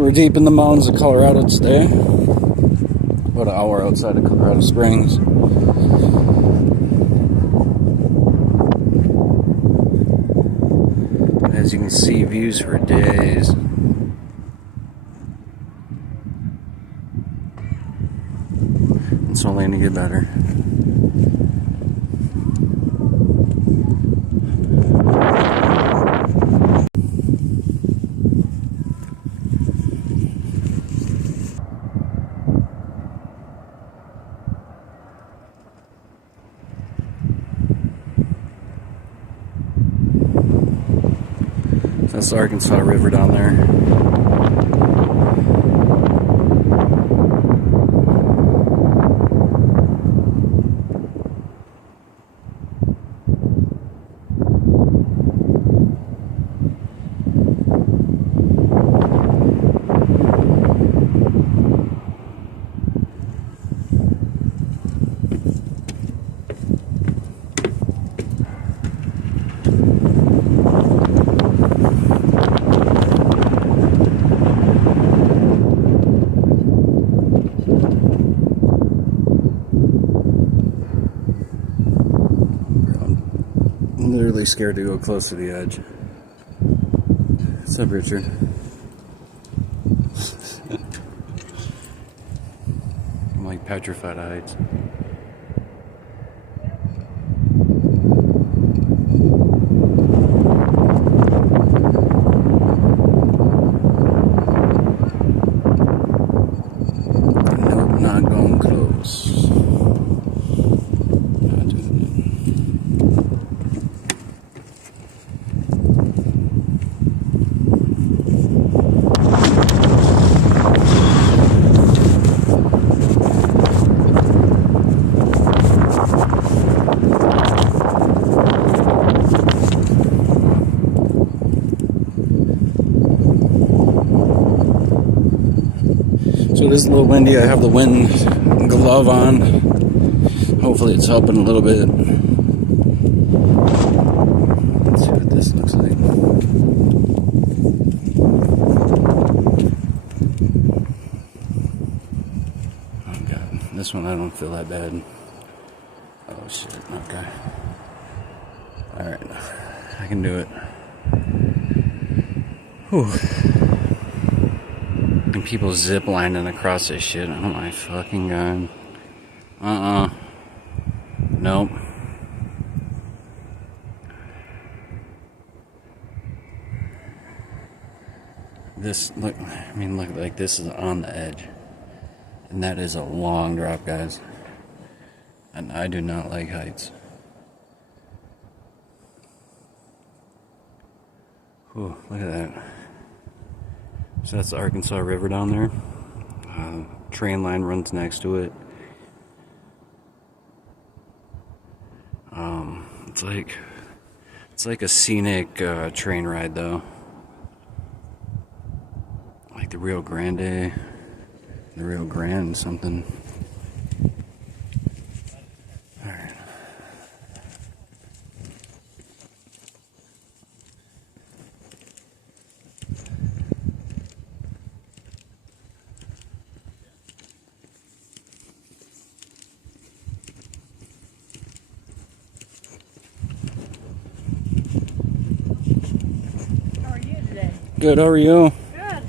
So we're deep in the mountains of Colorado today. About an hour outside of Colorado Springs. As you can see, views for days. It's only going to get better. That's the Arkansas River down there. I'm literally scared to go close to the edge. What's up, Richard? I'm like petrified of heights. Nope, not going close. So it is a little windy. I have the wind glove on. Hopefully it's helping a little bit. Let's see what this looks like. Oh god, this one I don't feel that bad. Oh shit, okay. Alright, I can do it. Whew. And people zip lining across this shit. Oh my fucking god. Nope. This, look, I mean, look, like this is on the edge. And that is a long drop, guys. And I do not like heights. Whew, look at that. So that's the Arkansas River down there. Train line runs next to it. It's like a scenic train ride though. Like the Rio Grande, the Rio Grande something. All right. Good, how are you? Good.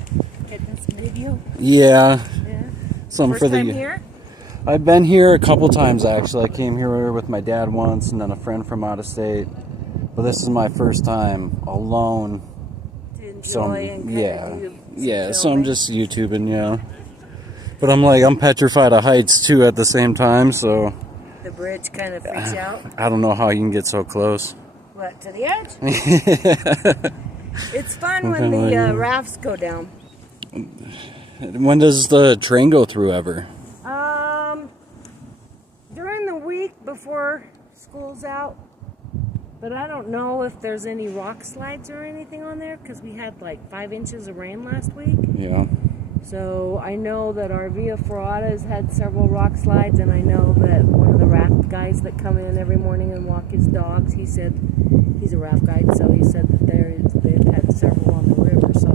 Getting some video? Yeah. Yeah. Some First for the time here? I've been here a couple times actually. I came here with my dad once and then a friend from out of state. But this is my first time alone. To enjoy So and yeah, so I'm just YouTubing, yeah. But I'm petrified of heights too at the same time, so the bridge kind of freaks you out. I don't know how you can get so close. What, to the edge? It's fun when the rafts go down. When does the train go through ever? During the week before school's out. But I don't know if there's any rock slides or anything on there because we had like 5 inches of rain last week. Yeah. So I know that our Via Ferrata has had several rock slides, and I know that one of the raft guys that come in every morning and walk his dogs, he said, he's a raft guide, so he said that they've had several on the river. So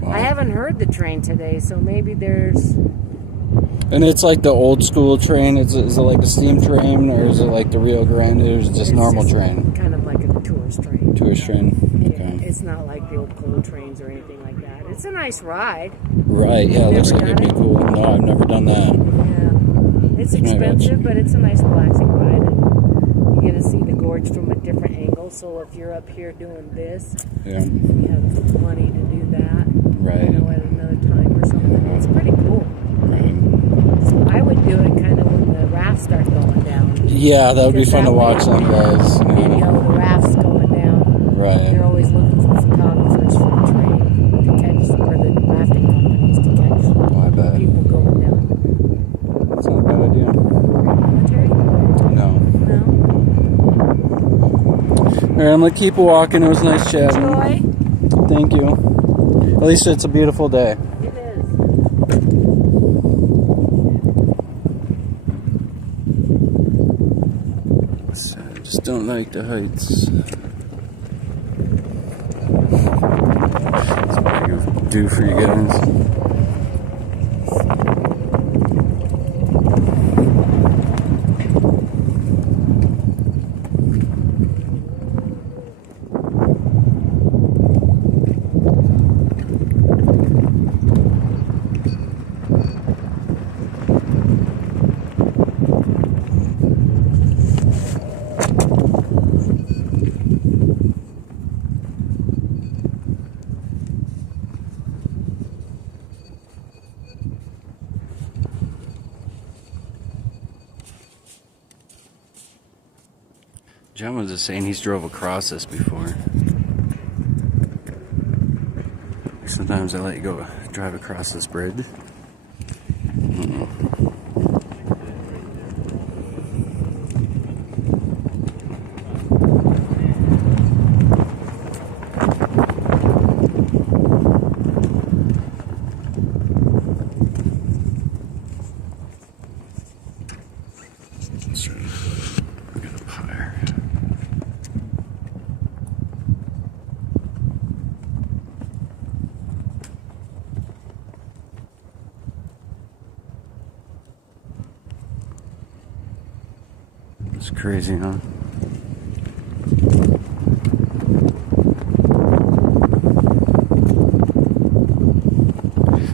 wow. I haven't heard the train today, so maybe there's... And it's like the old school train. Is it like a steam train, or is it like the Rio Grande, or is it just normal train? Kind of like a tourist train. Tourist train. Okay. It's not like the old coal trains or anything like that. It's a nice ride. Right. Yeah. It looks like it'd be cool. No, I've never done that. Yeah. It's expensive, but it's a nice relaxing ride. And you get to see the gorge from a different angle. So if you're up here doing this, yeah, you have money to do that. Right. You know, at another time or something. It's pretty cool. Right. I would do it kind of when the rafts start going down. Yeah, that would be fun to watch them guys. Video the rafts going down. Right. They're always looking for photographers for the train to catch, or the rafting companies to catch people going down. That's not a bad idea. Military? No. No. Alright, I'm gonna keep walking. It was nice chatting. Enjoy. Thank you. At least it's a beautiful day. It is. I just don't like the heights. That's what I do for you guys. John was just saying he's drove across this before. Sometimes I let you go drive across this bridge. Get up higher. It's crazy, huh?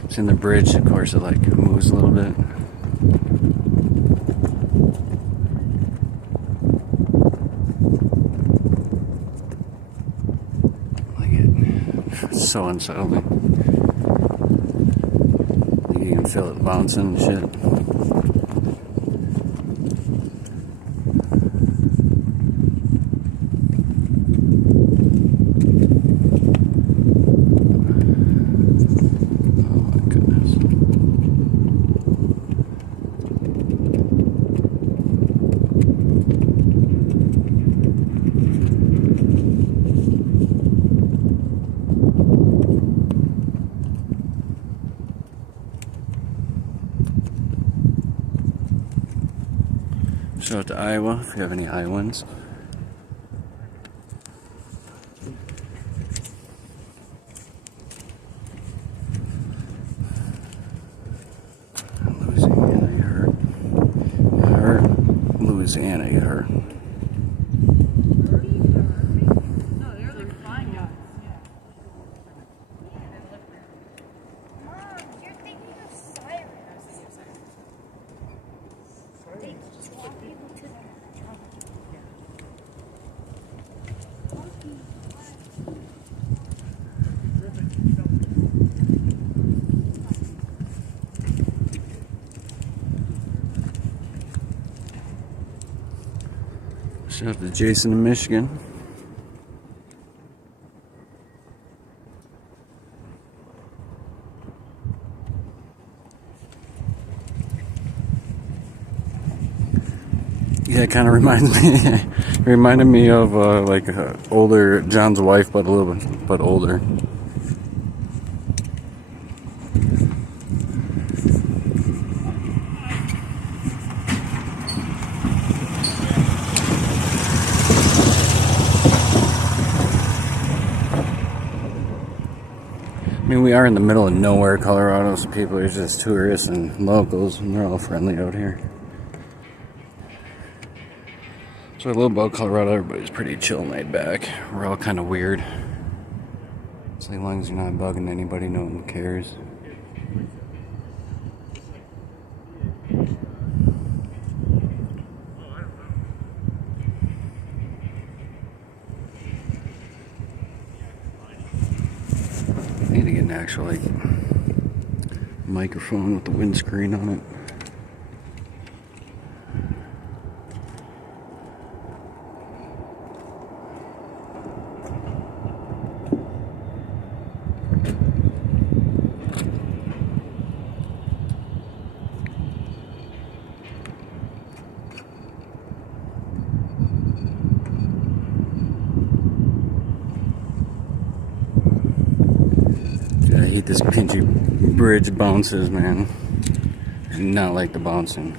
It's in the bridge, of course, it like moves a little bit. It's so unsettling. You can feel it bouncing and shit. Shout out to Iowa if you have any Iowans. Louisiana, you heard? I heard Louisiana, you heard? No, they're like flying yachts. Mom, you're thinking of sirens. They draw people to their job. Shout out to Jason in Michigan. Yeah, it kind of reminds me, reminded me of like older John's wife, but a little bit, but older. mean, we are in the middle of nowhere, Colorado, so people are just tourists and locals, and they're all friendly out here. So I love about Colorado, everybody's pretty chill and laid back. We're all kind of weird. So as long as you're not bugging anybody, no one cares. I need to get an actual, like, microphone with the windscreen on it. I hate this pinchy bridge bounces, man. I do not like the bouncing.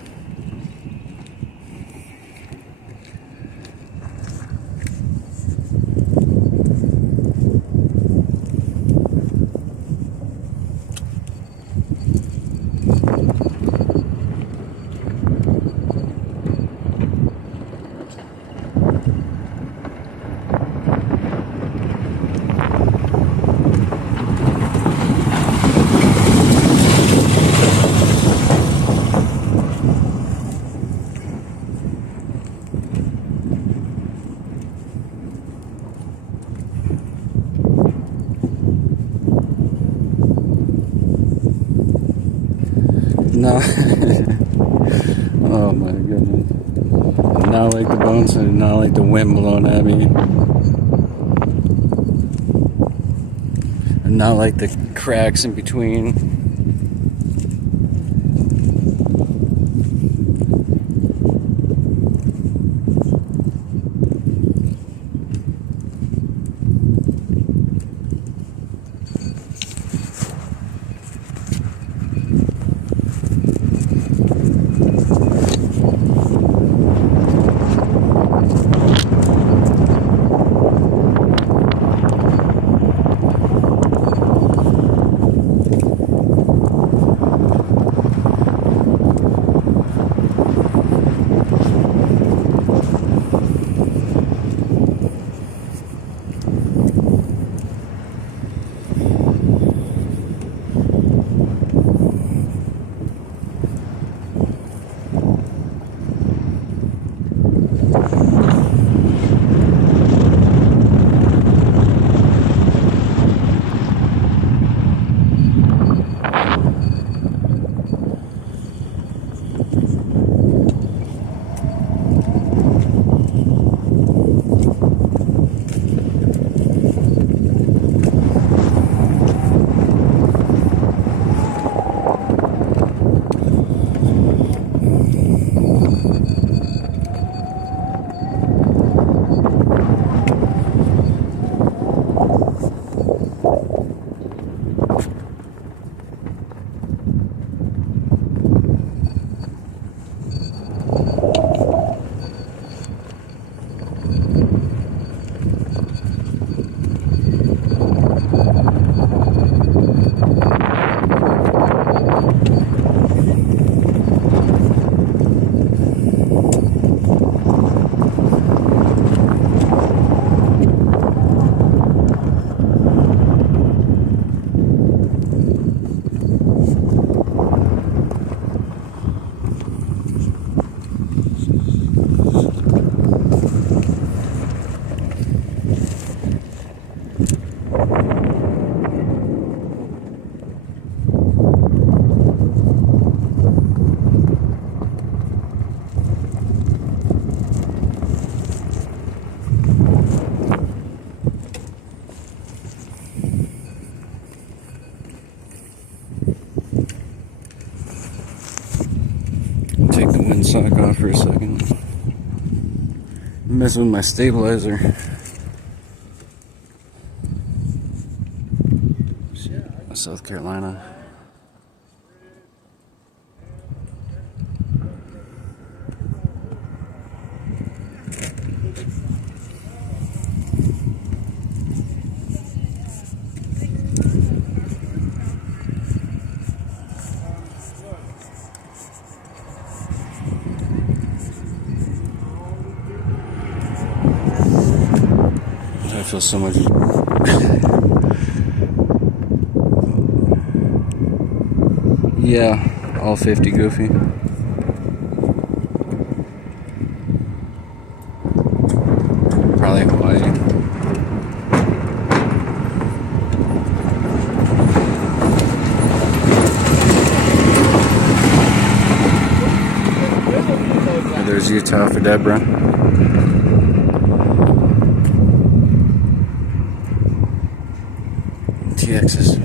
No. Oh my goodness. Not like the bouncing, not like the wind blowing at me. And not like the cracks in between. Take the windsock off for a second. I'm messing with my stabilizer. South Carolina. I feel so much. Yeah, all 50 Goofy. Probably Hawaii. There's Utah for Deborah. TXs.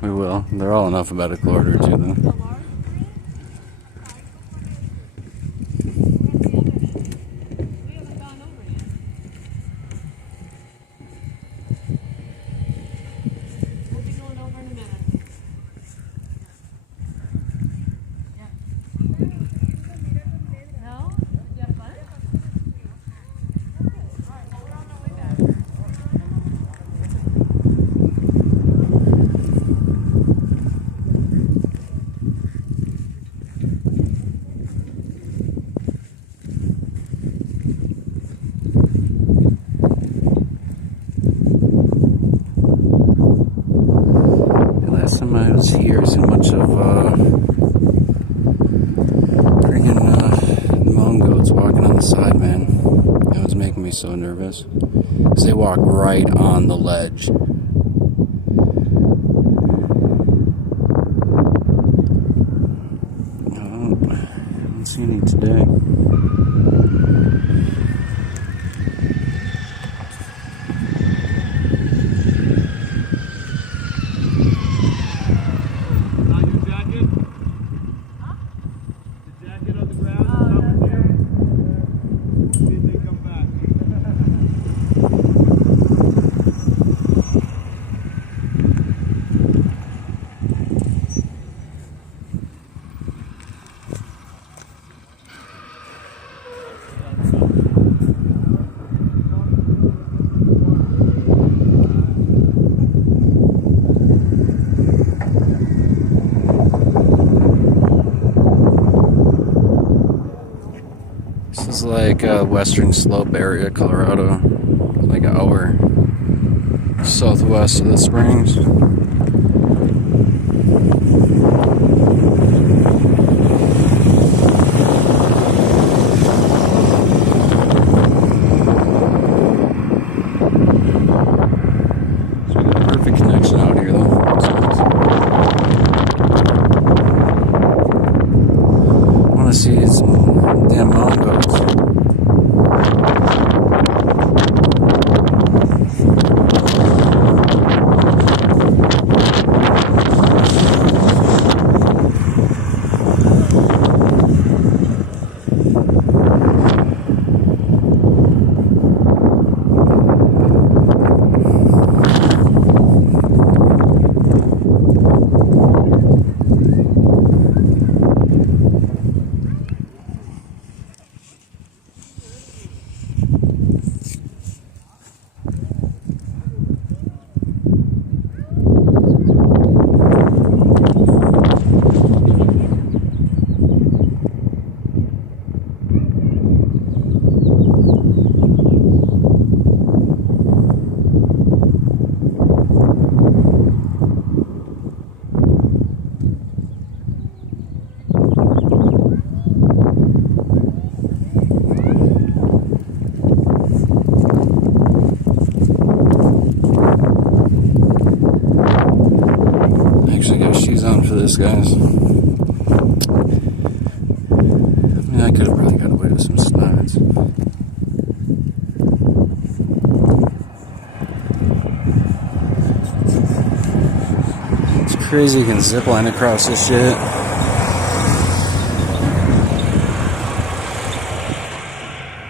We will. They're all in alphabetical order too, though. Last time I was here, so much of freaking the mountain goats walking on the side, man. It was making me so nervous. Because they walk right on the ledge. I don't see any today. This is like western slope area, Colorado, like an hour southwest of the Springs. So we got a perfect connection out here, though. I want to see these damn mountain goats. dangerous, guys. I mean, I could have really got away with some slides. It's crazy you can zip line across this shit.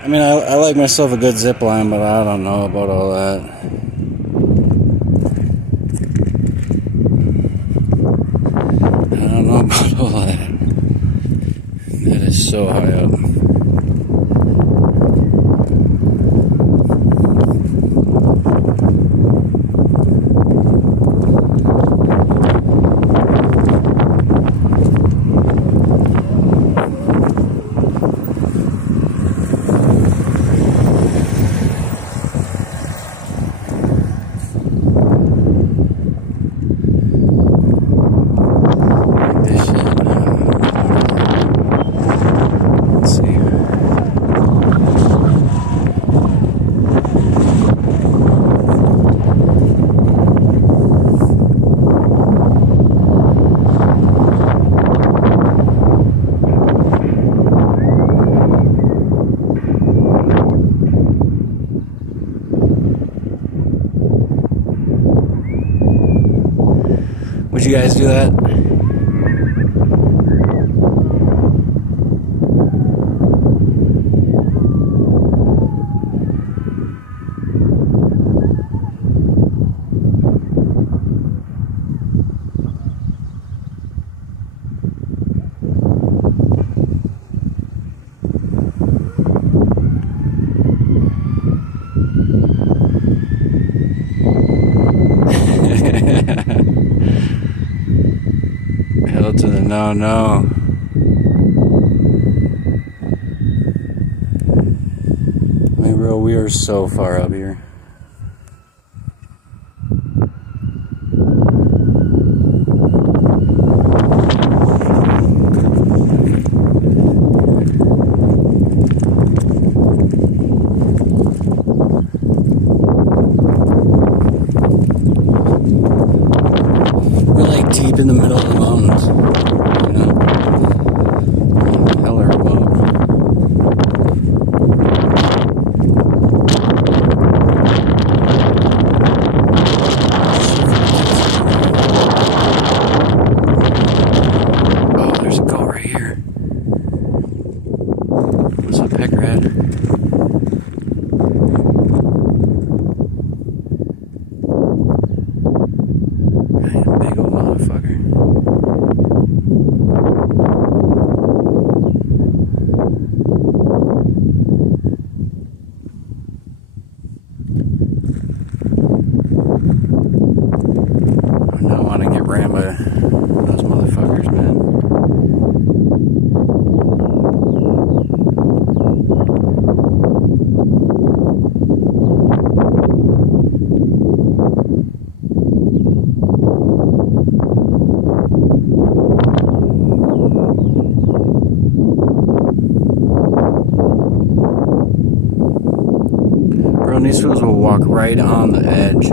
I mean, I like myself a good zip line, but I don't know about all that. I don't know about all that. That is so high up. Would you guys do that? Hell to the no, no. I mean, bro, we are so far up here. We're like deep in the middle of the mountains, you know? Hell or above. Oh, there's a goat right here. What's up, Peckerhead? Big old motherfucker. I don't want to get rammed by those motherfuckers, man. Bro, these fools will walk right on the edge.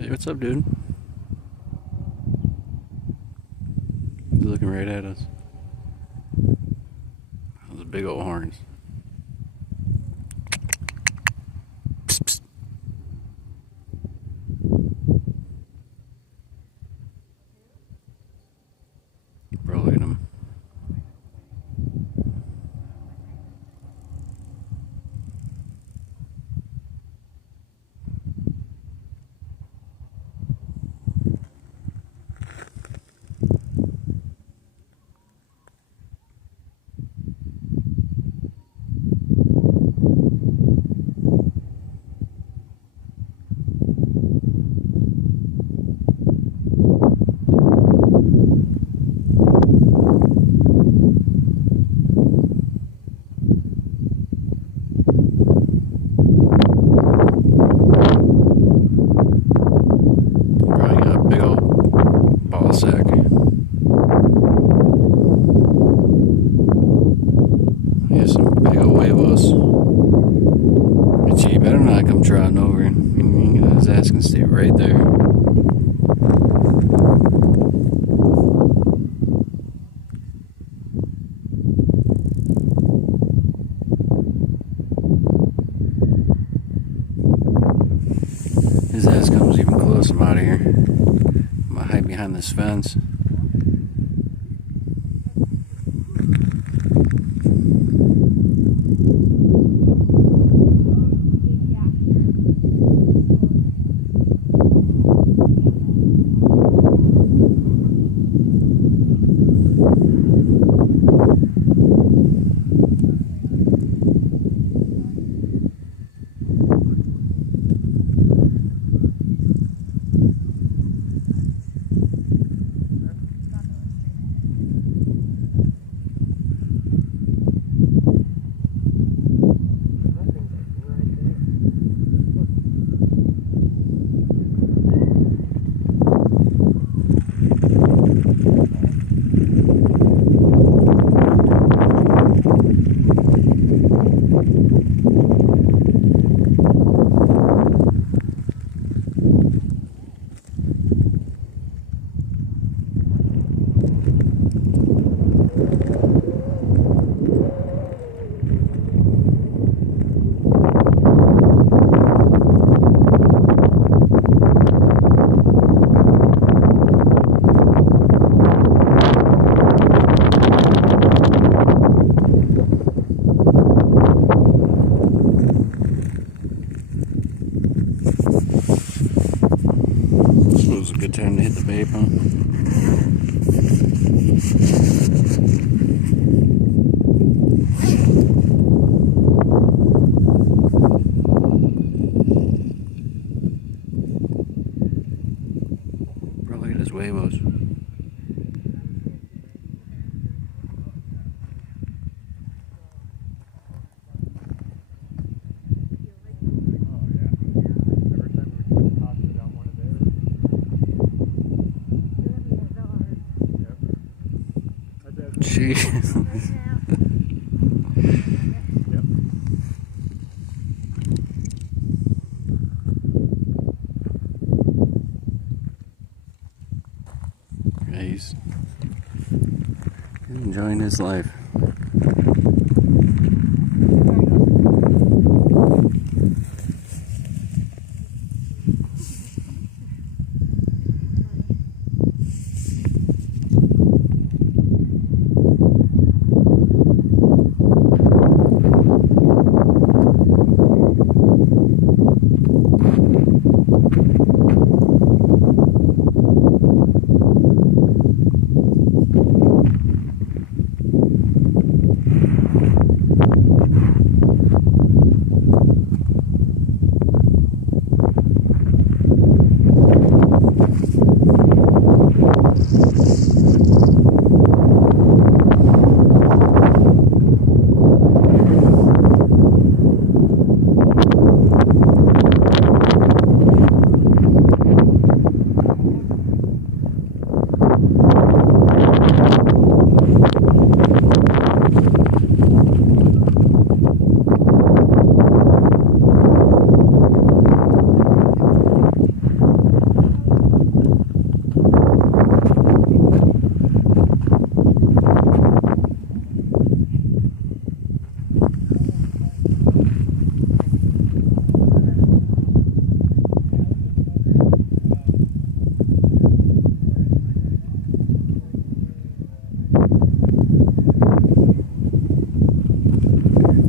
Hey, what's up, dude? He's looking right at us. Those big old horns. Psst, psst. Bro, look at him. cul-de-sac. Here's some big old huevos. But you better not come trotting over. His ass can stay right there. His ass comes even close. I'm out of here. I'm gonna hide behind this fence. Good time to hit the vape, huh? Bro, look at his huevos. Jeez. Yeah, he's enjoying his life.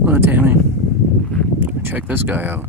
Hello, Tammy. Check this guy out.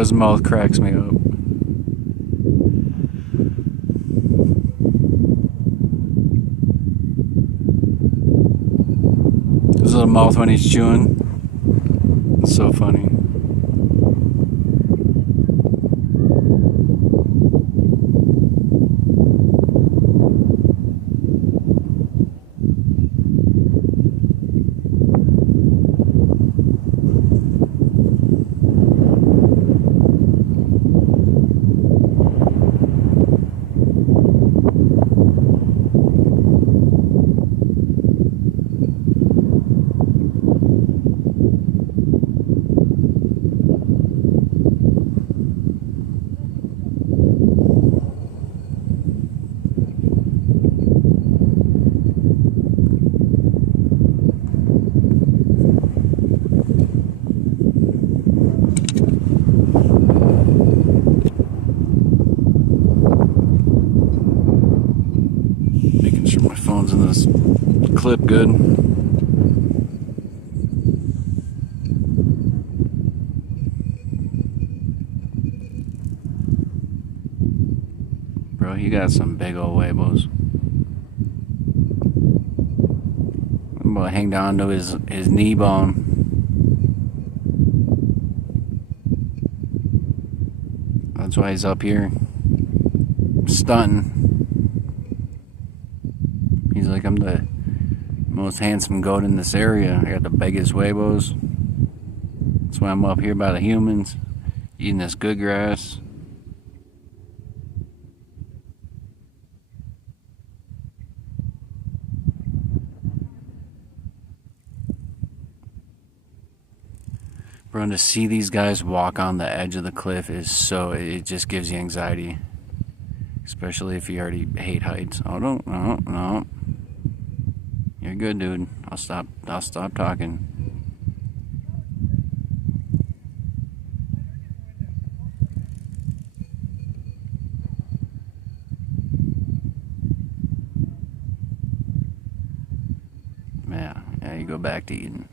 Joe's mouth cracks me up. His little mouth when he's chewing. It's so funny. Making sure my phone's in this clip good. Bro, he got some big old huevos. I'm gonna hang down to his knee bone. That's why he's up here stunting. He's like, I'm the most handsome goat in this area. I got the biggest huevos. That's why I'm up here by the humans, eating this good grass. Bro, and to see these guys walk on the edge of the cliff is so, it just gives you anxiety. Especially if you already hate heights. Oh, no. You're good, dude. I'll stop talking. Yeah, you go back to eating.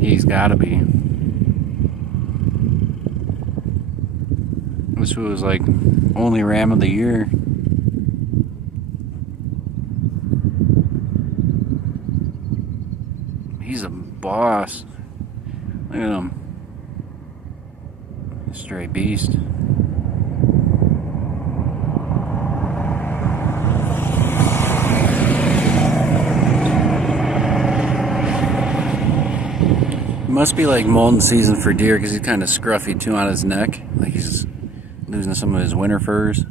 He's gotta be. This was like only ram of the year. He's a boss. Look at him. Straight beast. Must be like molting season for deer because he's kind of scruffy too on his neck. Like he's losing some of his winter furs.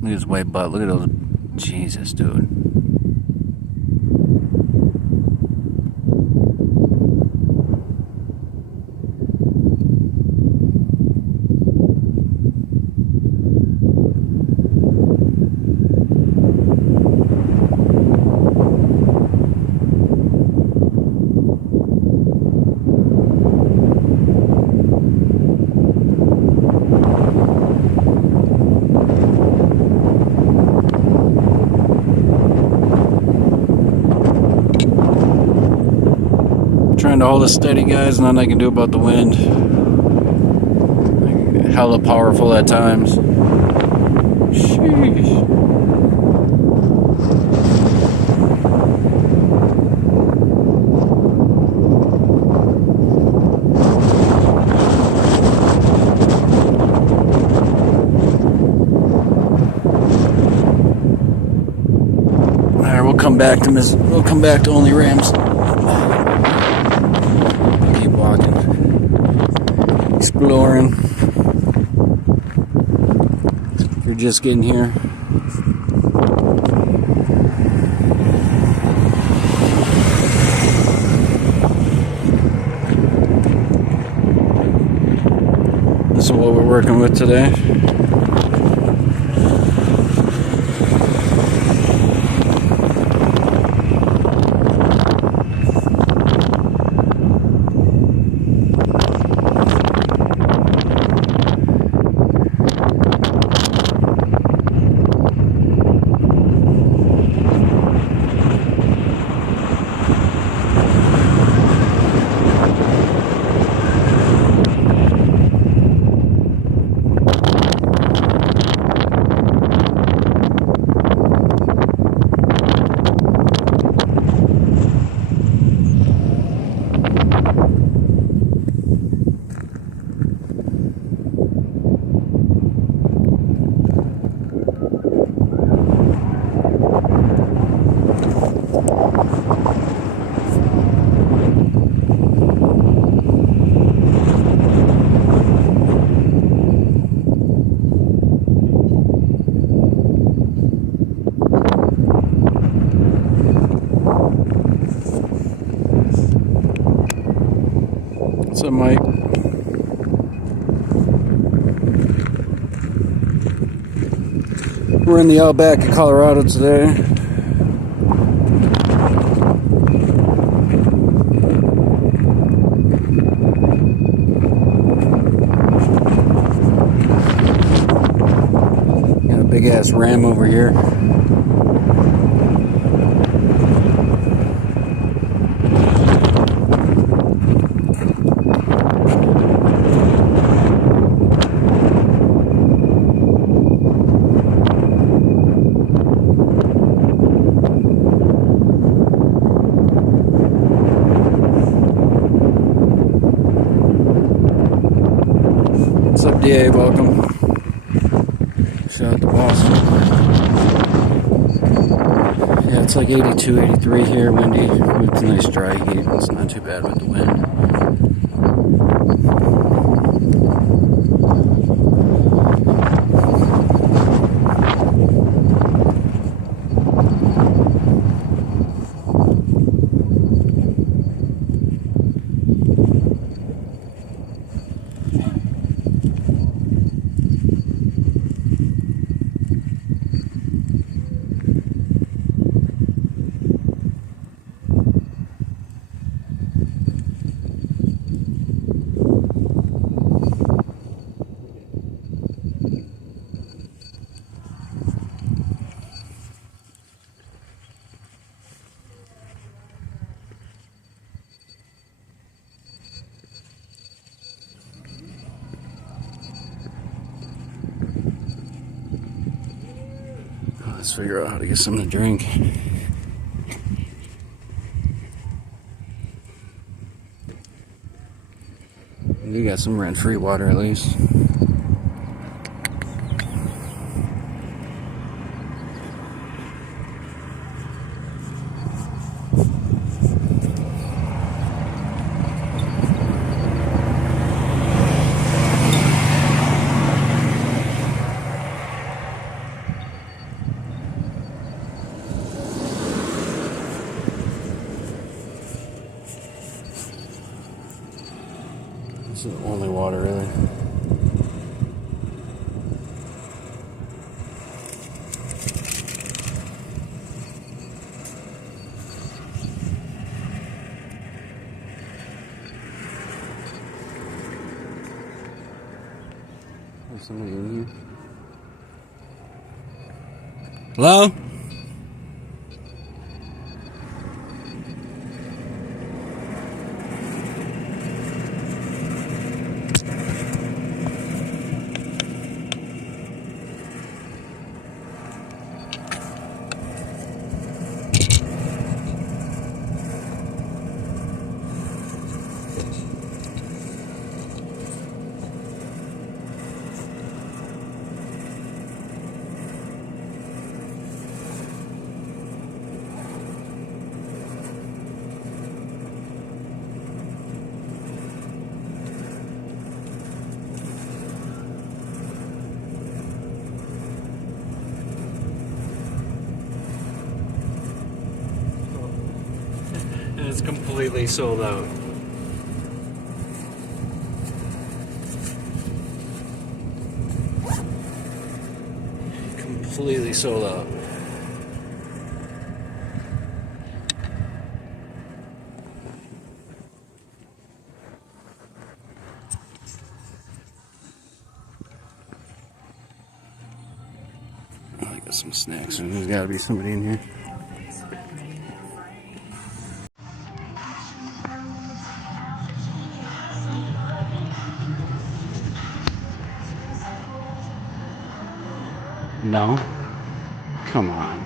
Look at his white butt. Look at those. Jesus, dude. Trying to hold it steady, guys. Nothing I can do about the wind. Like, hella powerful at times. Sheesh. come back to we'll come back to Only Rams. Keep walking, exploring. If you're just getting here, this is what we're working with today. What's up, Mike? We're in the outback of Colorado today. Got a big ass ram over here. What's up, DA? Welcome. Shout out to Boston. Yeah, it's like 82, 83 here, windy. It's a nice dry heat. It's not too bad with the wind. Let's figure out how to get something to drink. You got some rent-free water at least. This is the only water, really. There's somebody in here. Hello? It's completely sold out. Completely sold out. I got some snacks, and there's got to be somebody in here. No? Come on.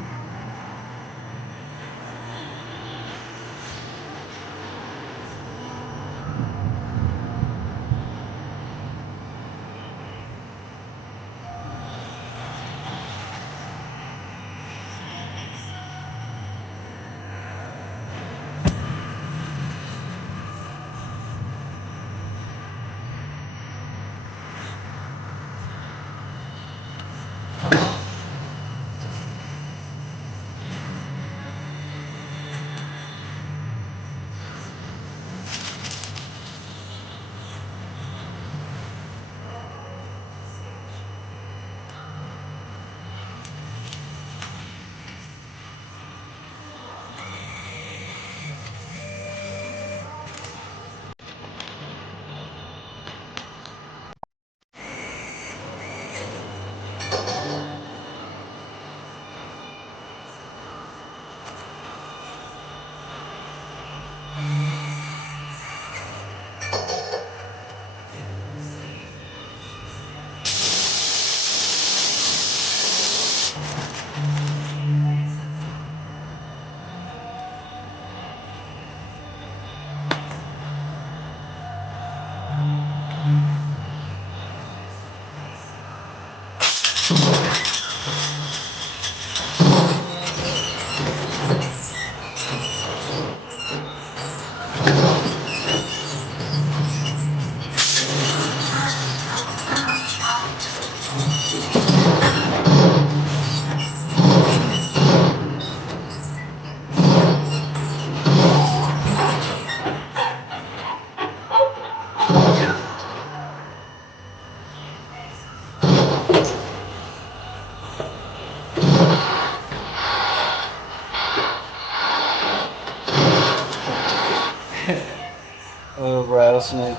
Oh, rattlesnake.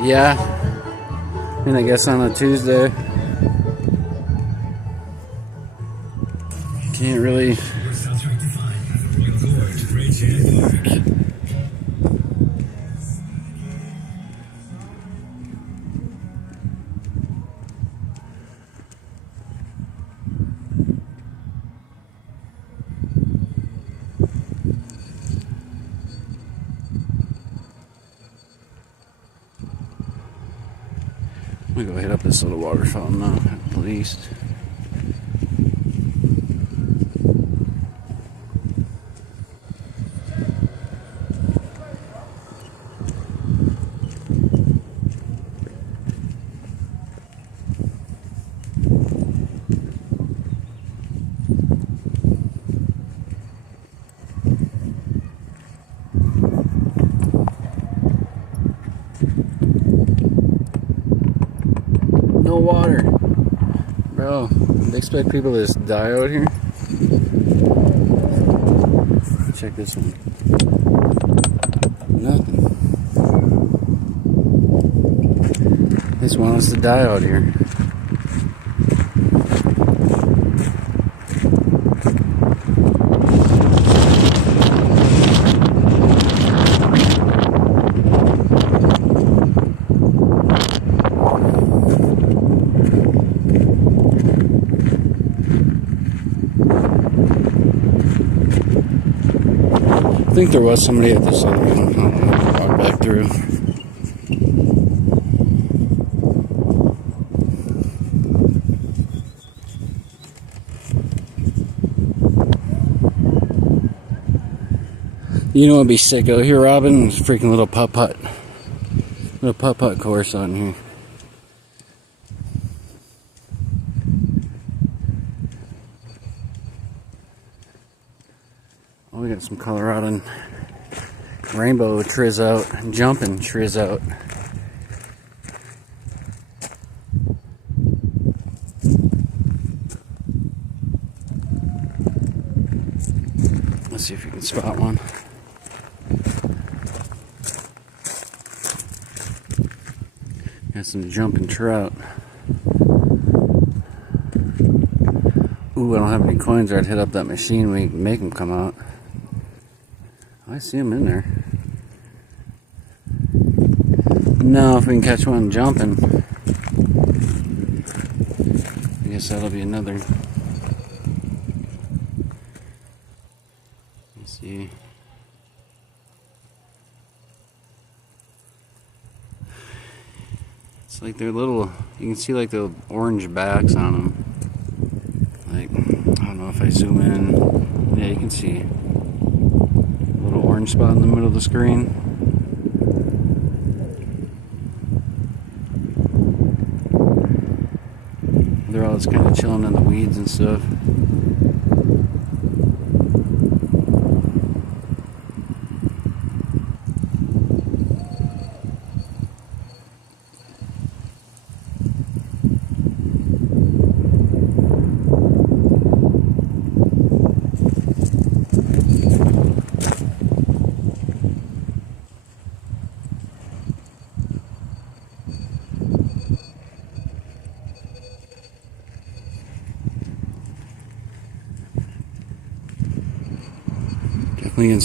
Yeah. And I guess on a Tuesday, can't really. I'm gonna go hit up this little water fountain now, at least. No water. Bro, they expect people to just die out here? Check this one. Nothing. They just want us to die out here. think there was somebody at this other one. I'll walk back through. You know what'd be sick out here, Robin? This freaking little putt-putt. Little putt-putt course on here. Oh, we got some Colorado rainbow triz out, jumping triz out. Let's see if you can spot one. Got some jumping trout. Ooh, I don't have any coins, or I'd hit up that machine. We can make them come out. I see them in there. No, if we can catch one jumping, I guess that'll be another. Let's see. It's like they're little, you can see like the orange backs on them. Like, I don't know if I zoom in. Yeah, you can see a little orange spot in the middle of the screen. They're all just kind of chilling in the weeds and stuff. Definitely in.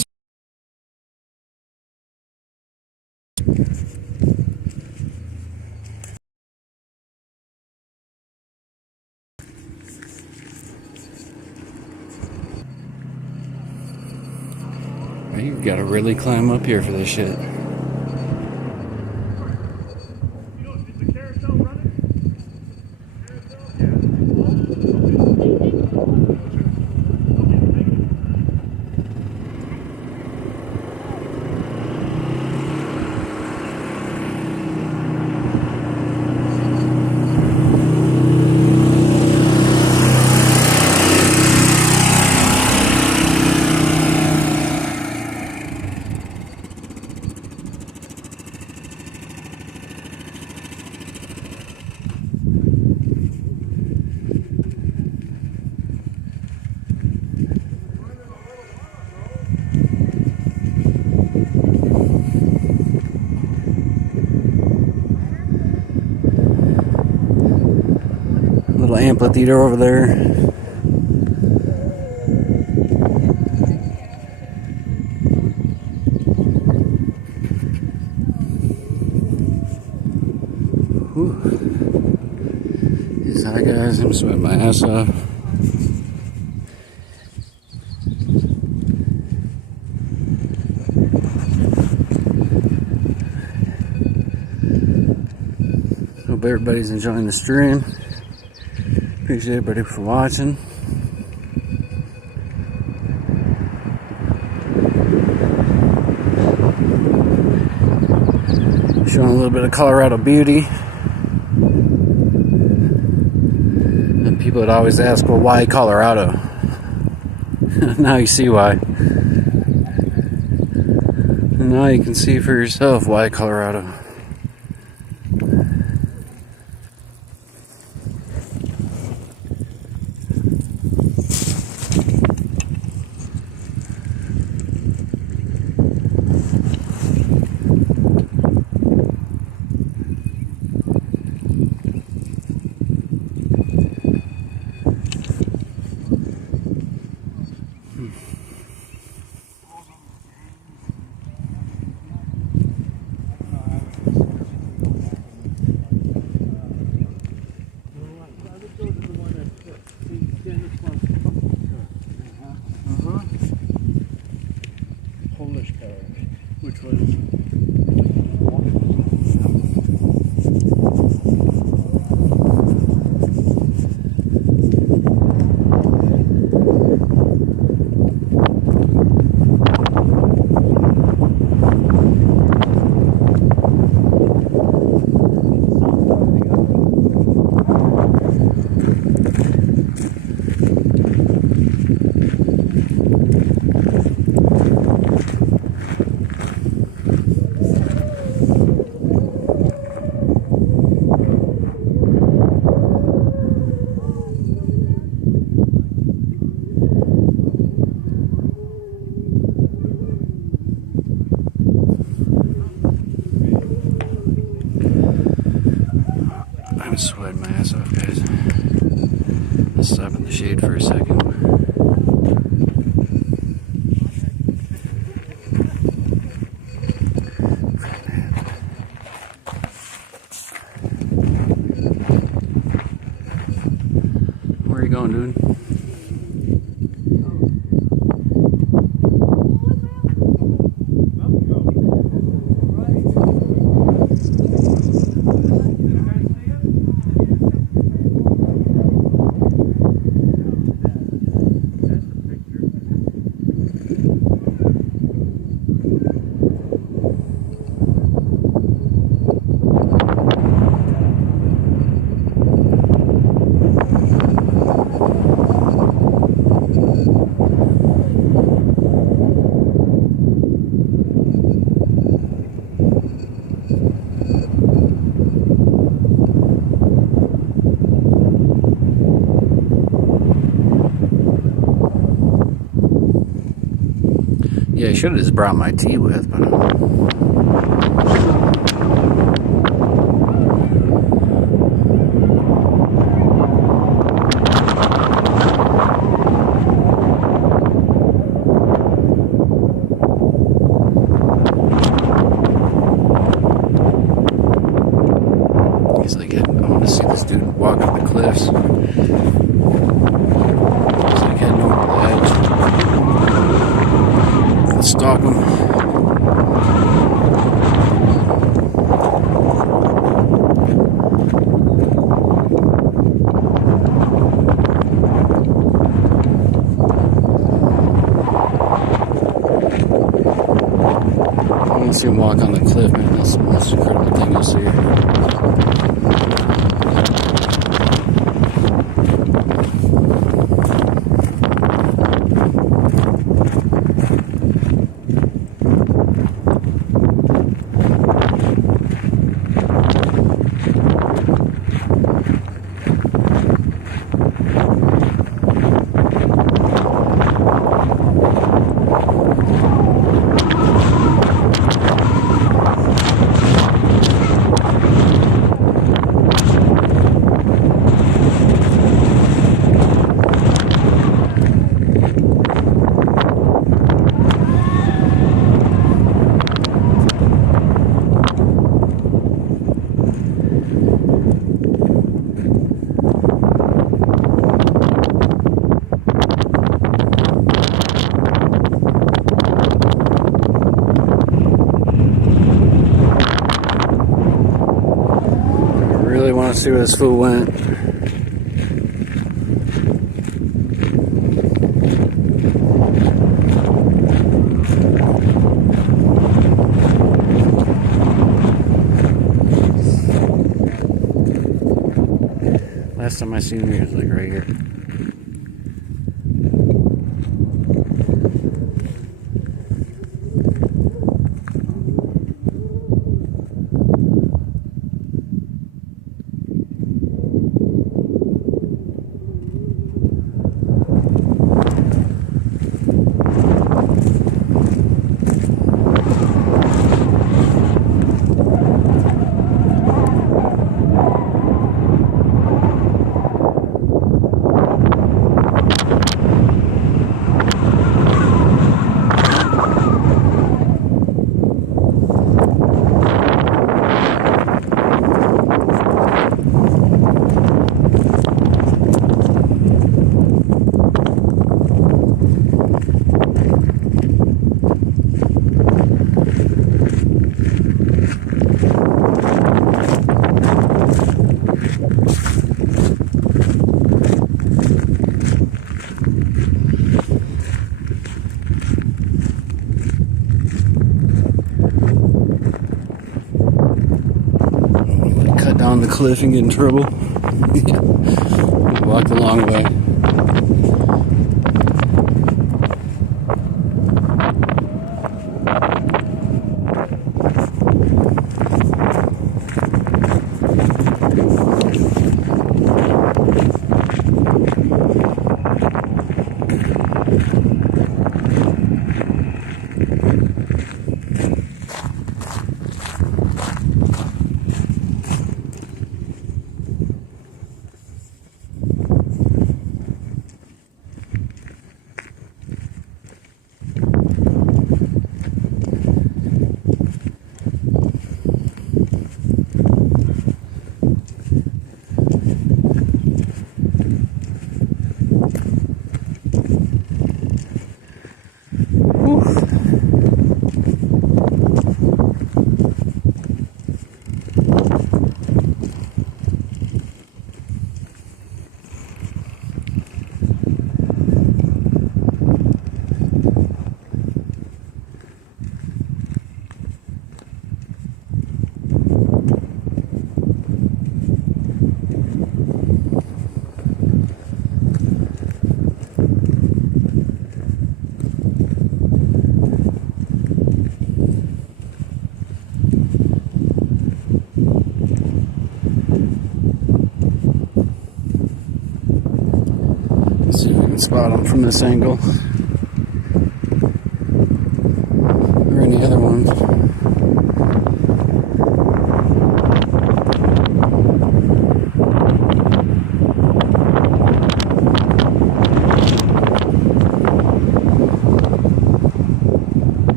You gotta really climb up here for this shit. Little amphitheater over there. Whew. Hi guys, I'm sweating my ass off. Hope everybody's enjoying the stream. Appreciate everybody for watching. Showing a little bit of Colorado beauty. And people would always ask, well, why Colorado? Now you see why. And now you can see for yourself why Colorado. Stop in the shade for a second. Where are you going, dude? Yeah, I should have just brought my tea with, but he's like, I want to see this dude walk up the cliffs. He's like heading over the edge. Let's stalk him. I want to see him walk on the cliff, man. That's the most incredible thing you'll see. See where this fool went. Last time I seen him, he was like right here. Down the cliff and get in trouble. Walk the long way. spot them from this angle. Or any other ones.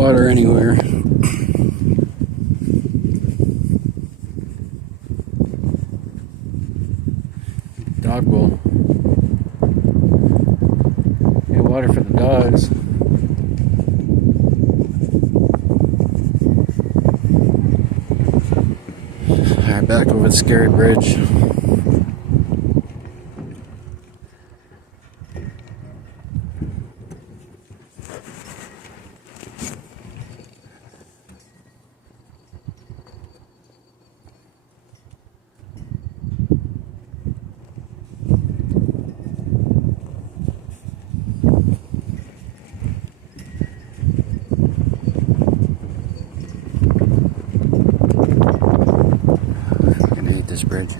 water anywhere. Dog bowl. Get water for the dogs. but scary bridge. This bridge.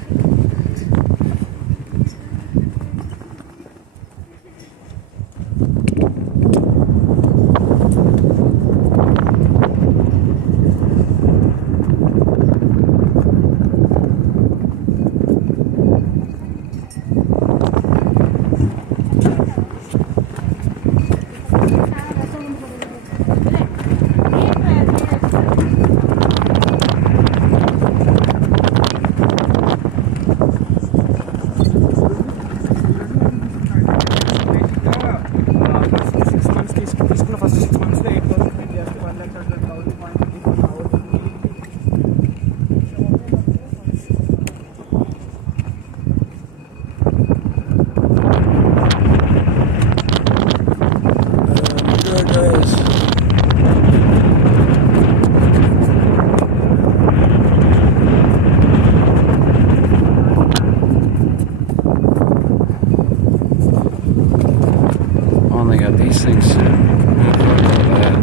Only got these things to move like that.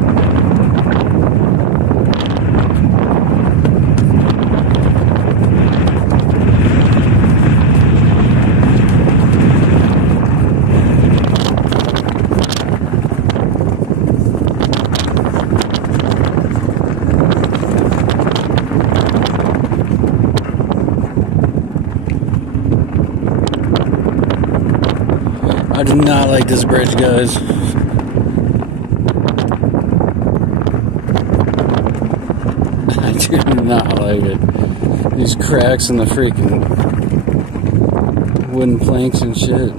I do not like this bridge, guys. I do not like it. These cracks in the freaking wooden planks and shit.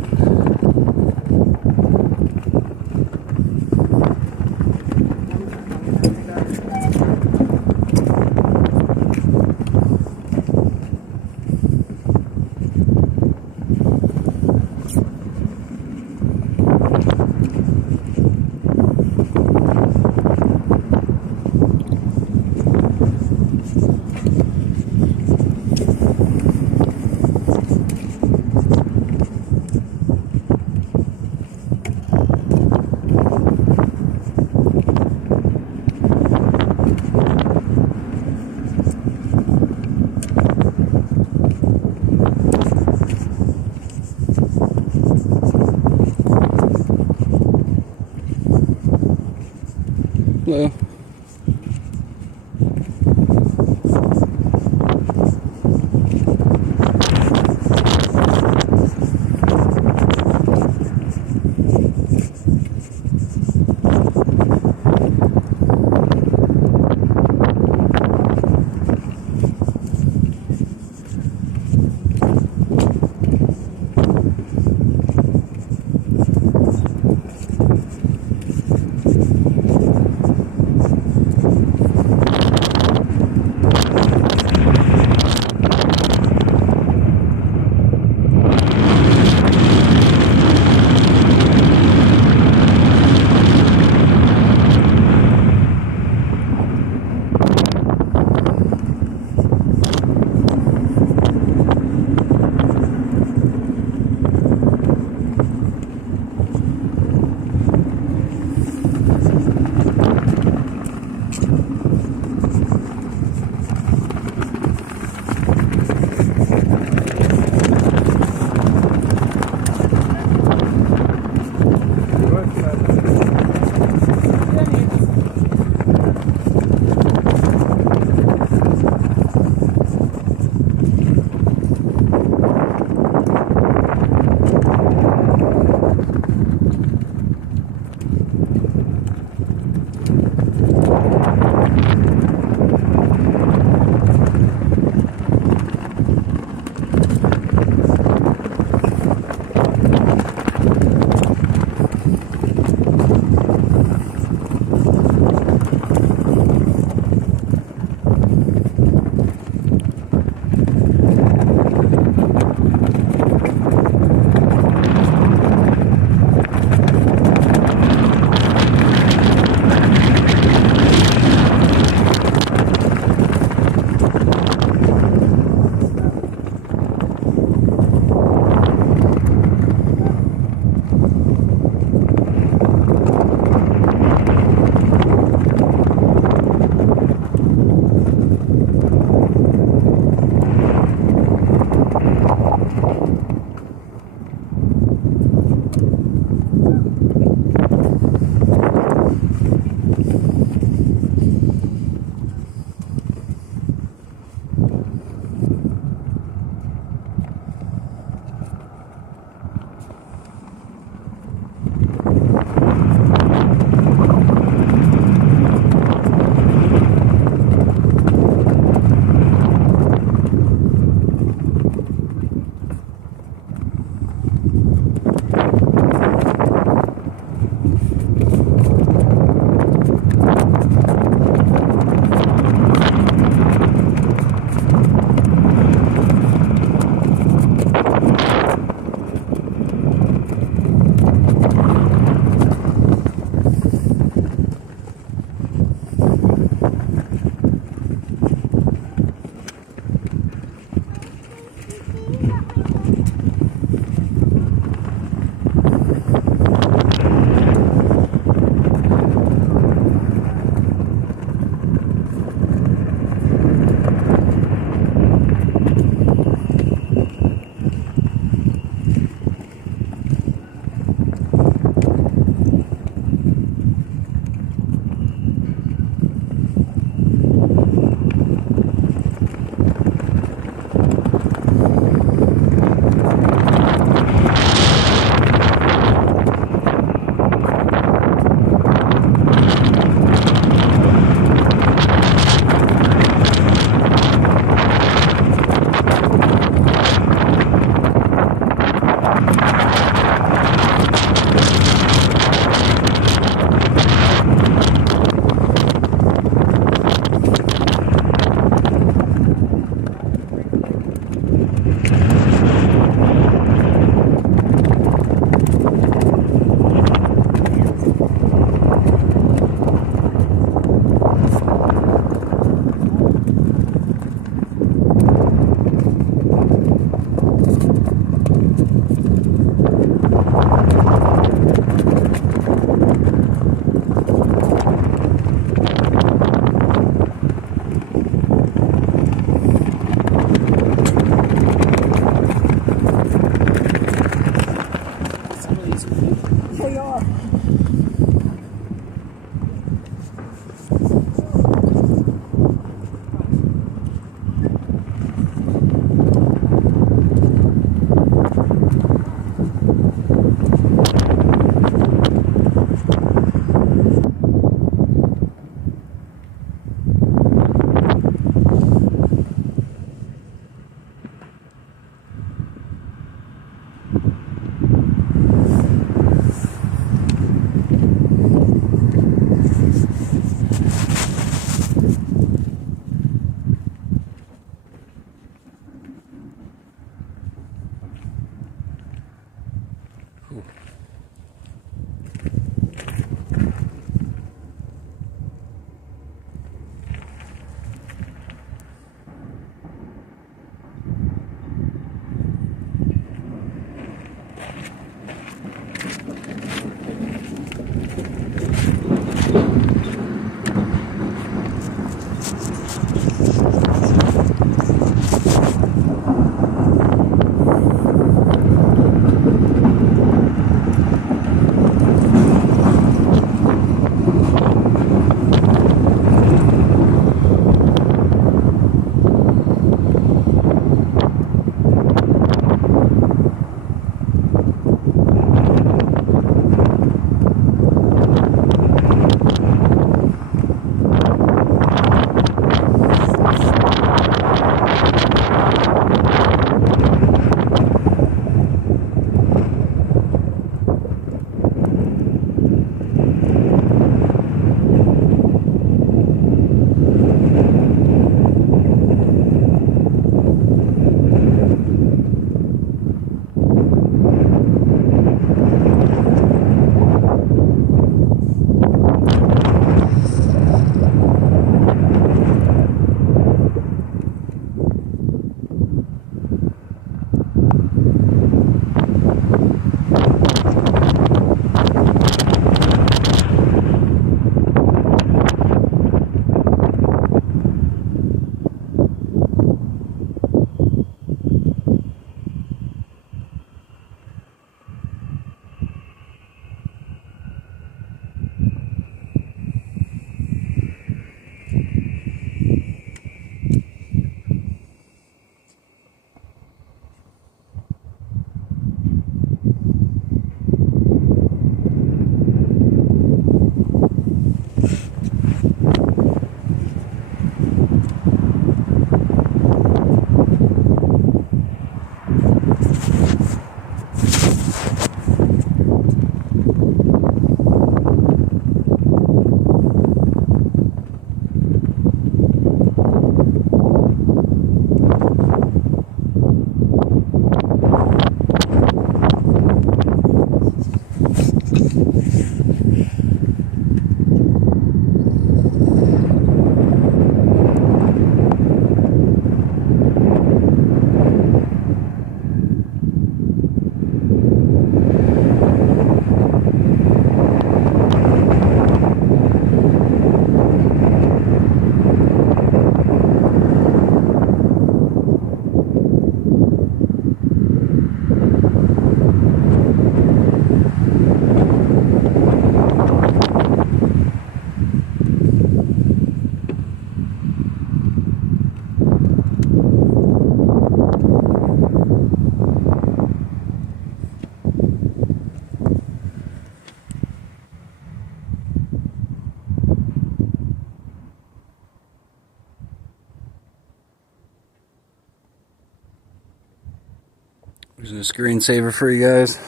There's a screensaver for you guys.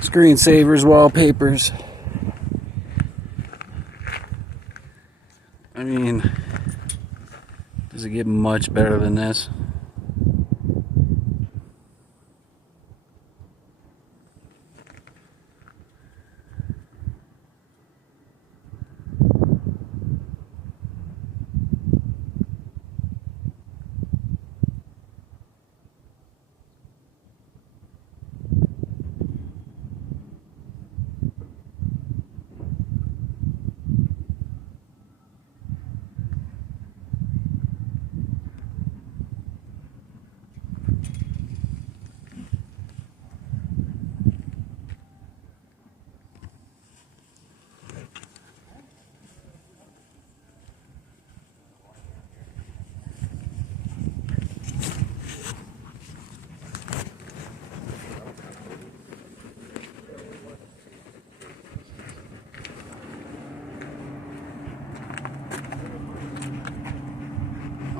Screensavers, wallpapers. I mean, does it get much better than this?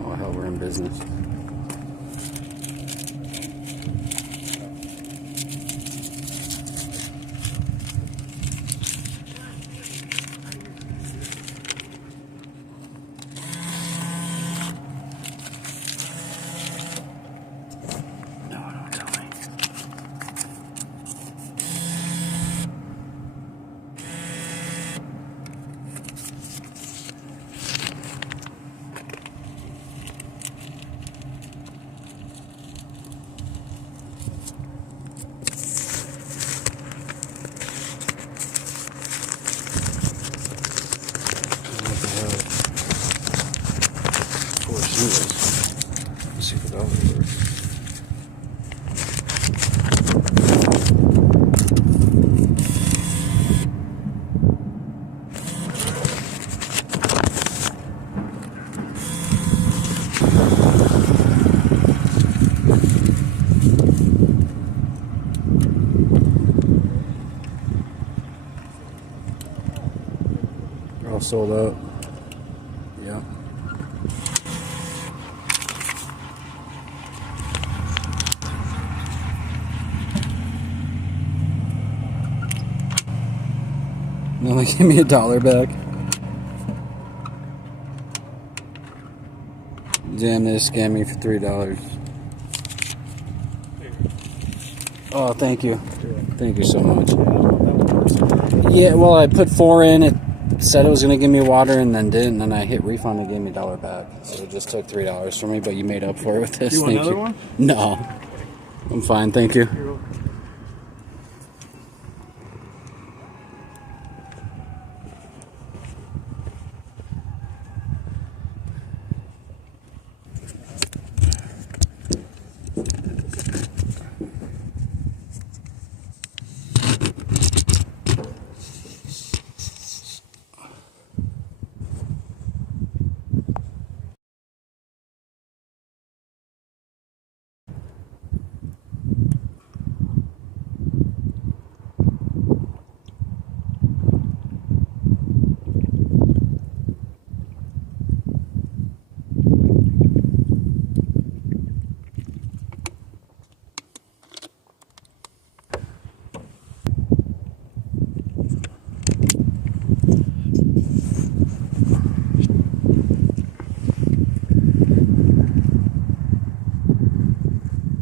Oh hell, we're in business. Anyways, let's see if it all works. They're all sold out. Yep. No, they gave me $1 back. Damn, they scammed me for $3. Oh, thank you. Thank you so much. Yeah, well, I put 4 in. It said it was going to give me water and then didn't. And then I hit refund and gave me $1 back. So it just took $3 from me, but you made up for it with this. You want Thank another you. one? No. I'm fine. Thank you. You're welcome.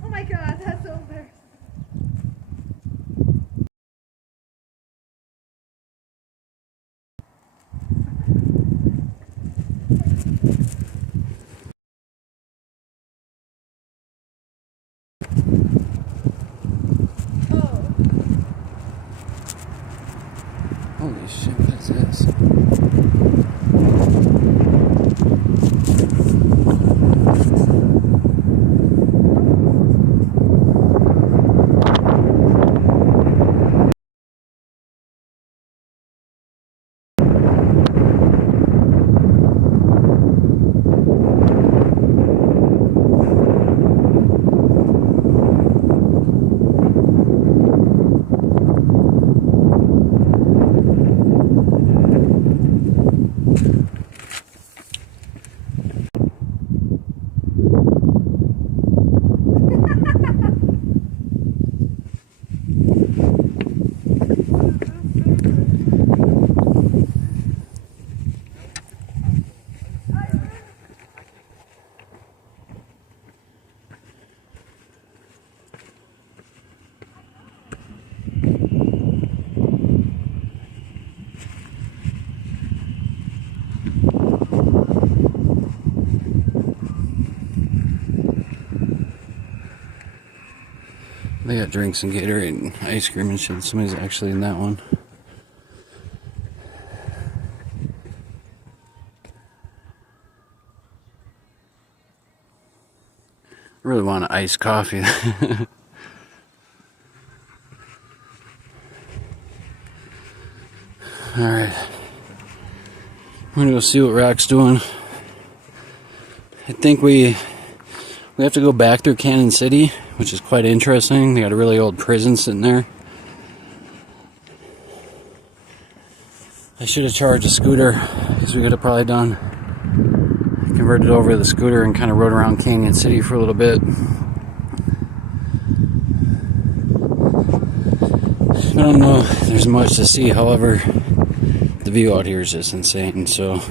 Oh my god, that's so embarrassing. Holy shit, what is this? They got drinks and Gatorade and ice cream and shit. Somebody's actually in that one. I really want an iced coffee. Alright. I'm gonna go see what Rock's doing. I think we have to go back through Canon City, which is quite interesting. They got a really old prison sitting there. I should have charged a scooter, because we could have probably done converted over to the scooter and kind of rode around Canon City for a little bit. I don't know if there's much to see, however, the view out here is just insane, so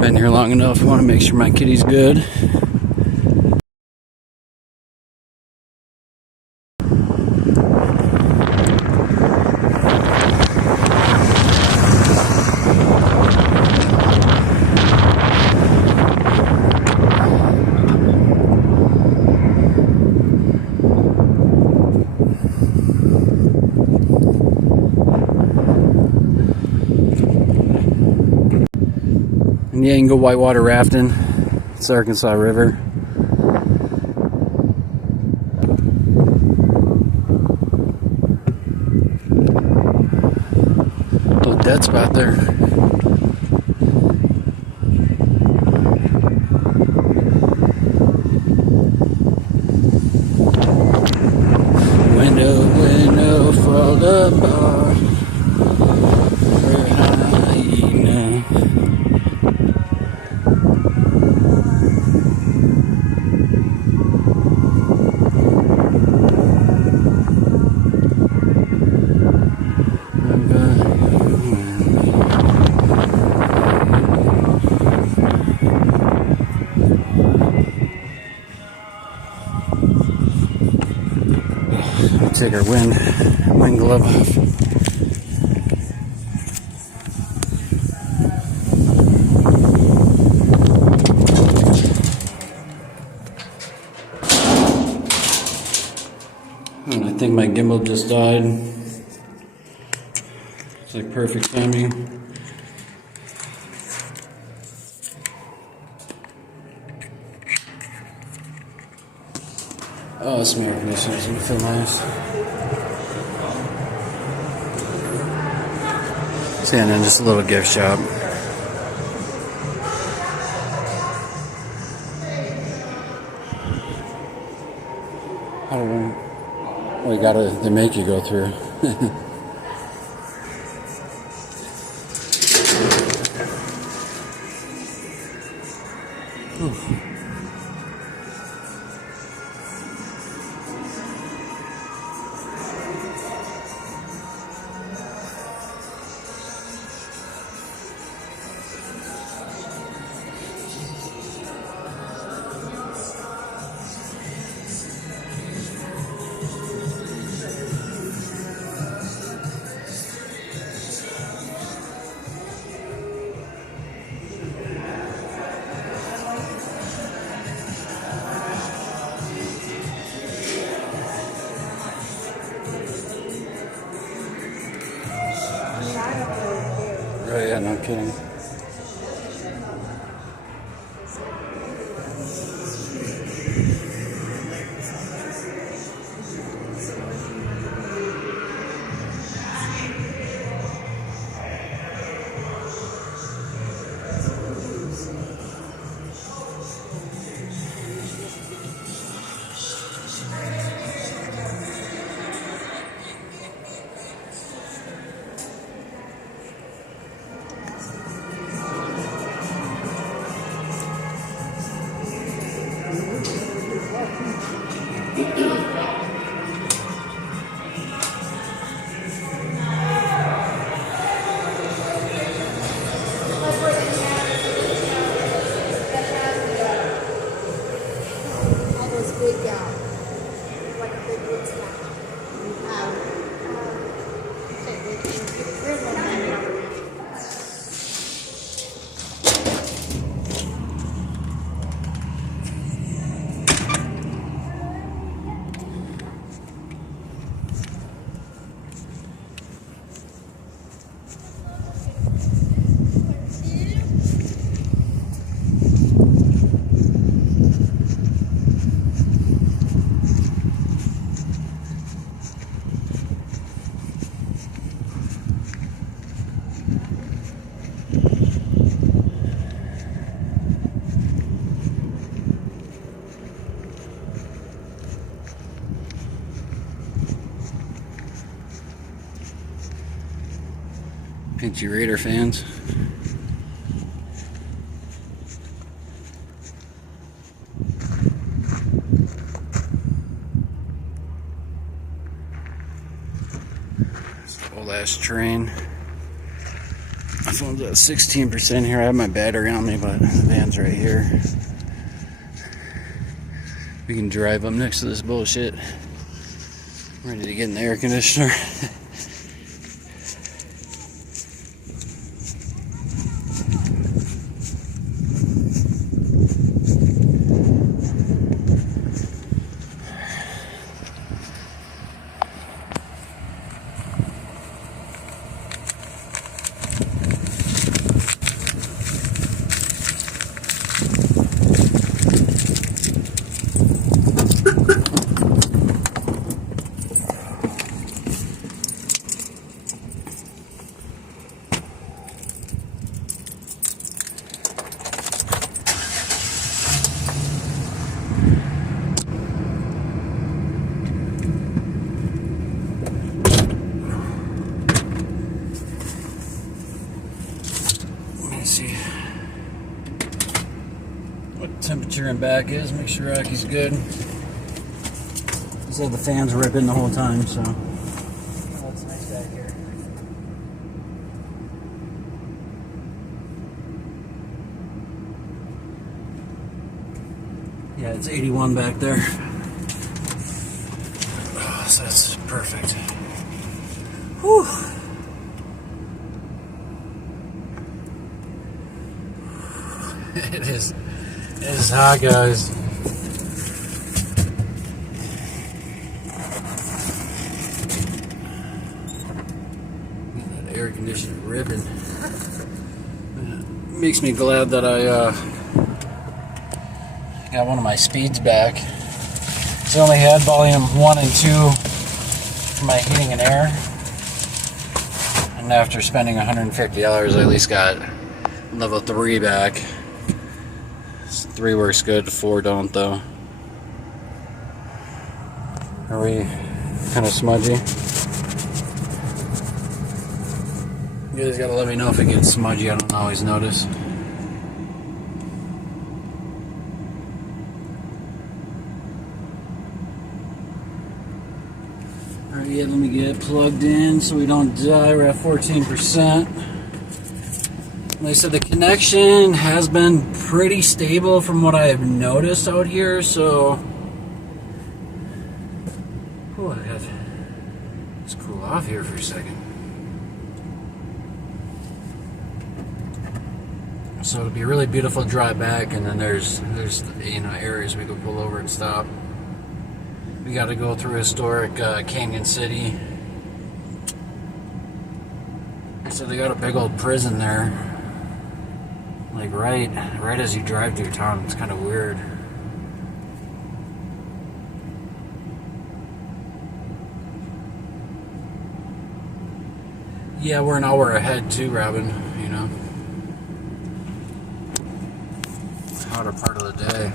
been here long enough. I want to make sure my kitty's good. And yeah, you can go whitewater rafting. It's the Arkansas River. Little dead spot there. Window for the bar. Take our wind glove off. And I think my gimbal just died. It's like perfect timing. Oh, this air conditioner is gonna feel nice. So yeah, and then just a little gift shop. I don't know. Well, they make you go through. Right, yeah, no kidding. Pinchy Raider fans. Old ass train. My phone's at 16% here. I have my battery on me, but the van's right here. We can drive up next to this bullshit. I'm ready to get in the air conditioner. me see what temperature in back is. Make sure Rocky's good. He said the fans were ripping the whole time, so. Oh, it's nice back here. Yeah, it's 81 back there. Oh, so that's perfect. Whew. It is hot, guys. That air conditioner ripping. Makes me glad that I got one of my speeds back. So I only had volume 1 and 2 for my heating and air. And after spending $150, I at least got level 3 back. 3 works good, 4 don't though. Are we kind of smudgy? You guys gotta let me know if it gets smudgy. I don't always notice. Alright, yeah, let me get plugged in so we don't die. We're at 14%. Like I said, the connection has been pretty stable from what I have noticed out here, so oh, I got let's cool off here for a second. So it'll be a really beautiful drive back, and then there's areas we can pull over and stop. We got to go through historic Canon City. So they got a big old prison there. Like right as you drive through town. It's kind of weird. Yeah, we're an hour ahead too, Robin, you know. Hotter part of the day.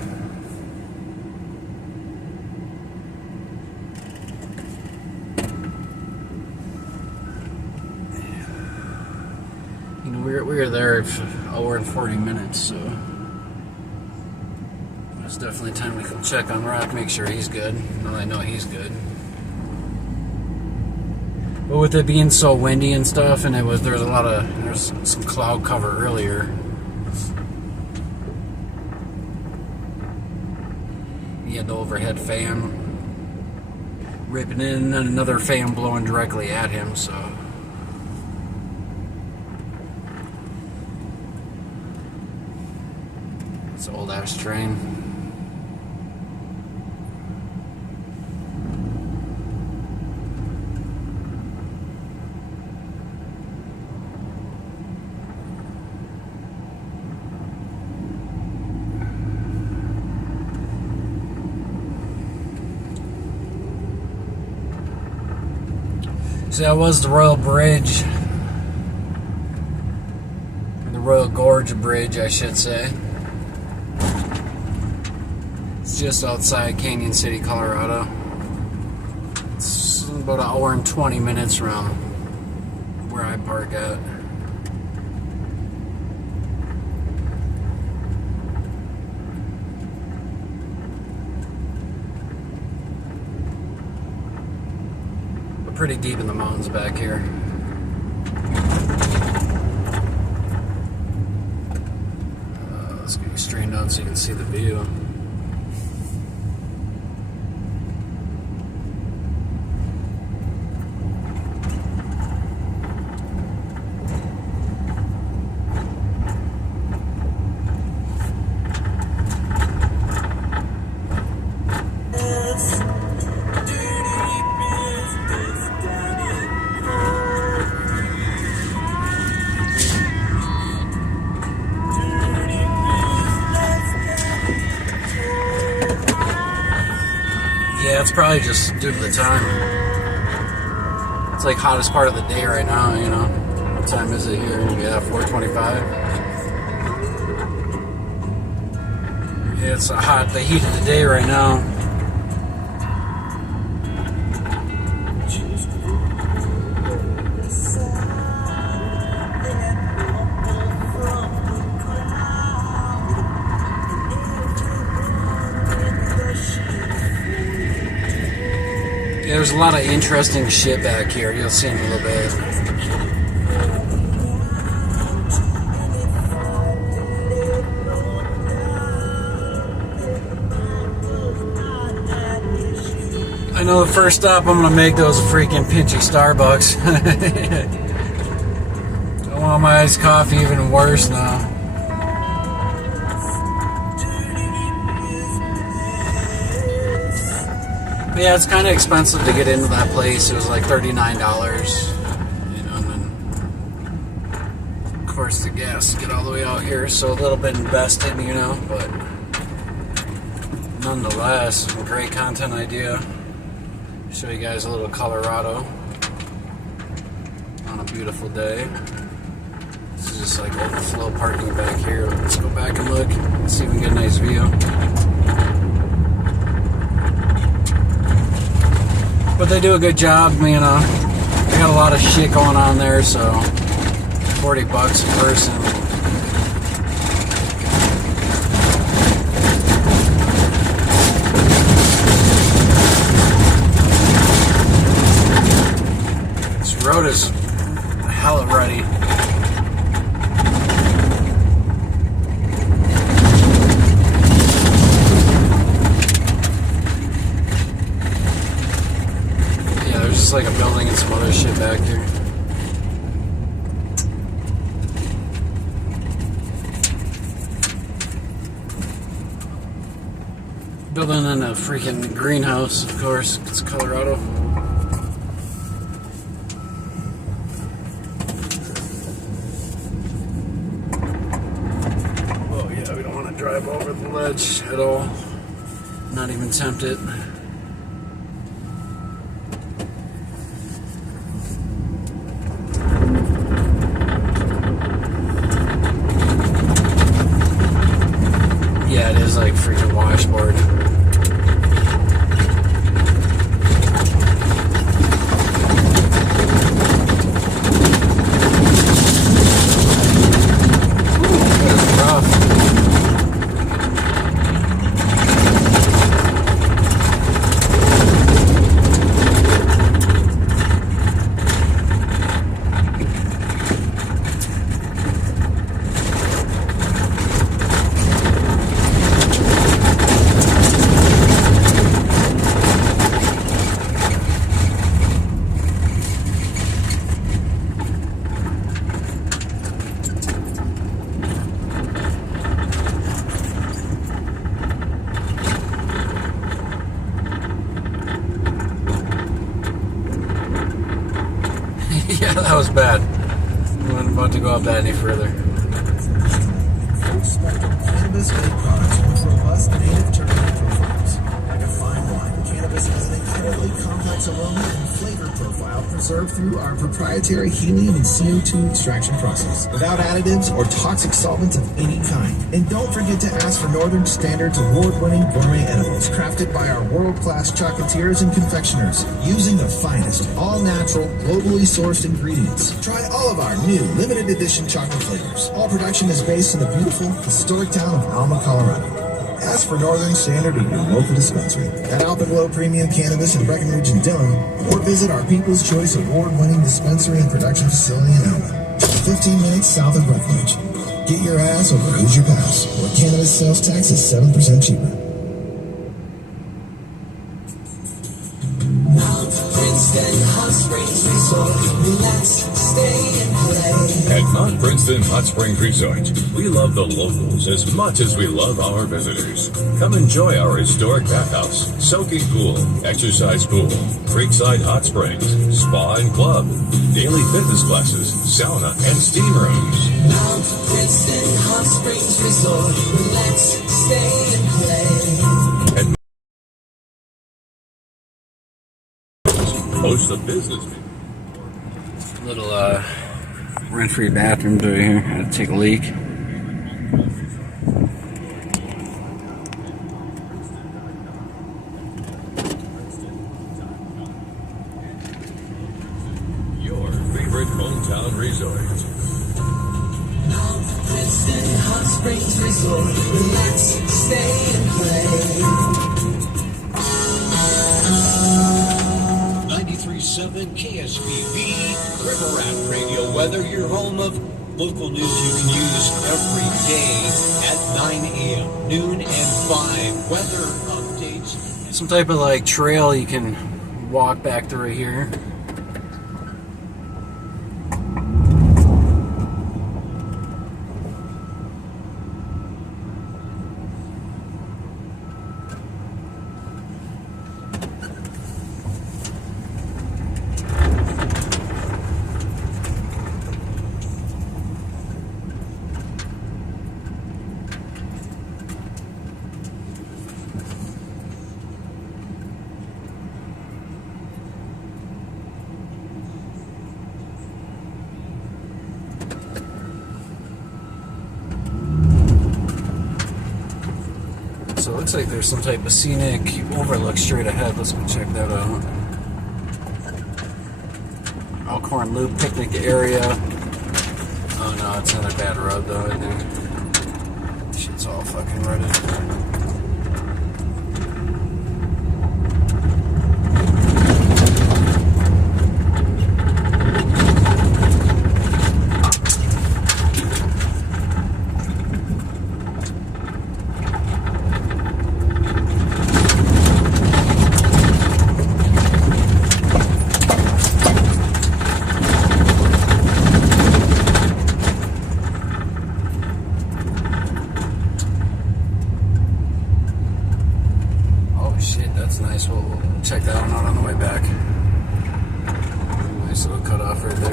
You know, we were there for an hour and 40 minutes, so it's definitely time we can check on Rock, make sure he's good. Well, I know he's good. But with it being so windy and stuff, and there's some cloud cover earlier. He had the overhead fan ripping in and another fan blowing directly at him, so. It's an old ass train. See, that was the Royal Bridge. The Royal Gorge Bridge, I should say. It's just outside Canon City, Colorado. It's about an hour and 20 minutes from where I park at. Pretty deep in the mountains back here. Let's get you straightened out so you can see the view. Yeah, it's probably just due to the time. It's like hottest part of the day right now, you know. What time is it here? Yeah, 4:25. Yeah, it's the heat of the day right now. There's a lot of interesting shit back here. You'll see in a little bit. I know the first stop I'm gonna make those freaking pinchy Starbucks. I want my iced coffee even worse now. But yeah, it's kind of expensive to get into that place. It was like $39, you know, and then of course the gas to get all the way out here, so a little bit invested, you know, but nonetheless, a great content idea. Show you guys a little Colorado on a beautiful day. This is just like overflow parking back here. Let's go back and look and see if we can get a nice view. But they do a good job, you know. They got a lot of shit going on there, so $40 a person. This road is hella ruddy. Just like a building and some other shit back here. Building in a freaking greenhouse, of course. It's Colorado. Oh yeah, we don't want to drive over the ledge at all. Not even tempted. Yeah, it is like freaking washboard. Ooh, that's rough. Yeah, that was bad. I wasn't about to go up that any further. Full spectrum cannabis-made products with robust native terpene profiles. Like a fine wine, cannabis has an incredibly complex aroma and flavor profile preserved through our proprietary helium and CO2 extraction process, without additives or toxic solvents of any kind. And don't forget to ask for Northern Standard's award-winning gourmet edibles, crafted by our world-class chocolatiers and confectioners, using the finest, all-natural, globally sourced ingredients. Try all of our new limited edition chocolate flavors. All production is based in the beautiful, historic town of Alma, Colorado. Ask for Northern Standard at your local dispensary, at Alpenglow Premium Cannabis in Breckenridge and Dillon, or visit our People's Choice award-winning dispensary and production facility in Alma, just 15 minutes south of Breckenridge. Get your ass over Hoosier Pass, where cannabis sales tax is 7% cheaper. Mount Princeton Hot Springs Resort. Relax, stay and play. At Mount Princeton Hot Springs Resort, we love the locals as much as we love our visitors. Come enjoy our historic bathhouse, soaking pool, exercise pool, creekside hot springs, spa and club, daily fitness classes, sauna, and steam rooms. Mount Princeton Hot Springs Resort. Relax, stay and play. Host the business. Little rent-free bathrooms over here. Had to take a leak. Your favorite hometown resort. Mount Princeton Hot Springs Resort. Relax, stay and play. 93.7 KSBB River Rat Radio Weather, your home of local news you can use every day at 9 a.m., noon, and 5. Weather updates. Some type of like trail you can walk back through here. So it looks like there's some type of scenic overlook straight ahead. Let's go check that out. Bighorn Loop picnic area. Oh no, it's another bad road though, I think. Shit's all fucking rutted. Nice, we'll check that one out on the way back. Nice little cutoff right there.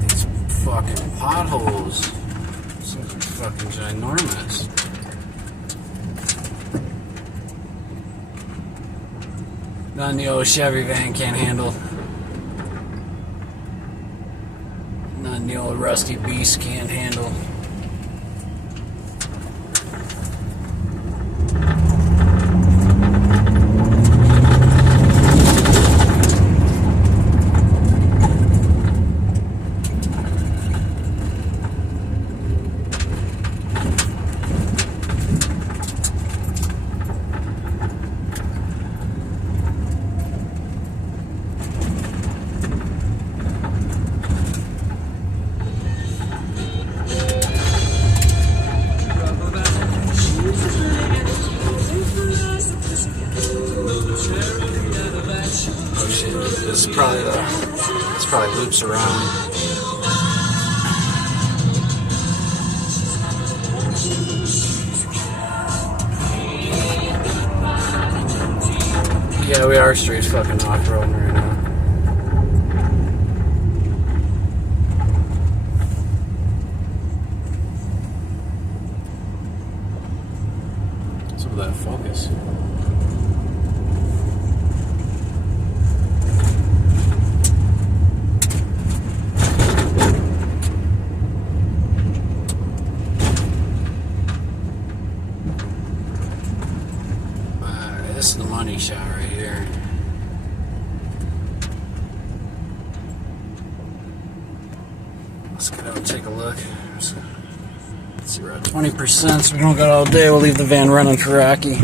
These fucking potholes. These are fucking ginormous. Nothing the old Chevy van can't handle. Nothing the old rusty beast can't handle. This probably loops around. Yeah, we are straight fucking off-roading right now. What's up with that focus? This is the money shot right here. Let's get out and take a look. Let's see, we're at 20%, so we don't got all day. We'll leave the van running for Rocky.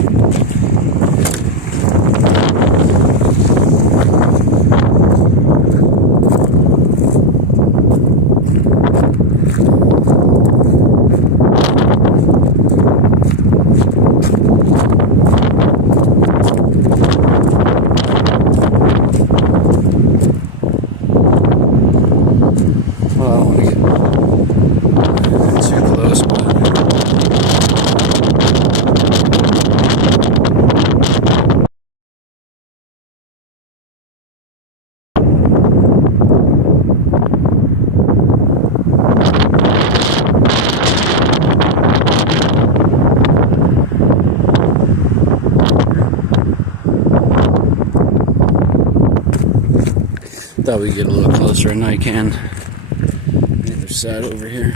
Thought we'd get a little closer, and I can. The other side over here.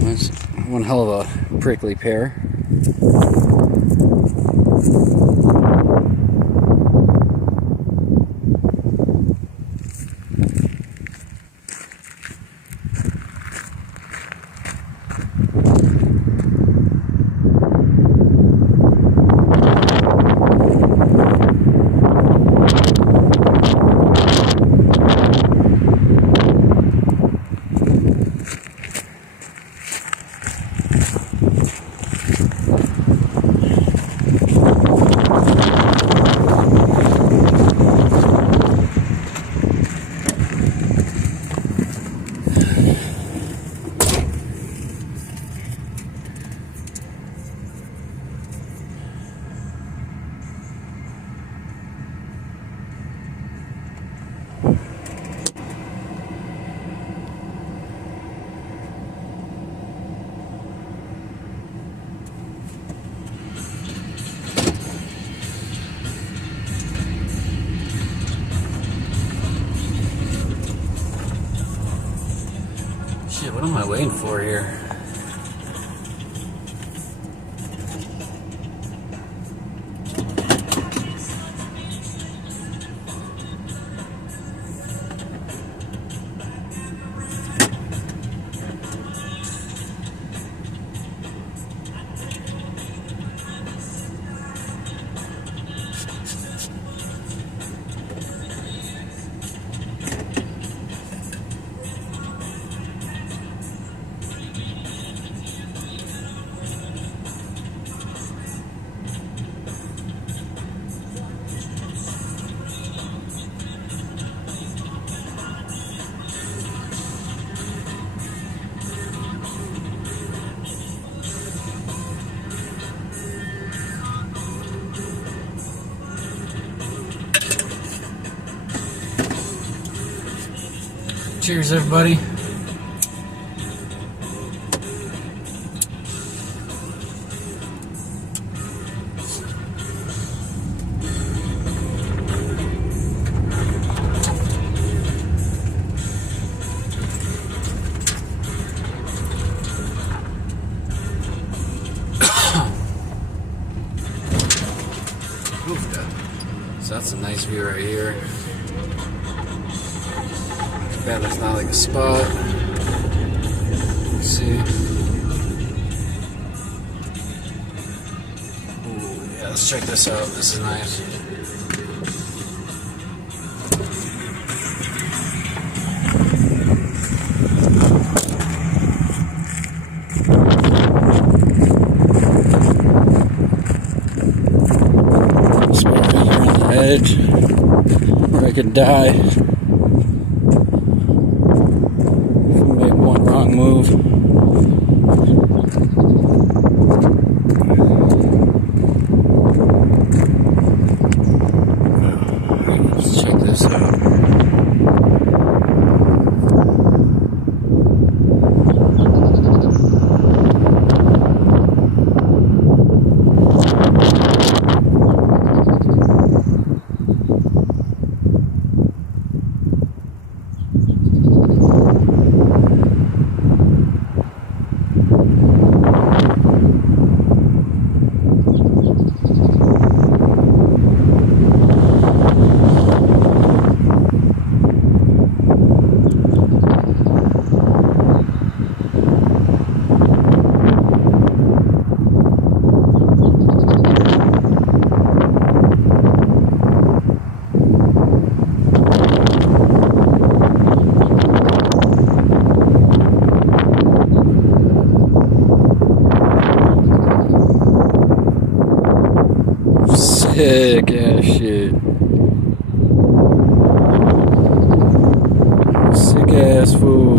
That's one hell of a prickly pear. Shit, what am I waiting for here? Cheers, everybody. So that's a nice view right here. Too bad there's not like a spot. Let's see. Ooh, yeah, let's check this out. This is nice. Spot right here on the edge where I could die. Made one wrong move. Let's check this out. Sick ass shit. Sick ass food.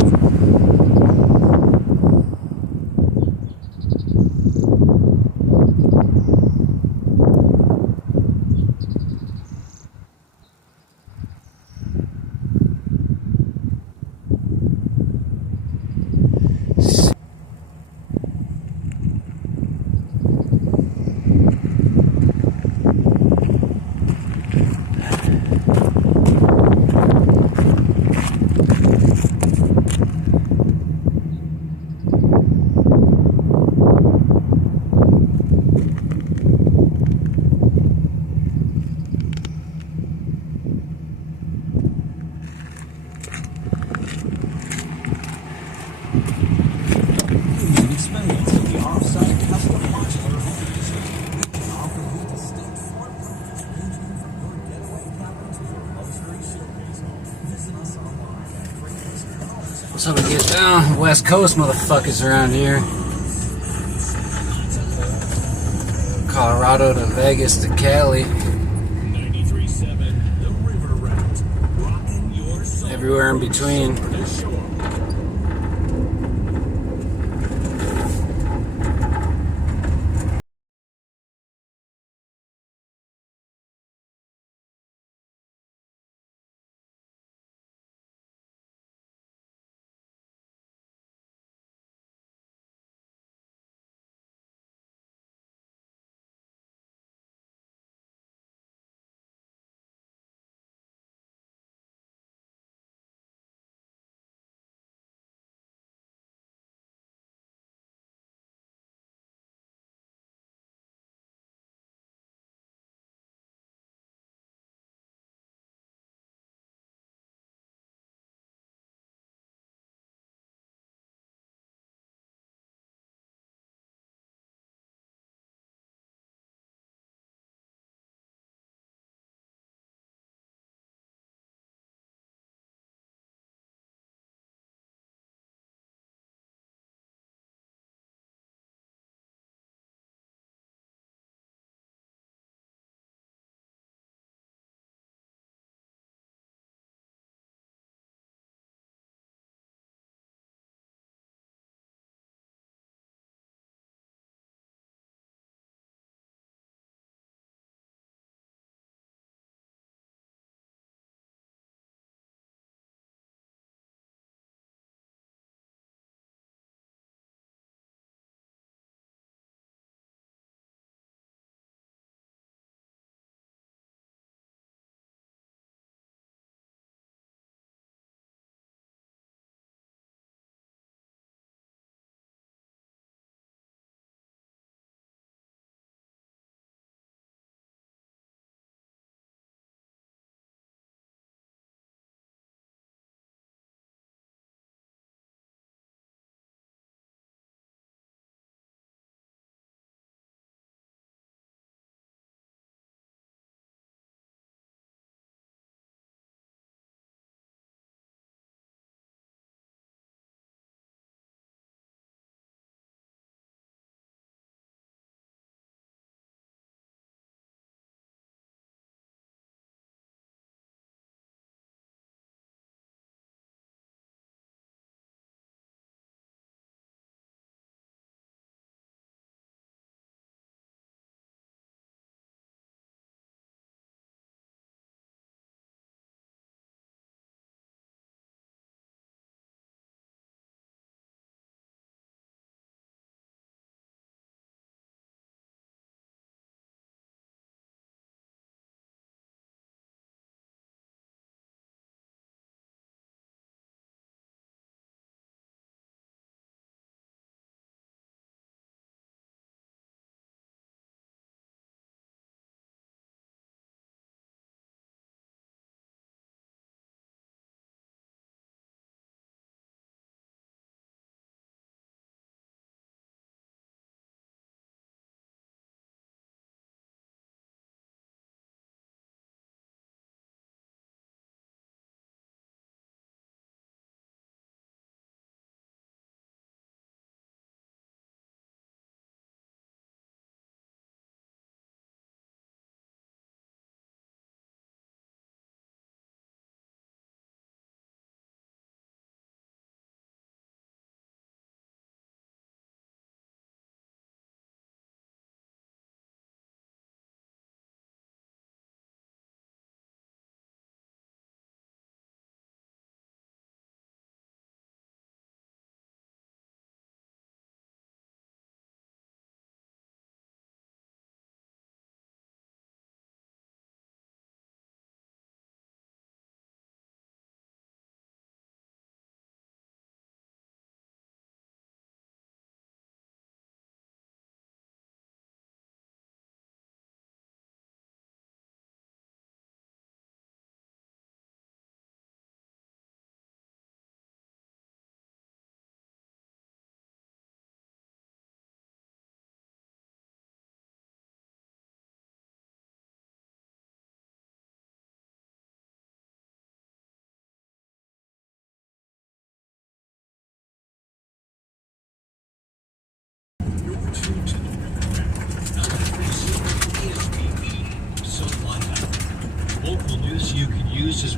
Experience of the off-site custom modular home design. We can offer you distinct floor plans ranging from your getaway cabin to your luxury showcase home. Visit us online at breathtaking. So we get down West Coast motherfuckers around here. Colorado to Vegas to Cali. 93.7 The River Route. Rocking your soul. Everywhere in between. The shore.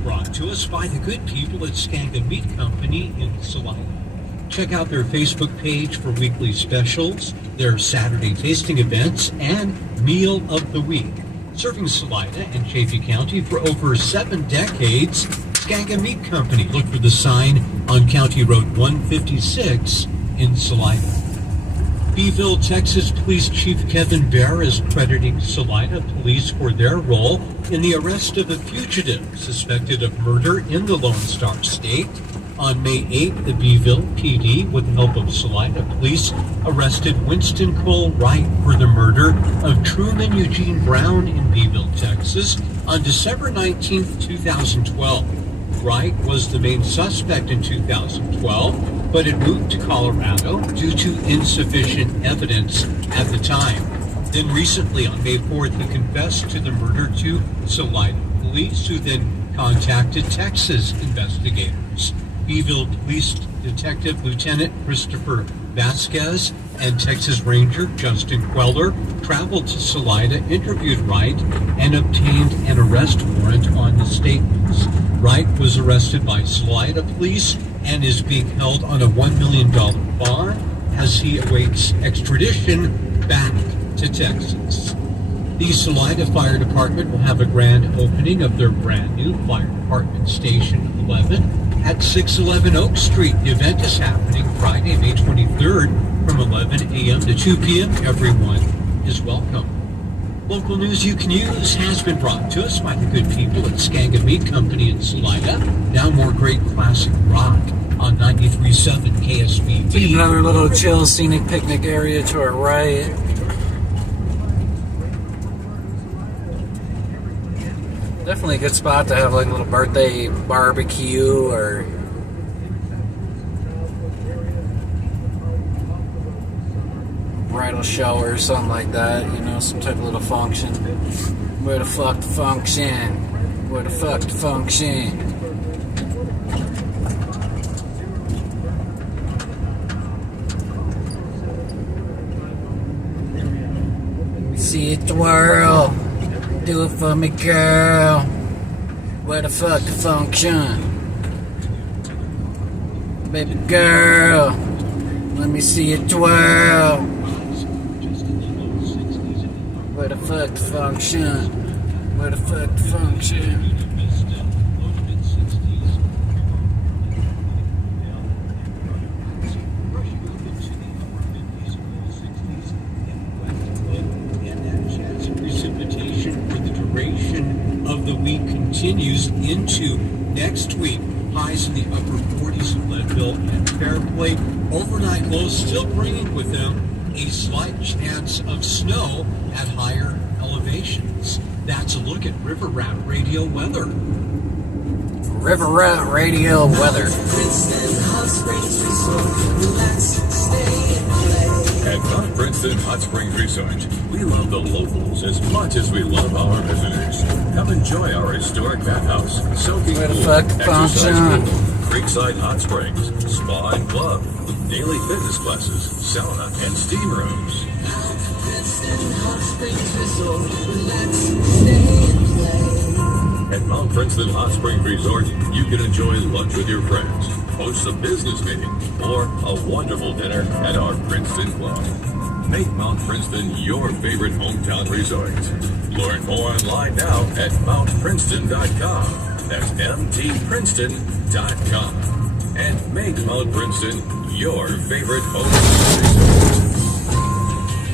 brought to us by the good people at Scenic Meat Company in Salida. Check out their Facebook page for weekly specials, their Saturday tasting events, and Meal of the Week. Serving Salida and Chaffee County for over 7 decades, Scenic Meat Company. Look for the sign on County Road 156 in Salida. Beeville, Texas Police Chief Kevin Bear is crediting Salida police for their role in the arrest of a fugitive suspected of murder in the Lone Star State. On May 8th, the Beeville PD, with the help of Salida police, arrested Winston Cole Wright for the murder of Truman Eugene Brown in Beeville, Texas, on December 19th, 2012. Wright was the main suspect in 2012, but had moved to Colorado due to insufficient evidence at the time. Then recently, on May 4th, he confessed to the murder to Salida police, who then contacted Texas investigators. Beeville Police Detective Lieutenant Christopher Vasquez and Texas Ranger Justin Queller traveled to Salida, interviewed Wright, and obtained an arrest warrant on his statements. Wright was arrested by Salida police and is being held on a $1 million bond as he awaits extradition back to Texas. The Salida Fire Department will have a grand opening of their brand new Fire Department Station 11 at 611 Oak Street. The event is happening Friday, May 23rd from 11 a.m. to 2 p.m. Everyone is welcome. Local news you can use has been brought to us by the good people at Scenic Meat Company in Salida. Now more great classic rock on 93.7 KSBT. Another little chill scenic picnic area to our right. Definitely a good spot to have like a little birthday barbecue or bridal shower or something like that, you know, some type of little function. Where the fuck the function? Where the fuck the function? See it twirl. Do it for me, girl. Where the fuck the function? Baby girl, let me see it twirl. Where the fuck the function? Where the fuck the function? Continues into next week. Highs in the upper 40s in Leadville and Fairplay. Overnight lows still bringing with them a slight chance of snow at higher elevations. That's a look at River Rat Radio weather. River Rat Radio weather. At Mount Princeton Hot Springs Resort, we love the locals as much as we love our visitors. Come enjoy our historic bathhouse, soaking pool, exercise pool, creekside hot springs, spa and club, daily fitness classes, sauna, and steam rooms. At Mount Princeton Hot Springs Resort, you can enjoy lunch with your friends, host a business meeting, or a wonderful dinner at our Princeton Club. Make Mount Princeton your favorite hometown resort. Learn more online now at mountprinceton.com. That's mtprinceton.com. And make Mount Princeton your favorite hometown resort.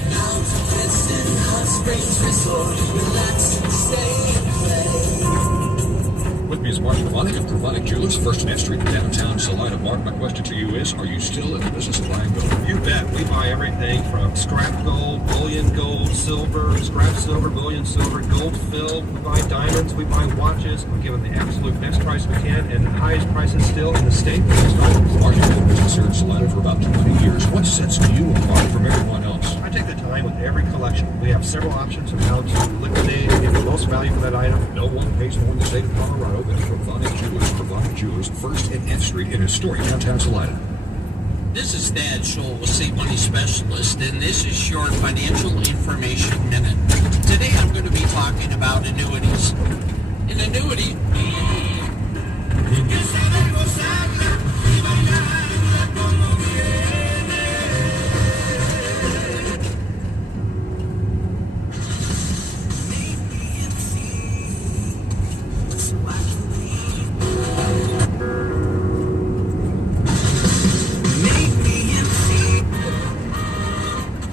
Mount Princeton Hot Springs Resort. Relax and stay and play. With me is Mark Kravonic of Kravonic Jewelers, First and F Street, downtown Salida. Mark, my question to you is, are you still in the business of buying gold? You bet. We buy everything from scrap gold, bullion gold, silver, scrap silver, bullion silver, gold filled. We buy diamonds. We buy watches. We give them the absolute best price we can and the highest prices still in the state. Mark, you've been in business here in Salida for about 20 years. What sets you apart from everyone else? I take the time with every collection. We have several options of how to liquidate and get the most value for that item. No one pays more in the state of Colorado than Kravonic Jewelers. Kravonic Jewelers, First and F Street in historic downtown Salida. This is Thad Scholl with Save Money Specialist, and this is your Financial Information Minute. Today I'm going to be talking about annuities. An annuity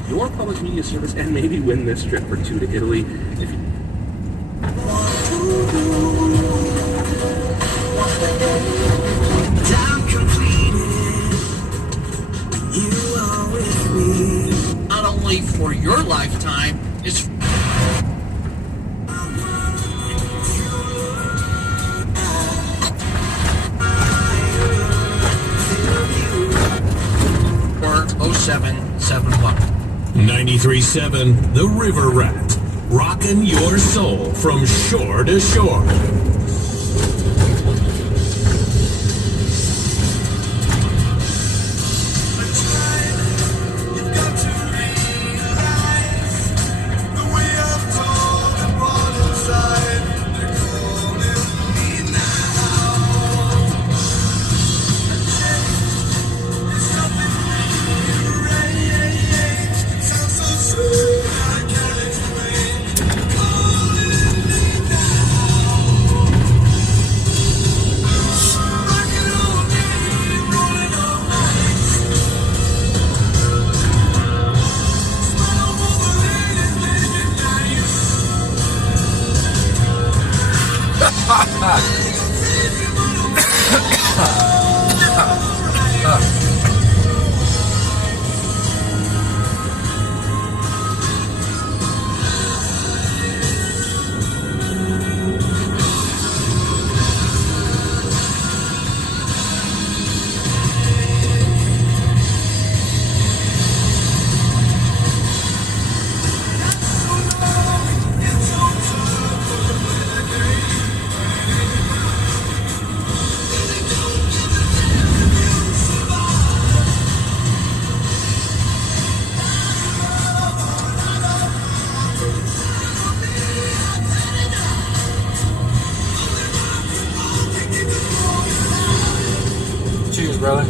Your public media service, and maybe win this trip for 2 to Italy. If you Not only for your lifetime, it's for 0771. 93.7 The River Rat, rocking your soul from shore to shore. Cheers, brother.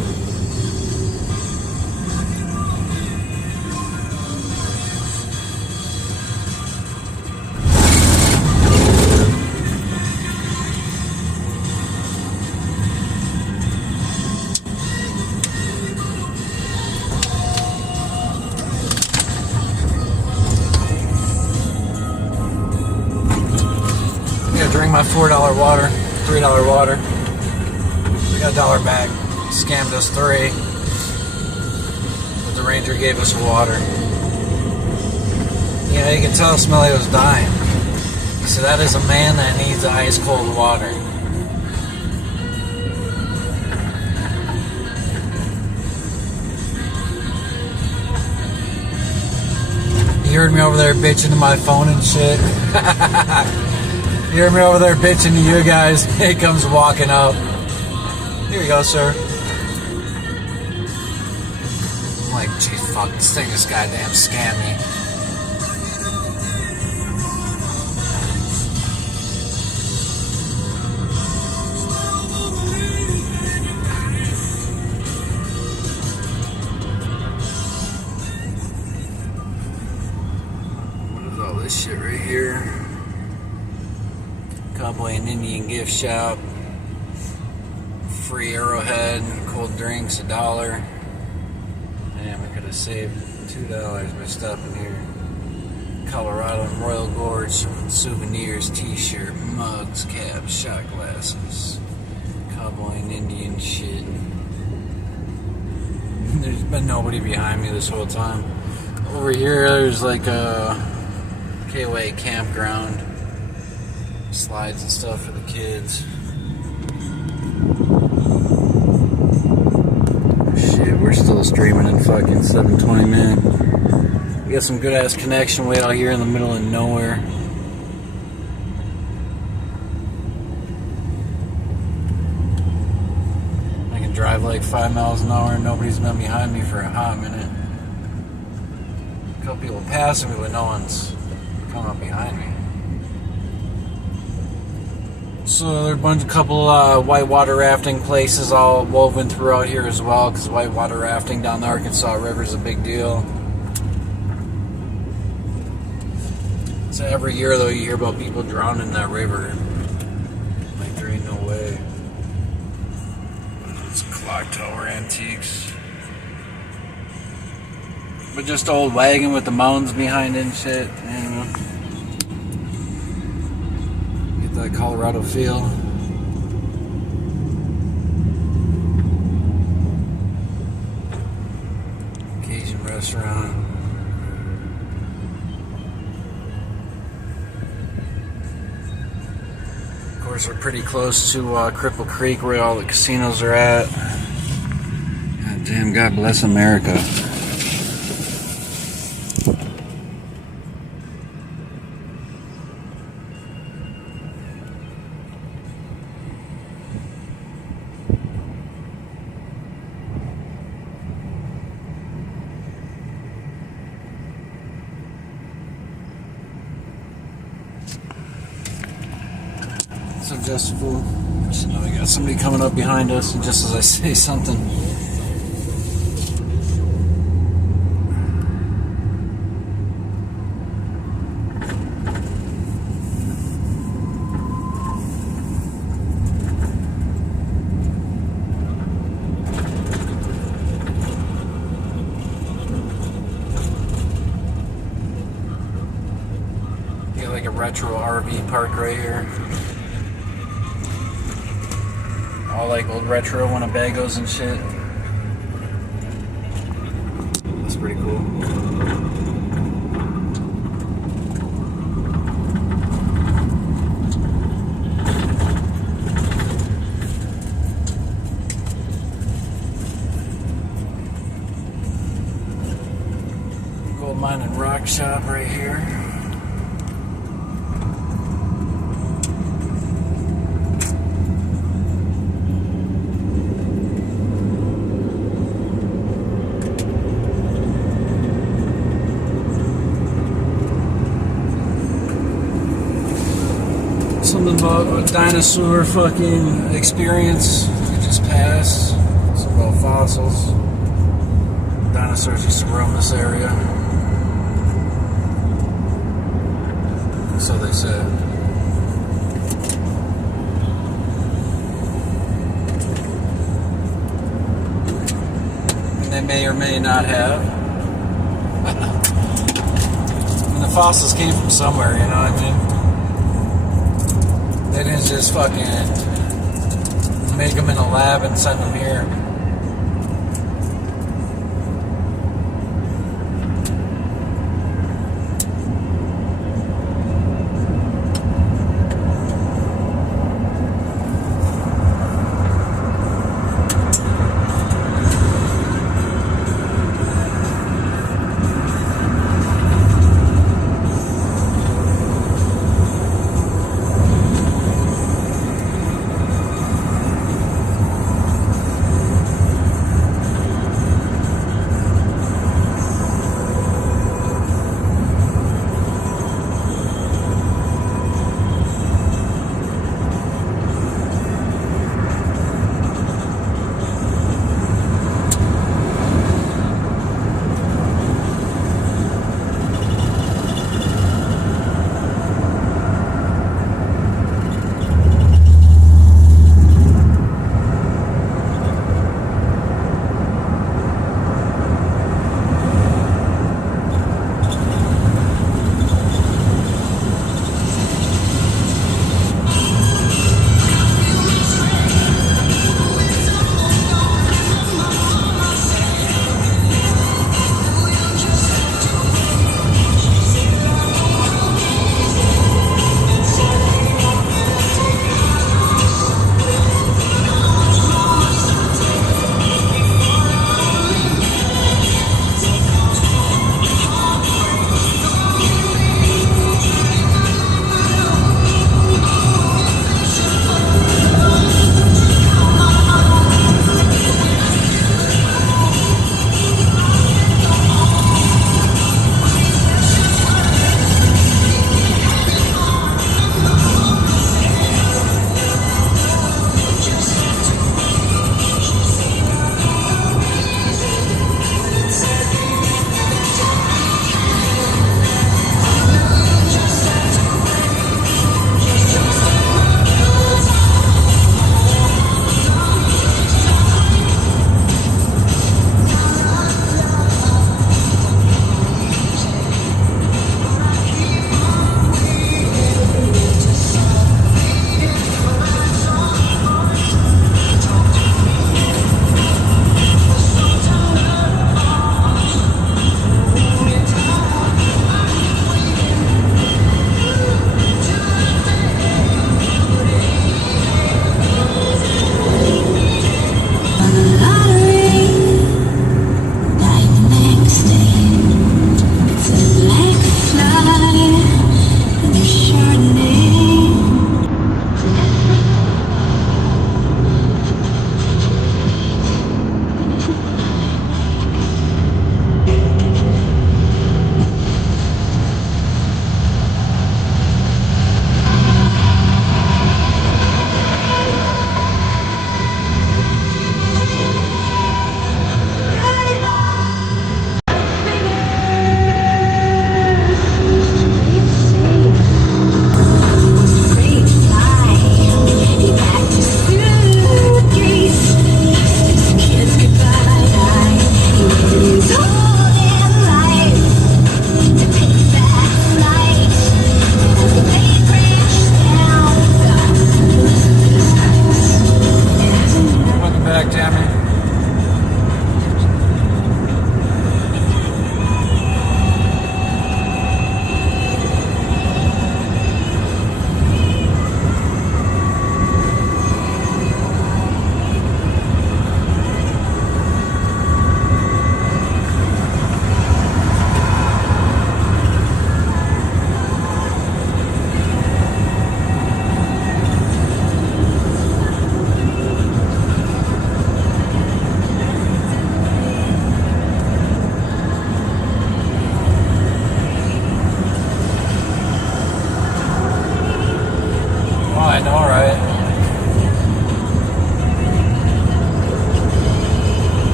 I'm gonna drink my $4 water, $3 water. We got $1 back. Scammed us 3, but the ranger gave us water. You know, you can tell Smelly was dying. He said that is a man that needs ice cold water. You heard me over there bitching to my phone and shit. You heard me over there bitching to you guys. He comes walking up. Here you go, sir. I'm like, geez, fuck, this thing is goddamn scammy. What is all this shit right here? Cowboy and Indian gift shop. Free Arrowhead, cold drinks, $1. Damn, we could have saved $2 by stopping here. Colorado and Royal Gorge, souvenirs, t-shirt, mugs, caps, shot glasses, cowboy and Indian shit. There's been nobody behind me this whole time. Over here, there's like a KOA campground, slides and stuff for the kids. We're still streaming in fucking 720, man. We got some good ass connection way out here in the middle of nowhere. I can drive like 5 miles an hour and nobody's been behind me for a hot minute. A couple people passing me, but no one's coming up behind me. So there are a couple whitewater rafting places all woven throughout here as well, because whitewater rafting down the Arkansas River is a big deal. So every year though, you hear about people drowning in that river. Like there ain't no way. It's clock tower antiques. But just old wagon with the mountains behind it and shit, you know. That Colorado feel. Cajun restaurant. Of course, we're pretty close to Cripple Creek, where all the casinos are at. God damn, God bless America. Suggestible. So now we got somebody coming up behind us, and just as I say something, you got like a retro RV park right here. All like old retro Winnebagos and shit. That's pretty cool. Gold mine and rock shop right here. Something about a dinosaur fucking experience we just passed. Something about fossils. Dinosaurs used to roam this area. So they said. And they may or may not have. I mean, the fossils came from somewhere, you know what I mean? They didn't just fucking make them in a lab and send them here.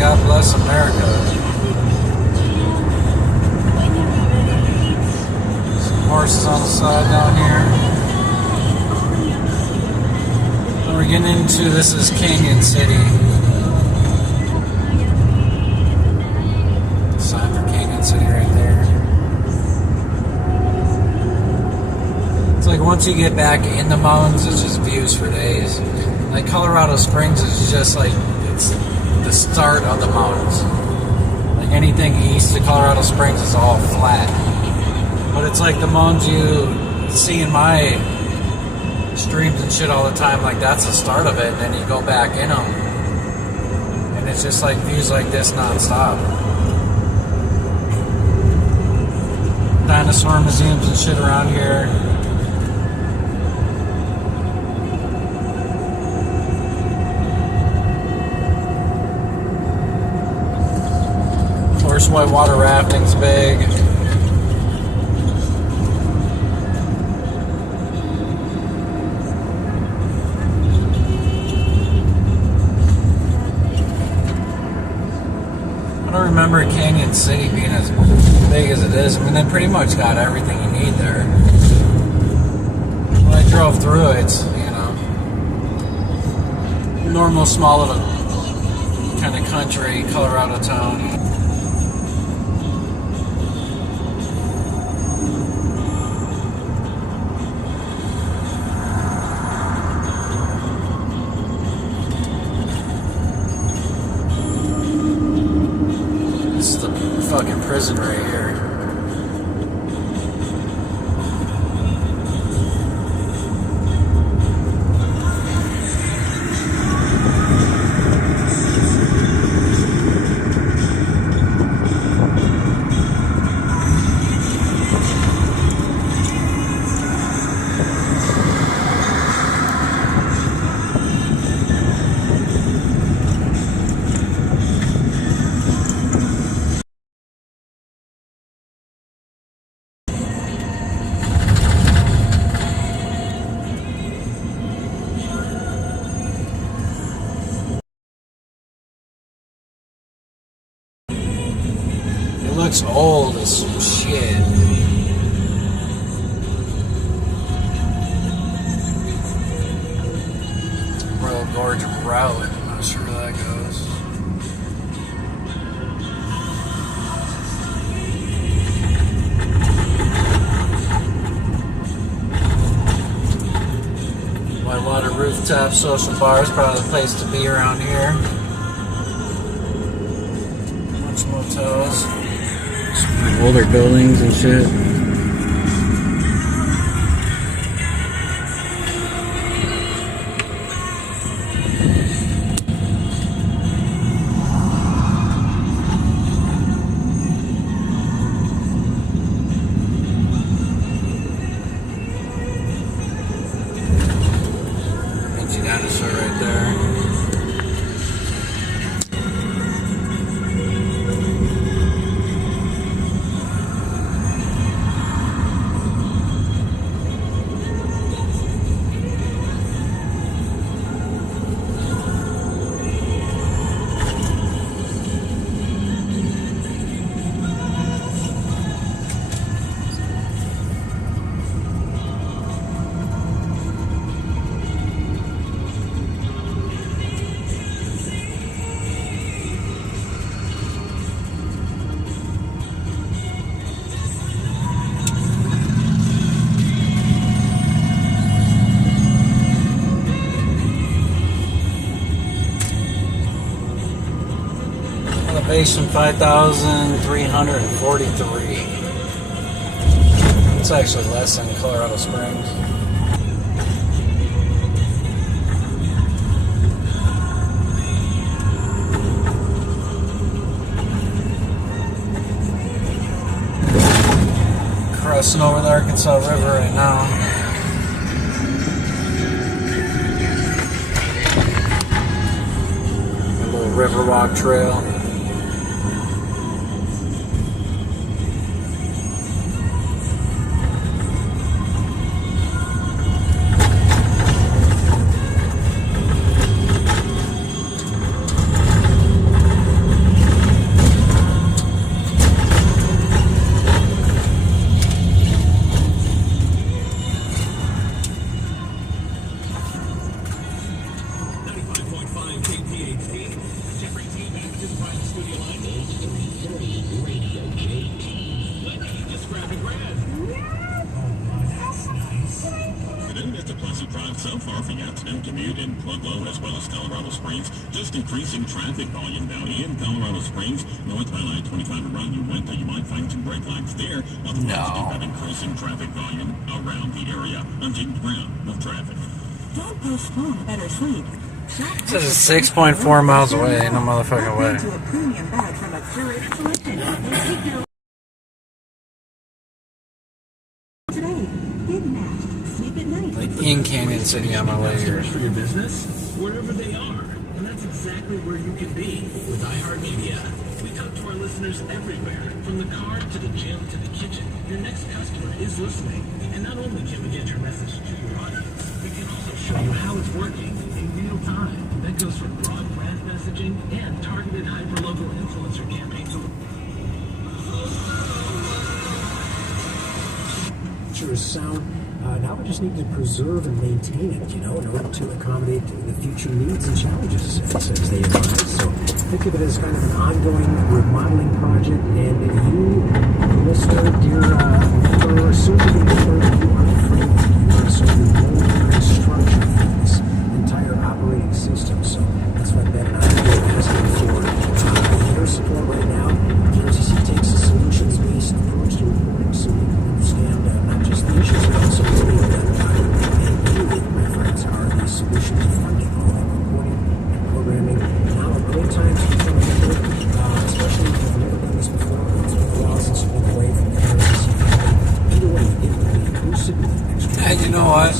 God bless America. Some horses on the side down here. And we're getting into, this is Canon City. Sign for Canon City right there. It's like once you get back in the mountains, it's just views for days. Like Colorado Springs is just like, it's the start of the mountains. Like anything east of Colorado Springs is all flat. But it's like the mountains you see in my streams and shit all the time, like that's the start of it, and then you go back in them. And it's just like views like this non-stop. Dinosaur museums and shit around here. Of course, whitewater rafting's big. I don't remember Canon City being as big as it is. I mean, they pretty much got everything you need there. When I drove through it, you know, normal small little kind of country Colorado town. Fucking prison right here. It looks old as shit. Royal Gorge route. I'm not sure where that goes. Whitewater rooftop social bar is probably the place to be around here. Bunch of motels. Some older buildings and shit. Dinosaur right there. Elevation 5,343. It's actually less than Colorado Springs. Crossing over the Arkansas River right now. A little Riverwalk trail. so far for your afternoon commute in Pueblo as well as Colorado Springs. Just increasing traffic volume now in Colorado Springs. Northbound I-25 around Uinta, you might find some brake lights there. Otherwise, you have increasing traffic volume around the area. I'm James Brown with traffic. Don't postpone better sleep. This is 6.4 miles away. Ain't no motherfucking way. To a premium bag from a curated selection. Today, big match. Sleep at night. Like in Canon City on my way here. For your business, wherever they are. And that's exactly where you can be with iHeartMedia. We talk to our listeners everywhere, from the car to the gym to the kitchen. Your next customer is listening. And not only can we get your message to your audience, we can also show you how it's working in real time. That goes for broad brand messaging and targeted hyperlocal influencer campaigns. Sound. Now we just need to preserve and maintain it, in order to accommodate the future needs and challenges as they arise. So think of it as kind of an ongoing remodeling project, and you, listener, dear member, soon-to-be member, you are free. You are certainly building structure for this entire operating system. So that's what Ben and I are asking for your support right now. KRCC takes a solutions-based approach to reporting so we can understand not just the issues, but also what's being done about it. And you, my friends, are the solution to funding all that reporting and programming. Now a great time to become a member, especially if you've never done this before. It's been a while since you've been away from the KRCC family. Either way, it will be inclusive with extra. Hey, you know what?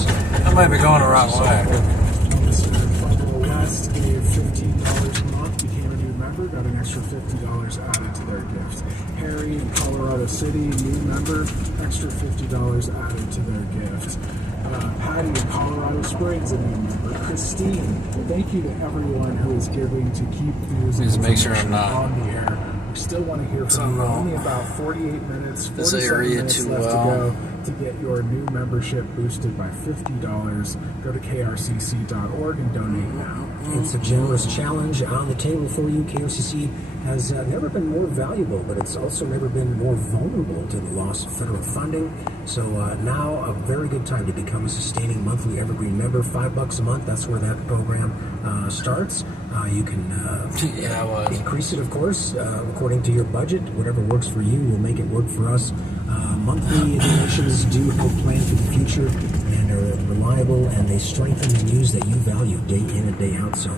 I might be going the wrong way. West gave $15 a month, became a new member, got an extra $50 added to their gift. Harry in Colorado City, new member, extra $50 added to their gift. Patty in Colorado Springs, a new member. Christine, thank you to everyone who is giving to keep news Just make sure I'm not on the air. We still want to hear from you. Only about 48 minutes, 47 minutes left to go to get your new membership boosted by $50. Go to krcc.org and donate now. It's a generous challenge on the table for you. KRCC has never been more valuable, but it's also never been more vulnerable to the loss of federal funding. So now a very good time to become a sustaining monthly evergreen member. $5 a month, that's where that program starts. You can increase it, of course, according to your budget. Whatever works for you will make it work for us. Monthly donations do help plan for the future and are reliable, and they strengthen the news that you value day in and day out. So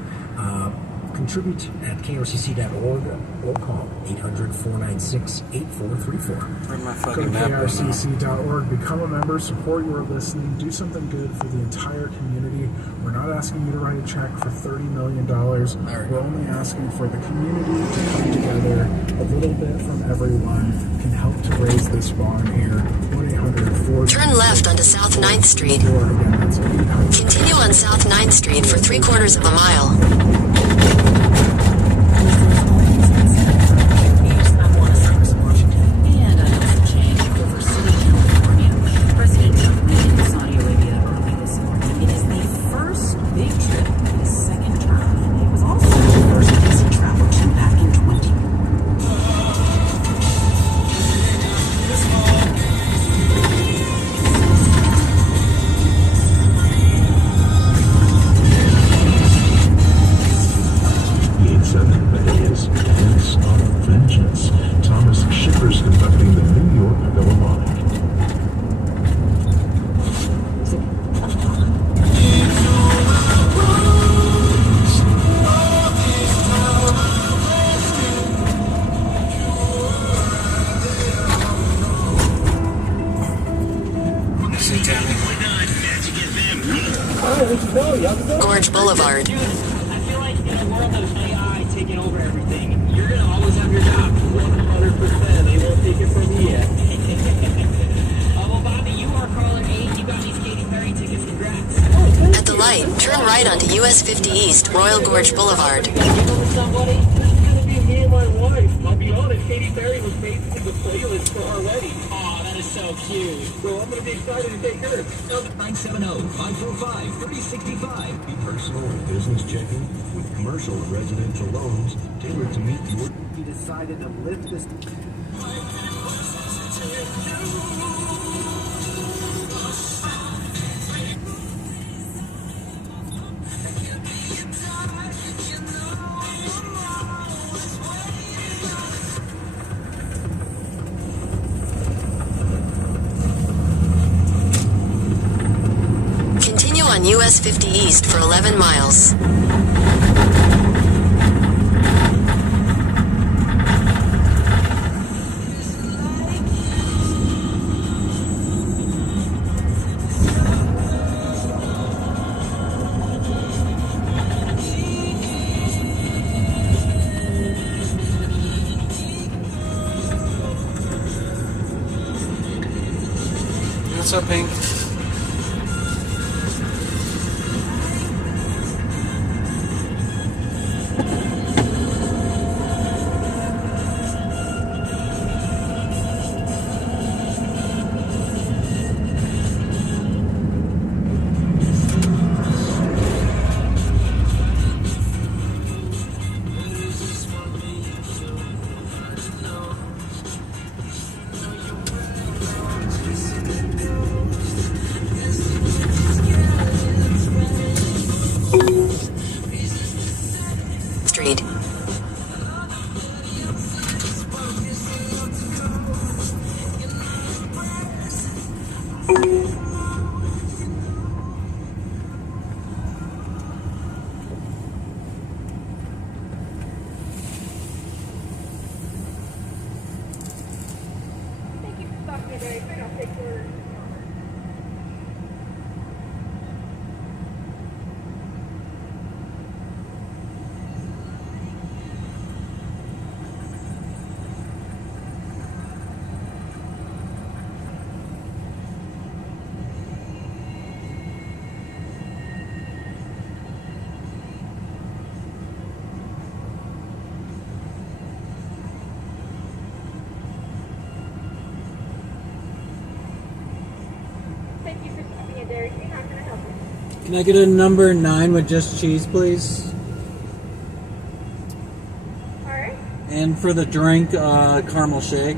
contribute at krcc.org or call 800-496-8434. Go to krcc.org, become a member, support your listening, do something good for the entire community. We're not asking you to write a check for $30 million. We're only asking for the community to come together. A little bit from everyone can help to raise this barn here. 1-800-4... Turn left onto South 9th Street. Continue on South 9th Street for 3/4 of a mile. Gorge Boulevard. I feel like in a world of AI taking over everything, you're going to always have your job. 100%. They won't take it from you yet. Well, Bobby, you are caller 8. You got these Katy Perry tickets. Congrats. At the light, turn right onto US 50 East, Royal Gorge Boulevard. This is going to be me and my wife. I'll be honest, Katy Perry was basically the playlist for our wedding. Oh, that is so cute. So I'm going to be excited to take her. 970-545-3065. Be personal and business checking with commercial and residential loans tailored to meet your... He decided to lift this... on US 50 East for 11 miles. What's up, Pink? Street. Thank you for stopping me there. I don't take orders. Thank you for stopping me there. How can I help you? Can I get a number 9 with just cheese, please? Alright. And for the drink, caramel shake.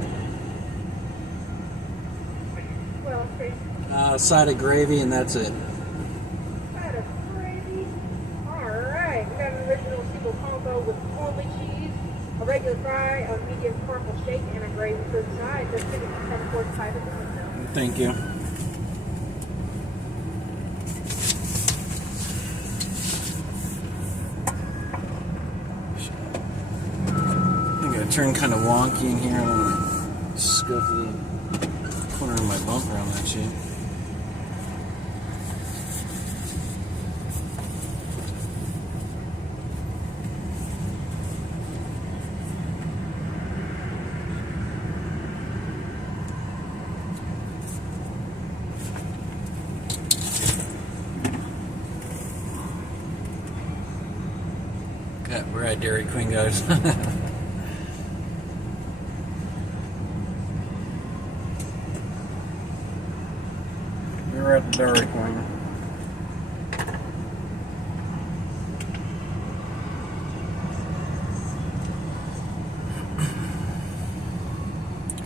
Well, great. Side of gravy, and that's it. Side of gravy. Alright. We got an original single combo with only cheese, a regular fry, a medium caramel shake, and a gravy for the side. Just sitting at 10:45 at the window. Thank you. I'm gonna turn kind of wonky in here. I'm gonna scope the corner of my bumper on that shit. Yeah, we're at Dairy Queen, guys. We're at the Dairy Queen.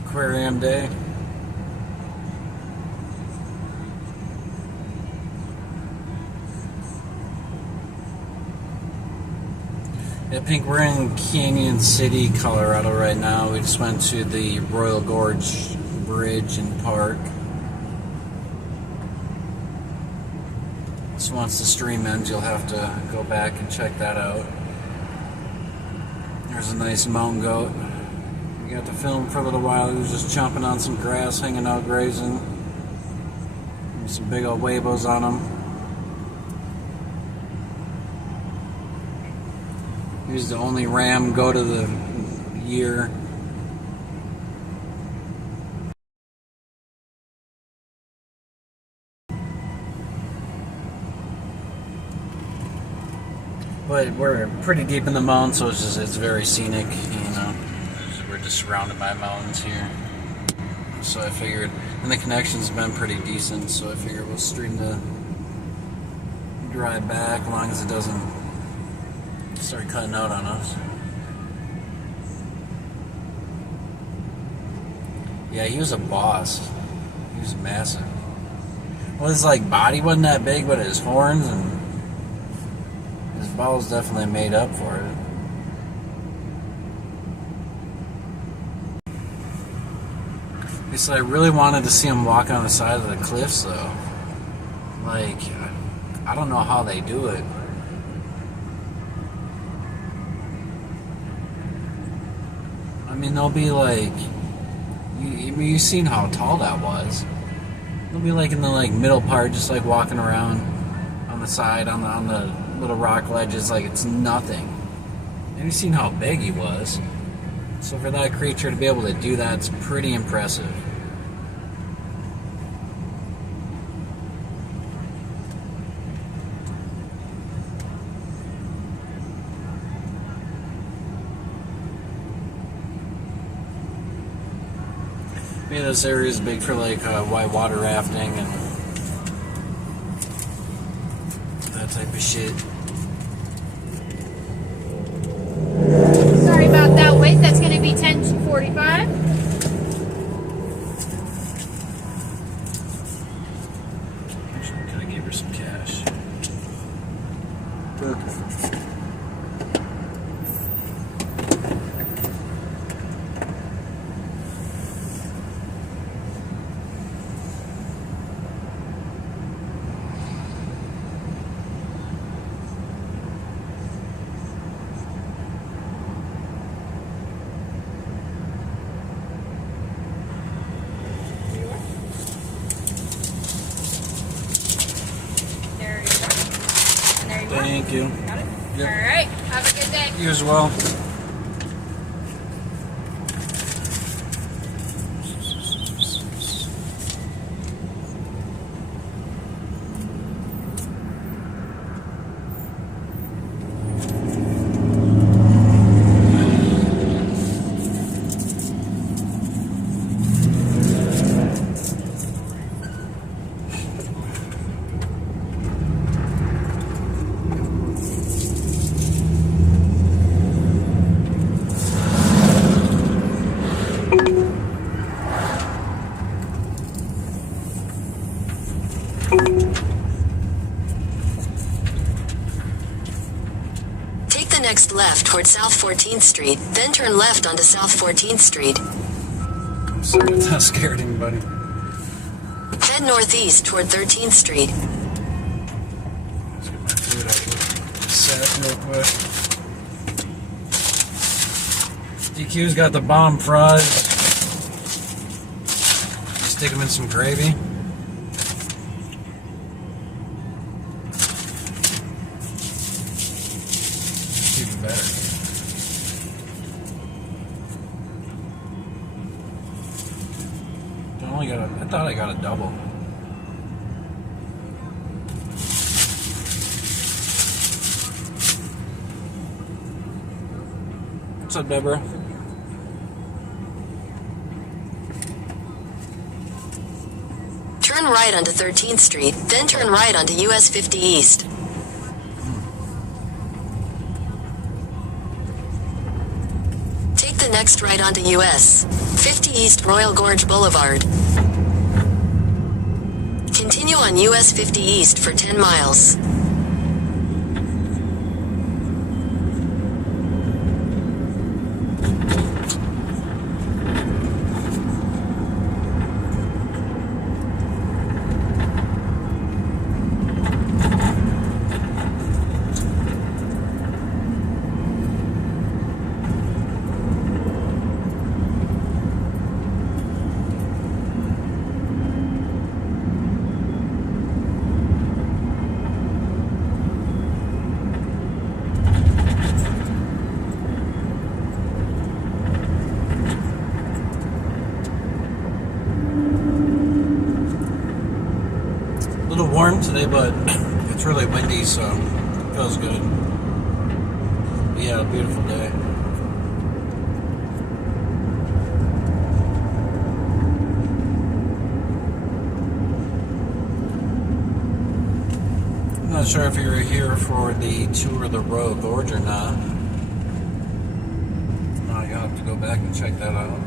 Aquarium Day. Yeah, Pink, we're in Canon City, Colorado right now. We just went to the Royal Gorge Bridge and Park. So once the stream ends, you'll have to go back and check that out. There's a nice mountain goat. We got to film for a little while. He was just chomping on some grass, hanging out, grazing. There's some big old huevos on him. He's the only ram goat of the year. But we're pretty deep in the mountains, so it's very scenic, you know. We're just surrounded by mountains here. So I figured, and the connection's been pretty decent, so I figured we'll stream the drive back as long as it doesn't start cutting out on us. Yeah, he was a boss. He was massive. Well, his like body wasn't that big, but his horns and his balls definitely made up for it. So I really wanted to see him walk on the side of the cliffs, though. Like, I don't know how they do it. I mean, they'll be like, you've seen how tall that was. They'll be like in the like middle part, just like walking around on the side, on the little rock ledges, like it's nothing. And you've seen how big he was. So for that creature to be able to do that, it's pretty impressive. Yeah, this area is big for like whitewater rafting and that type of shit. Sorry about that wait. That's going to be 10:45. Actually, I could have gave her some cash. Thank you. Got it? Yep. All right. Have a good day. You as well. Take the next left toward South 14th Street, then turn left onto South 14th Street. I'm sorry if that scared anybody. Head northeast toward 13th Street. Let's get my food out of here. Set real quick. DQ's got the bomb fries. Stick them in some gravy. It's even better. I thought I got a double. What's up, Deborah? Turn right onto 13th Street, then turn right onto US 50 East. Take the next right onto US 50 East Royal Gorge Boulevard. Continue on US 50 East for 10 miles. A little warm today, but it's really windy, so it feels good. But yeah, a beautiful day. I'm not sure if you were here for the tour of the Royal Gorge or not. No, you'll have to go back and check that out.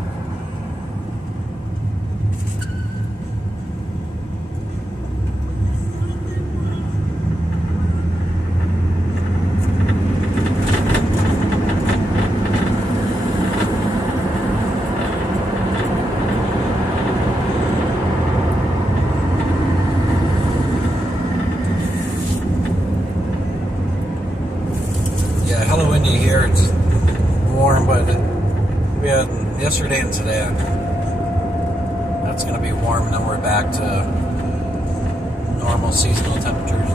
Yeah, yesterday and today. That's going to be warm, and then we're back to normal seasonal temperatures.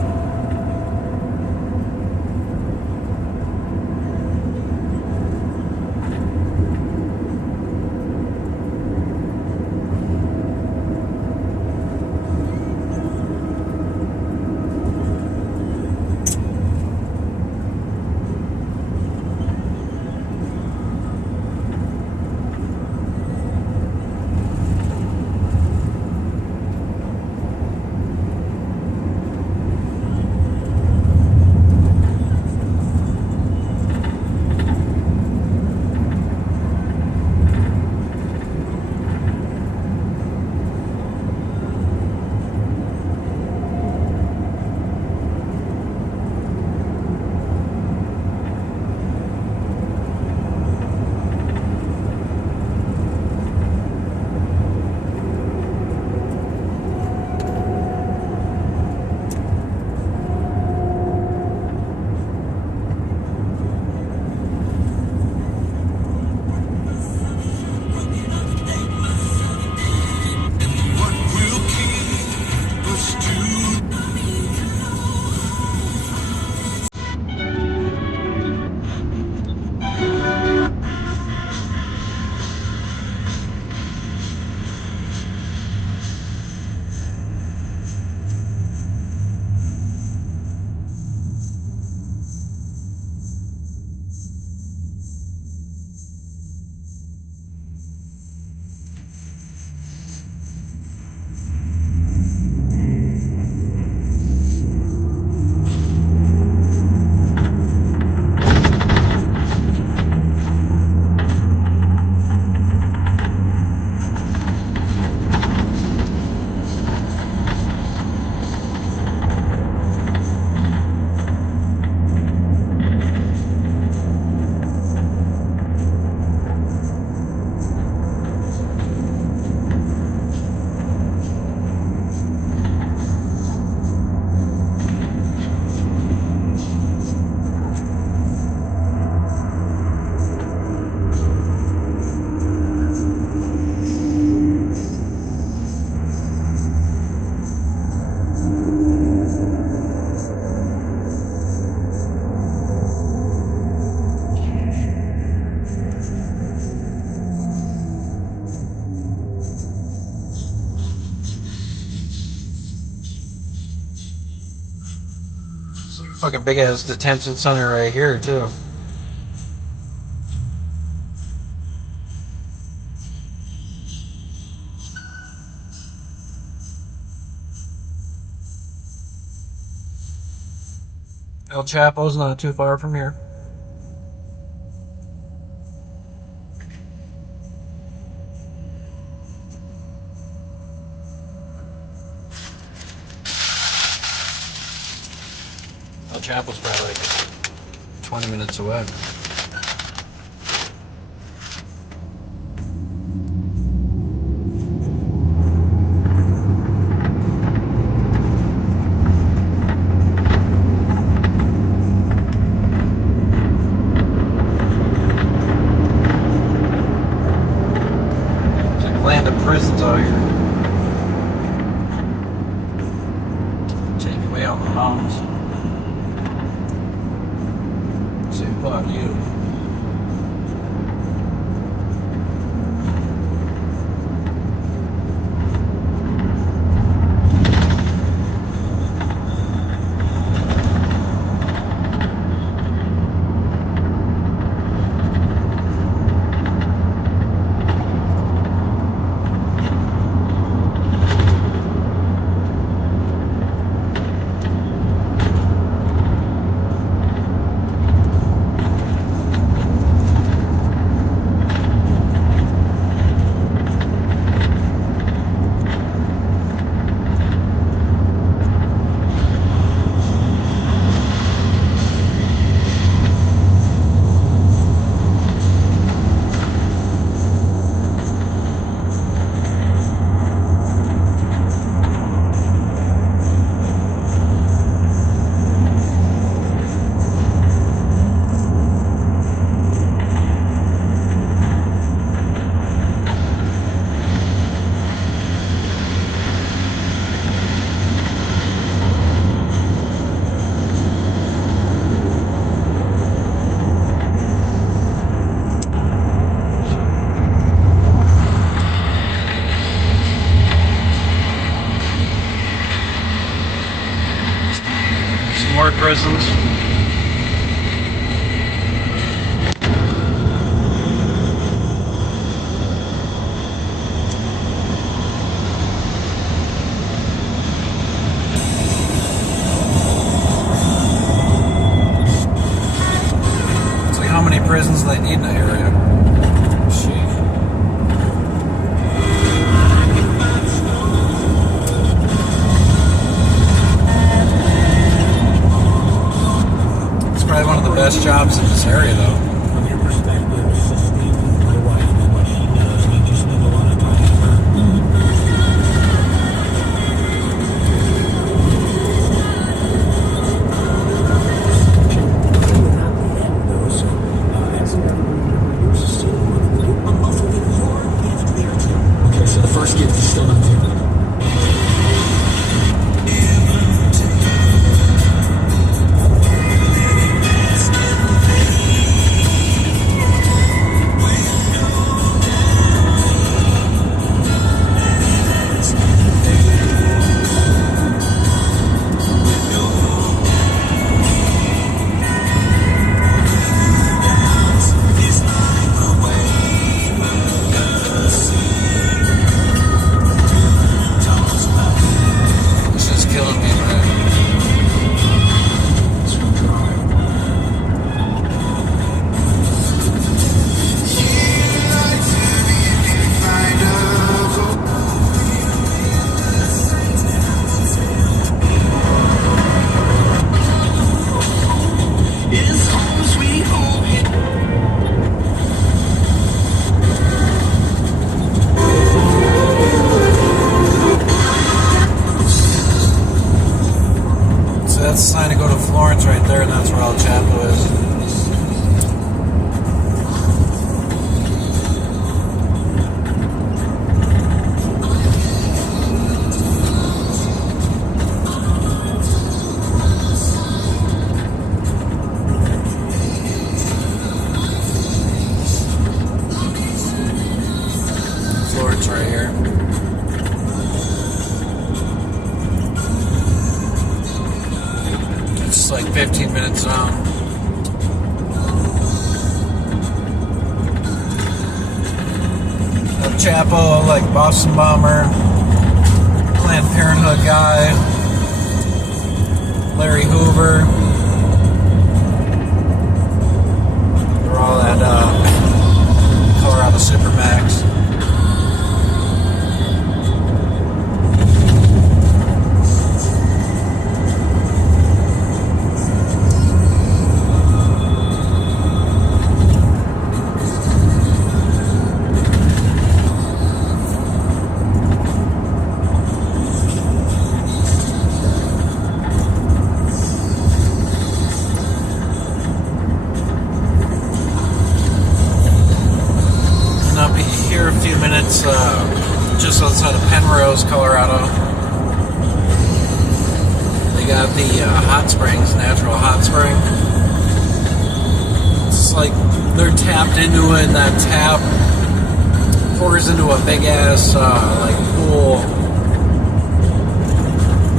Fucking big ass detention center right here too. El Chapo's not too far from here. El Chapo's probably like 20 minutes away. Land of prisons out here. Take you way out in the mountains. Say fuck you. prisons. It's like how many prisons they need in the area. Probably one of the best jobs in this area, though. From your perspective, Steve, my wife, and what she does, we do spend a lot of time with her. Not the end, though, so hasn't everybody ever used a steam one? Also, your gift there too. Okay, so the first gift is still not there. That's a sign to go to Florence right there, and that's where El Chapo is. Florence right here. It's like 15 minutes down. El Chapo, like Boston Bomber, Planned Parenthood guy, Larry Hoover. They're all at Colorado Supermax. A few minutes just outside of Penrose, Colorado. They got the hot springs, natural hot spring. It's like they're tapped into it, and that tap pours into a big ass like pool.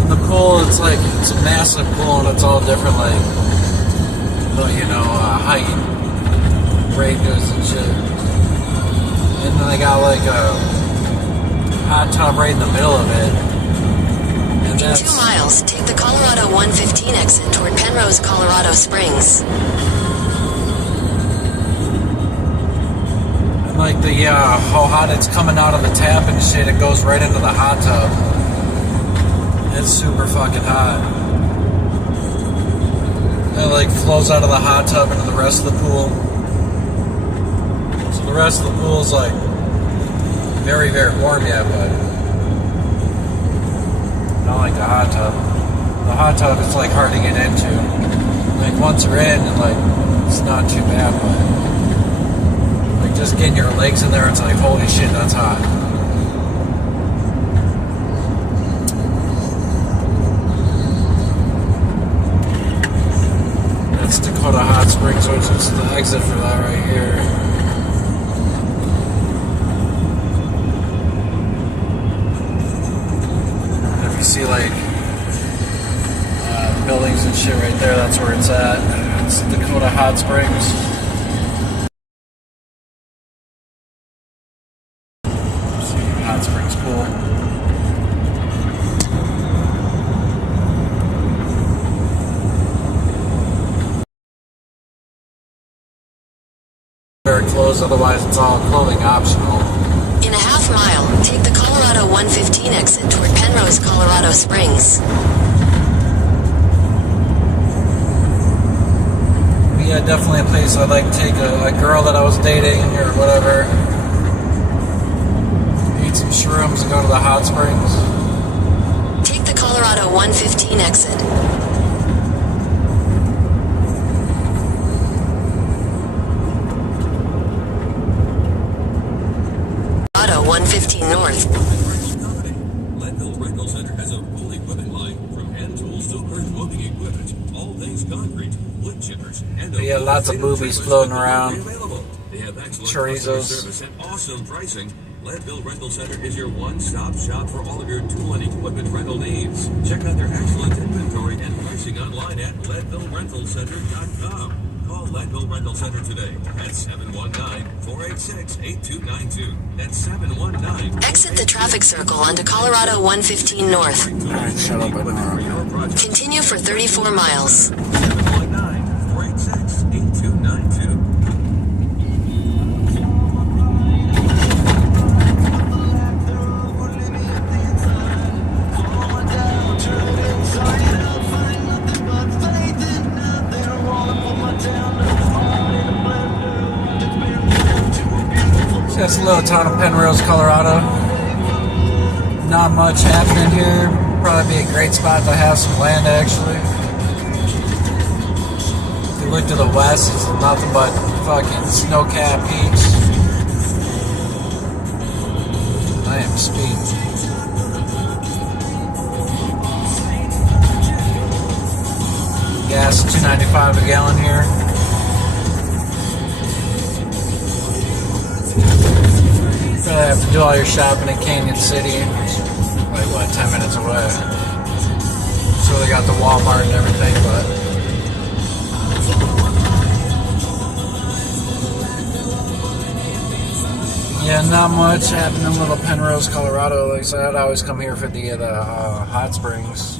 And the pool, it's a massive pool, and it's all different, like, you know, height ranges and shit. And then they got like a hot tub right in the middle of it. And In 2 miles, take the Colorado 115 exit toward Penrose, Colorado Springs. And like the how hot it's coming out of the tap and shit, it goes right into the hot tub. It's super fucking hot. It like flows out of the hot tub into the rest of the pool. The rest of the pool is like very, very warm yet, but not like the hot tub. The hot tub is like hard to get into. Like once you're in, and like it's not too bad, but like just getting your legs in there, it's like holy shit, that's hot. That's Dakota Hot Springs, which is the exit for that right here. You see like buildings springs and shit right there. That's where it's at. It's Dakota Hot Springs. Hot Springs pool. Very close, otherwise it's all clothing optional. In a half mile, take the Colorado 115 exit toward Penrose, Colorado Springs. Yeah, definitely a place I'd like to take a girl that I was dating or whatever. Eat some shrooms and go to the hot springs. Take the Colorado 115 exit. Colorado 115 North. Leadville Rental Center has a full equipment line from hand tools to earth moving equipment. All things concrete, wood chippers, and yeah, lots of boobies floating around. They have excellent Chorizos. service and awesome pricing. Leadville Rental Center is your one-stop shop for all of your tool and equipment rental needs. Check out their excellent inventory and pricing online at LeadvilleRentalCenter.com. Call Leadville Rental Center today at 719-486-8292. That's 719. Exit the traffic circle onto Colorado 115 North. Alright, shut up. Continue for 34 miles. 719-486-8292. That's a little town of Penrose, Colorado. Not much happening here. Probably be a great spot to have some land, actually. If you look to the west, it's nothing but fucking snow-capped peaks. I am speeding. Gas $2.95 a gallon here. Probably have to do all your shopping in Canon City. Like what, 10 minutes away. So they got the Walmart and everything, but yeah, not much happening in little Penrose, Colorado. Like I said, I'd always come here for the hot springs.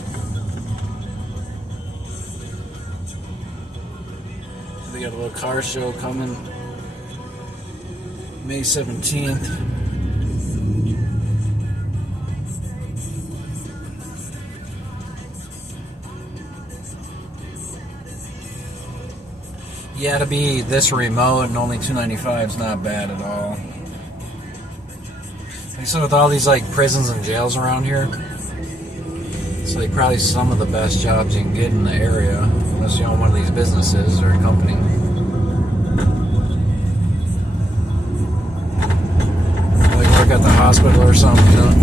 They got a little car show coming May 17th. Yeah, to be this remote and only $2.95 is not bad at all. Like I said, with all these like prisons and jails around here, it's like probably some of the best jobs you can get in the area, unless you own one of these businesses or a company. Like work at the hospital or something, you know.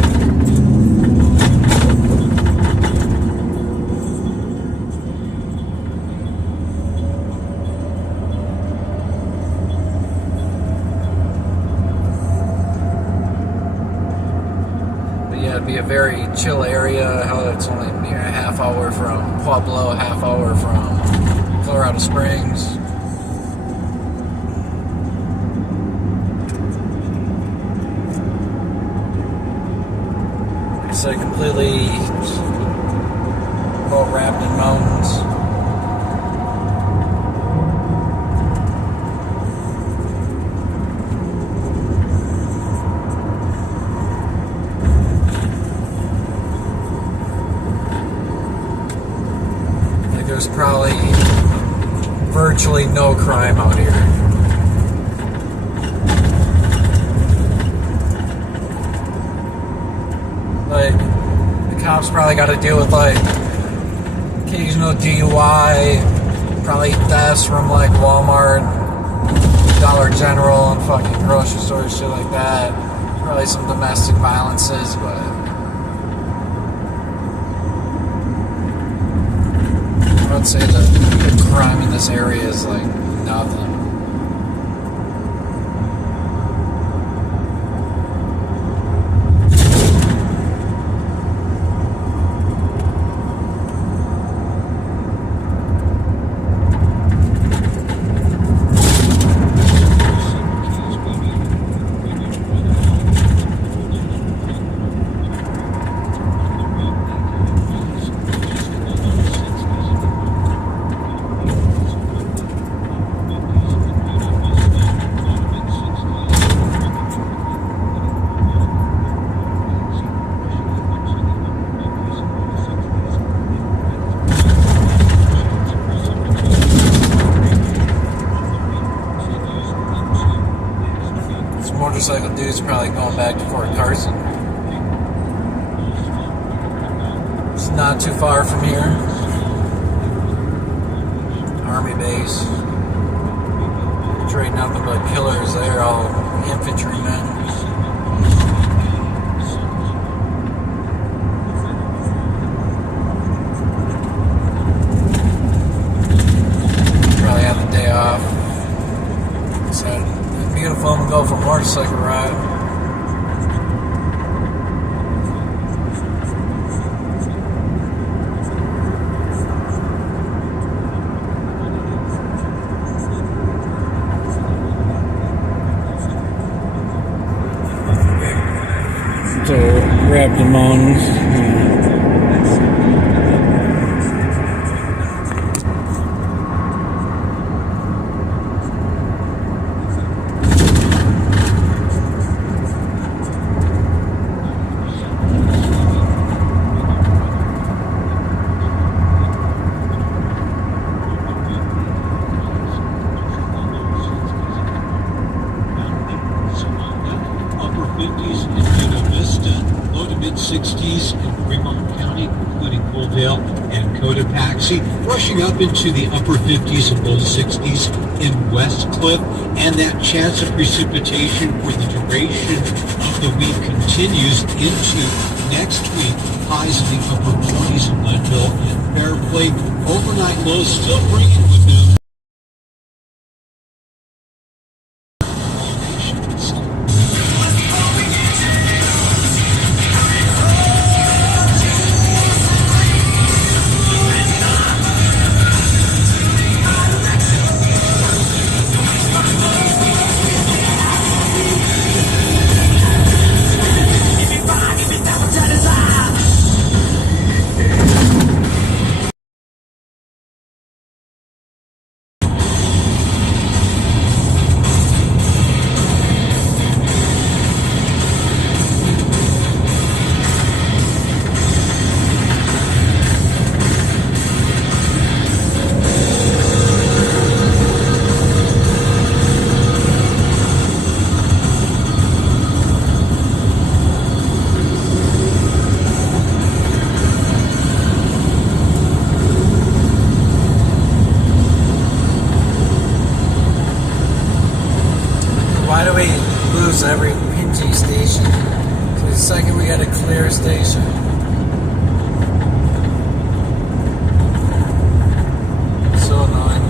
Be a very chill area. How it's only near a half hour from Pueblo, a half hour from Colorado Springs. It's like completely all wrapped in mountains. There's probably virtually no crime out here. Like, the cops probably got to deal with like occasional DUI, probably thefts from like Walmart, Dollar General, and fucking grocery stores, shit like that. Probably some domestic violences, but I'd say the crime in this area is like nothing. motorcycle dude's probably going back to Fort Carson. It's not too far from here. Army base. There's nothing but killers there, all infantrymen. Probably have the day off. So it'd be beautiful to go for a motorcycle ride. So wrapped in mountains. Upper 50s in Buena Vista, low to mid-60s in Bighorn County, including Coaldale and Cotopaxi, rushing up into the upper 50s and low 60s in West Cliff, and that chance of precipitation for the duration of the week continues into next week. Highs in the upper 20s in Leadville and Fairplay. Overnight lows still bringing with them every pingy station. So the second we got a clear station. So annoying.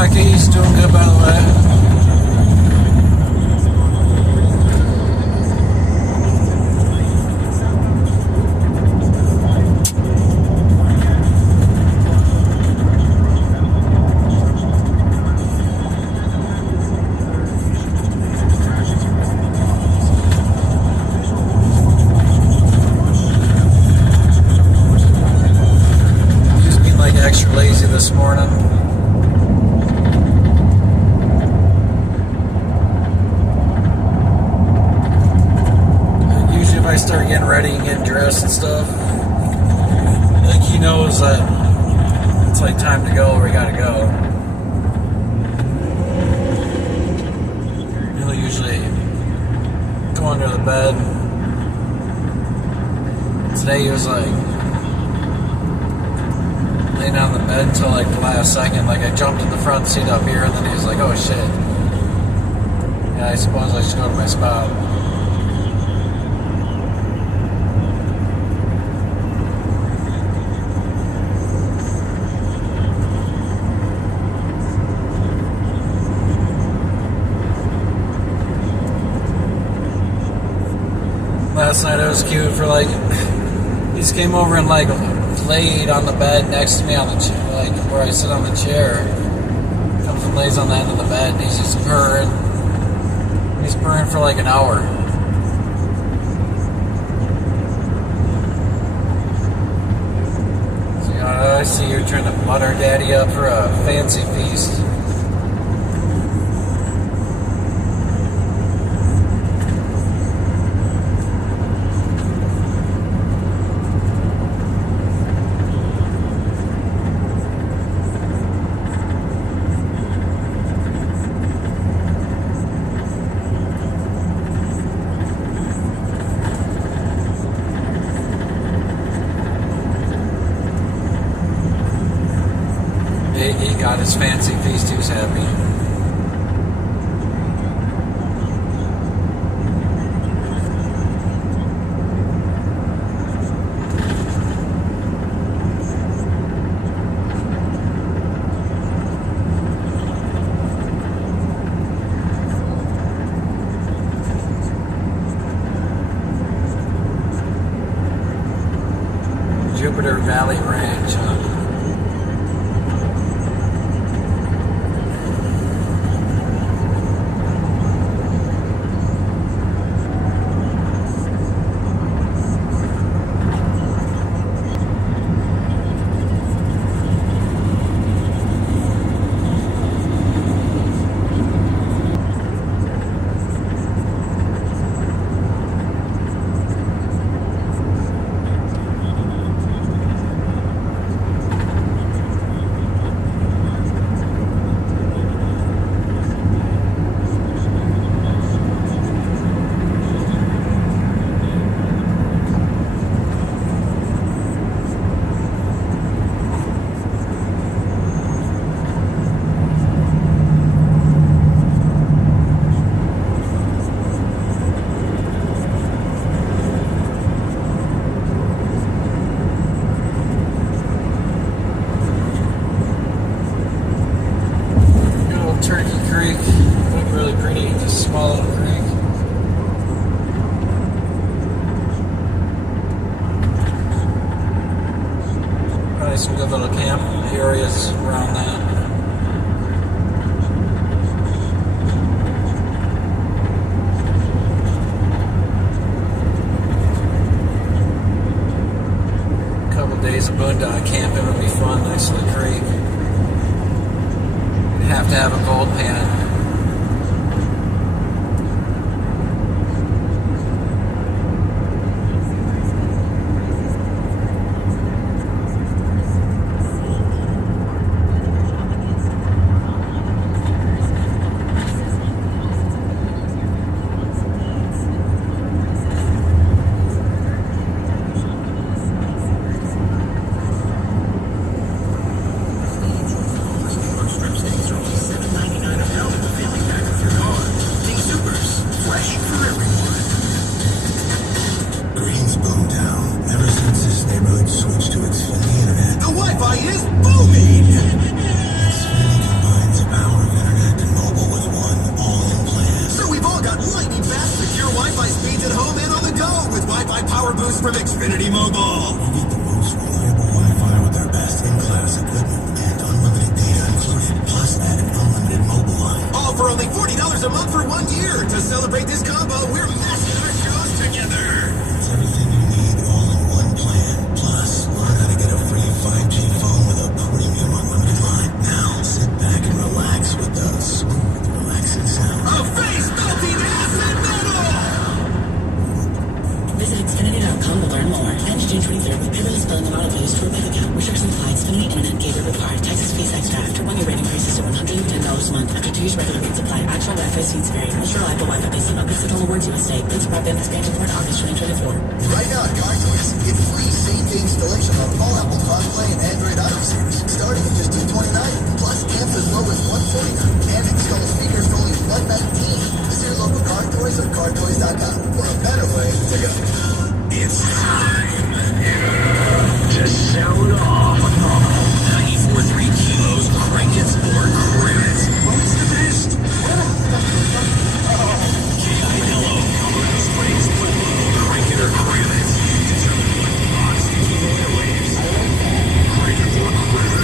Rocky's doing good, by the way. Extra lazy this morning. Usually if I start getting ready and getting dressed and stuff, like he knows that it's like time to go or we gotta go. He'll usually go under the bed. Today he was like laying on the bed until like the last second. Like I jumped in the front seat up here and then he was like, oh shit. Yeah, I suppose I should go to my spot. Last night it was cute for like, he just came over and like laid on the bed next to me on the chair, like where I sit on the chair. Comes and lays on the end of the bed and he's just purring. He's purring for like an hour. So, I see you're trying to butter daddy up for a fancy feast. He got his fancy feast, he was happy. Jupiter Valley Ranch, huh? Some good little camp areas around that. A couple days of boondock camping would be fun next to the creek. You'd have to have a gold pan. Strips are only $7.99 a pound. to use regular paint supply. Actual Wi-Fi speeds vary. Ultra reliable Wi-Fi based on updates to total warranty with state. Thanks broadband expansion for August 2024. Right now at Car Toys, get free same-day installation on all Apple CarPlay and Android Auto series, starting at just $229. Plus, amps as low as $149, and install speakers for only $119. Visit your local Car Toys or cartoys.com for a better way to go. It's time to sound off. 94.3 kilos, crank it sport credits. What's the best? KILO, Colorado Springs, Pueblo, crank it or credits. Determine what box to keep airwaves. Crank it or credits.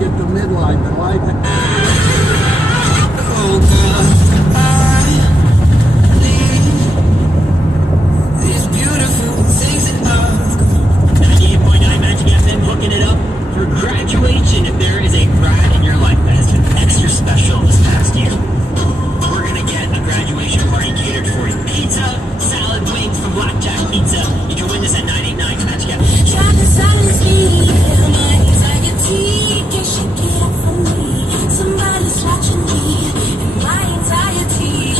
get the midlife in life. Oh God, I need these beautiful things in love. 98.9 Magic FM hooking it up for graduation. If there is a grad in your life that has been extra special this past year, we're gonna get a graduation party catered for you. Pizza, salad, wings from Blackjack Pizza. You can win this at 989 Magic FM. Try to silence me, my anxiety can't shake it off from me. Somebody's watching me and my anxiety.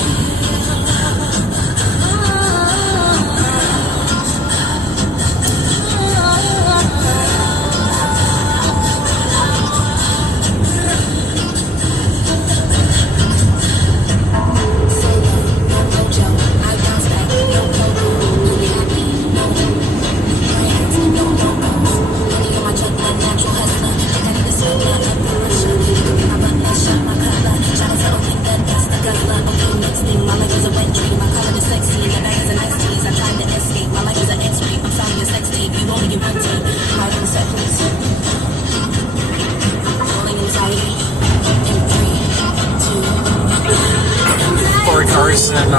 Fort Carson,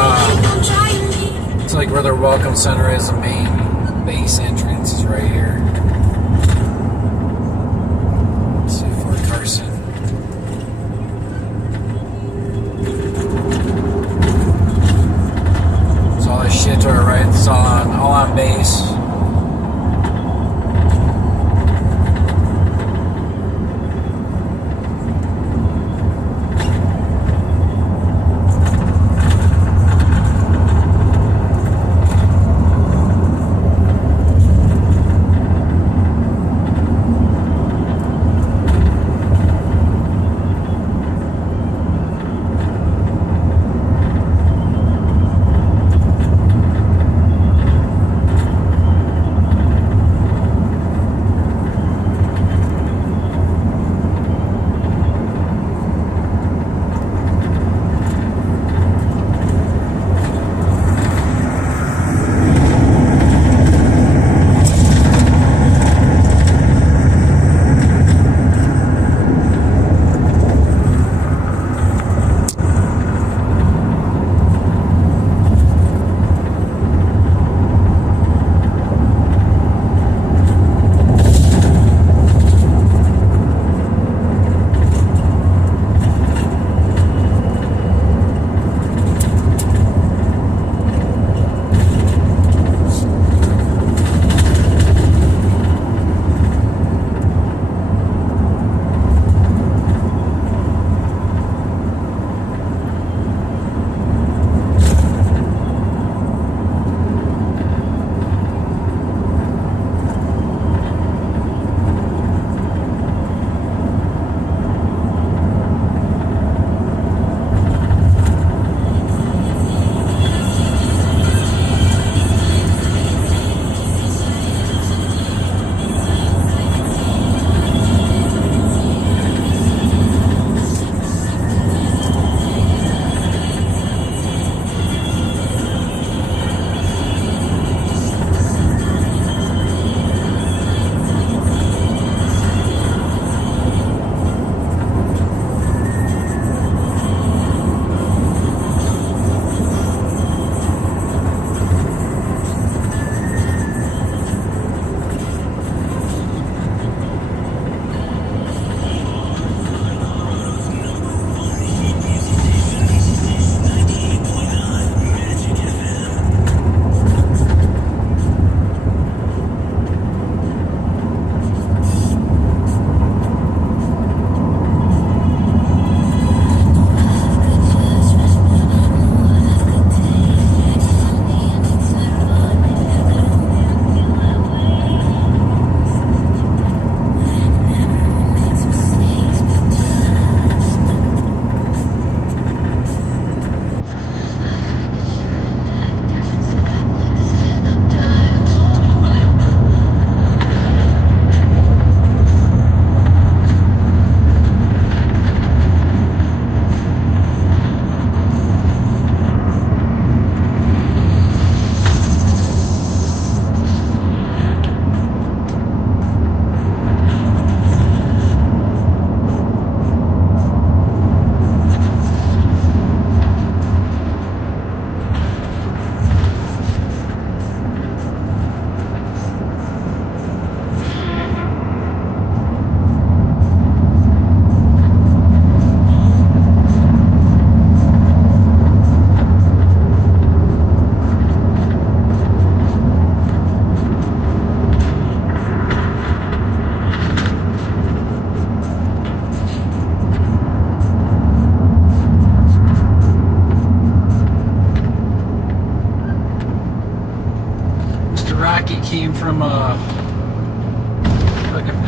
it's like where their welcome center is. The main base entrance is right here. Let's see, Fort Carson. It's all this shit to our right. It's all on base.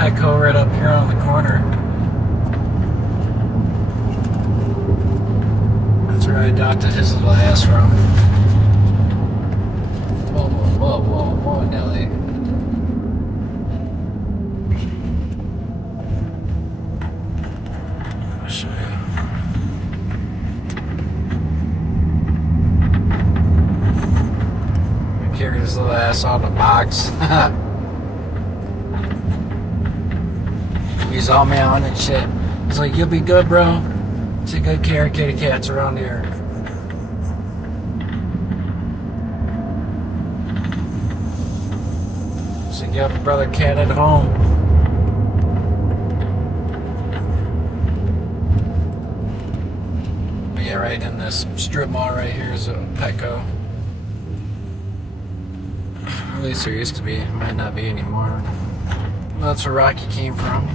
Petco right up here on the corner. That's where I adopted his little ass from. Whoa, whoa, whoa, whoa, Nelly. I'll show you. I carried his little ass out in a box. He's all meowing and shit. He's like, you'll be good, bro. Take good care of kitty cats around here. So you have a brother cat at home. But yeah, right in this strip mall right here is a Petco. At least there used to be. Might not be anymore. Well, that's where Rocky came from.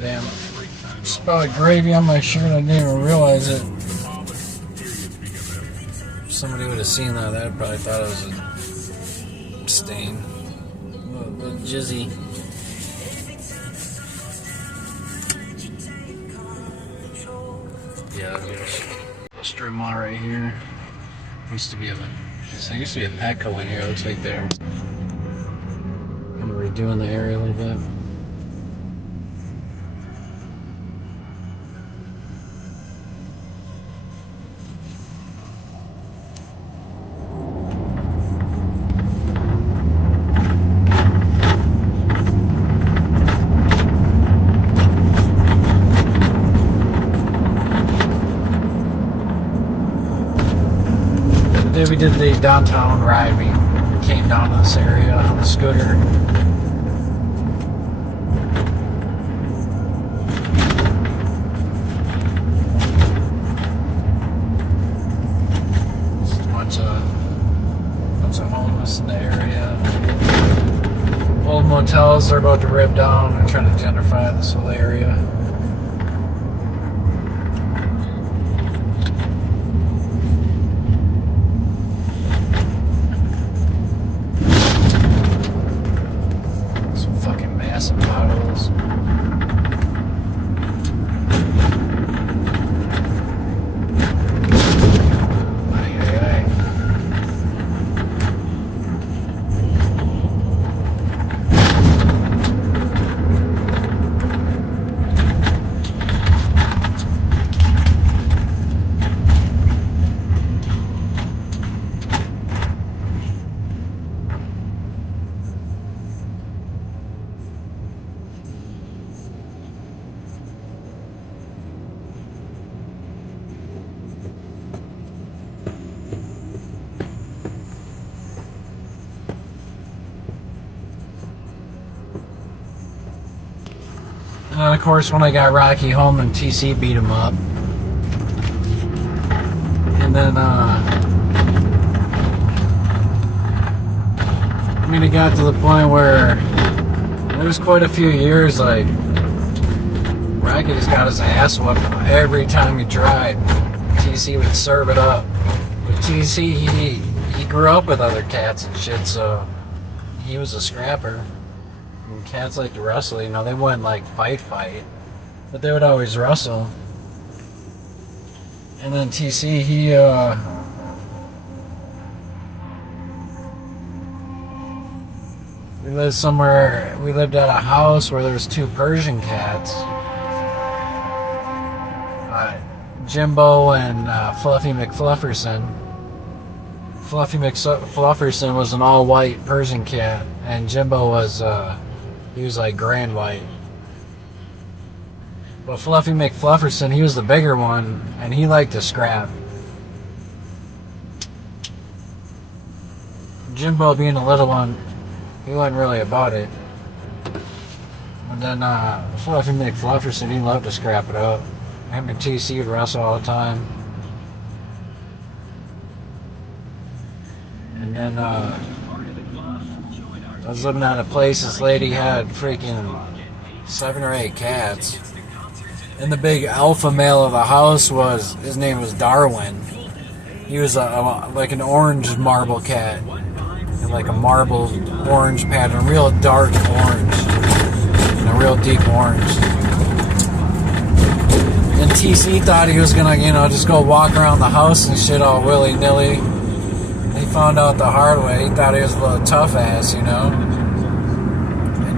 Damn. Spotted gravy on my shirt. I didn't even realize it. If somebody would have seen that, they'd probably thought it was a stain. A little jizzy. Yeah, there's a strip mall right here. Used to be a Petco in here. Looks like they're redoing the area a little bit. We did the downtown ride. We came down to this area on the scooter. Just a bunch of homeless in the area. Old motels they're about to rip down. They're trying to gentrify this whole area. And of course, when I got Rocky home, and TC beat him up. And then, it got to the point where there was quite a few years, like, Rocky just got his ass whooped every time he tried. TC would serve it up. But TC, he grew up with other cats and shit, so he was a scrapper. And cats like to wrestle, they wouldn't like fight, but they would always wrestle. And then TC, we lived at a house where there was 2 Persian cats. Jimbo and Fluffy McFlufferson. Fluffy McFlufferson was an all-white Persian cat, and Jimbo was, he was like gray and white. But Fluffy McFlufferson, he was the bigger one, and he liked to scrap. Jimbo, being the little one, he wasn't really about it. And then Fluffy McFlufferson, he loved to scrap it up. Him and TC would wrestle all the time. And then I was living at a place, this lady had freaking 7 or 8 cats. And the big alpha male of the house his name was Darwin. He was like an orange marble cat. And like a marble orange pattern, real dark orange. And a real deep orange. And TC thought he was gonna, just go walk around the house and shit all willy-nilly. He found out the hard way. He thought he was a little tough ass, And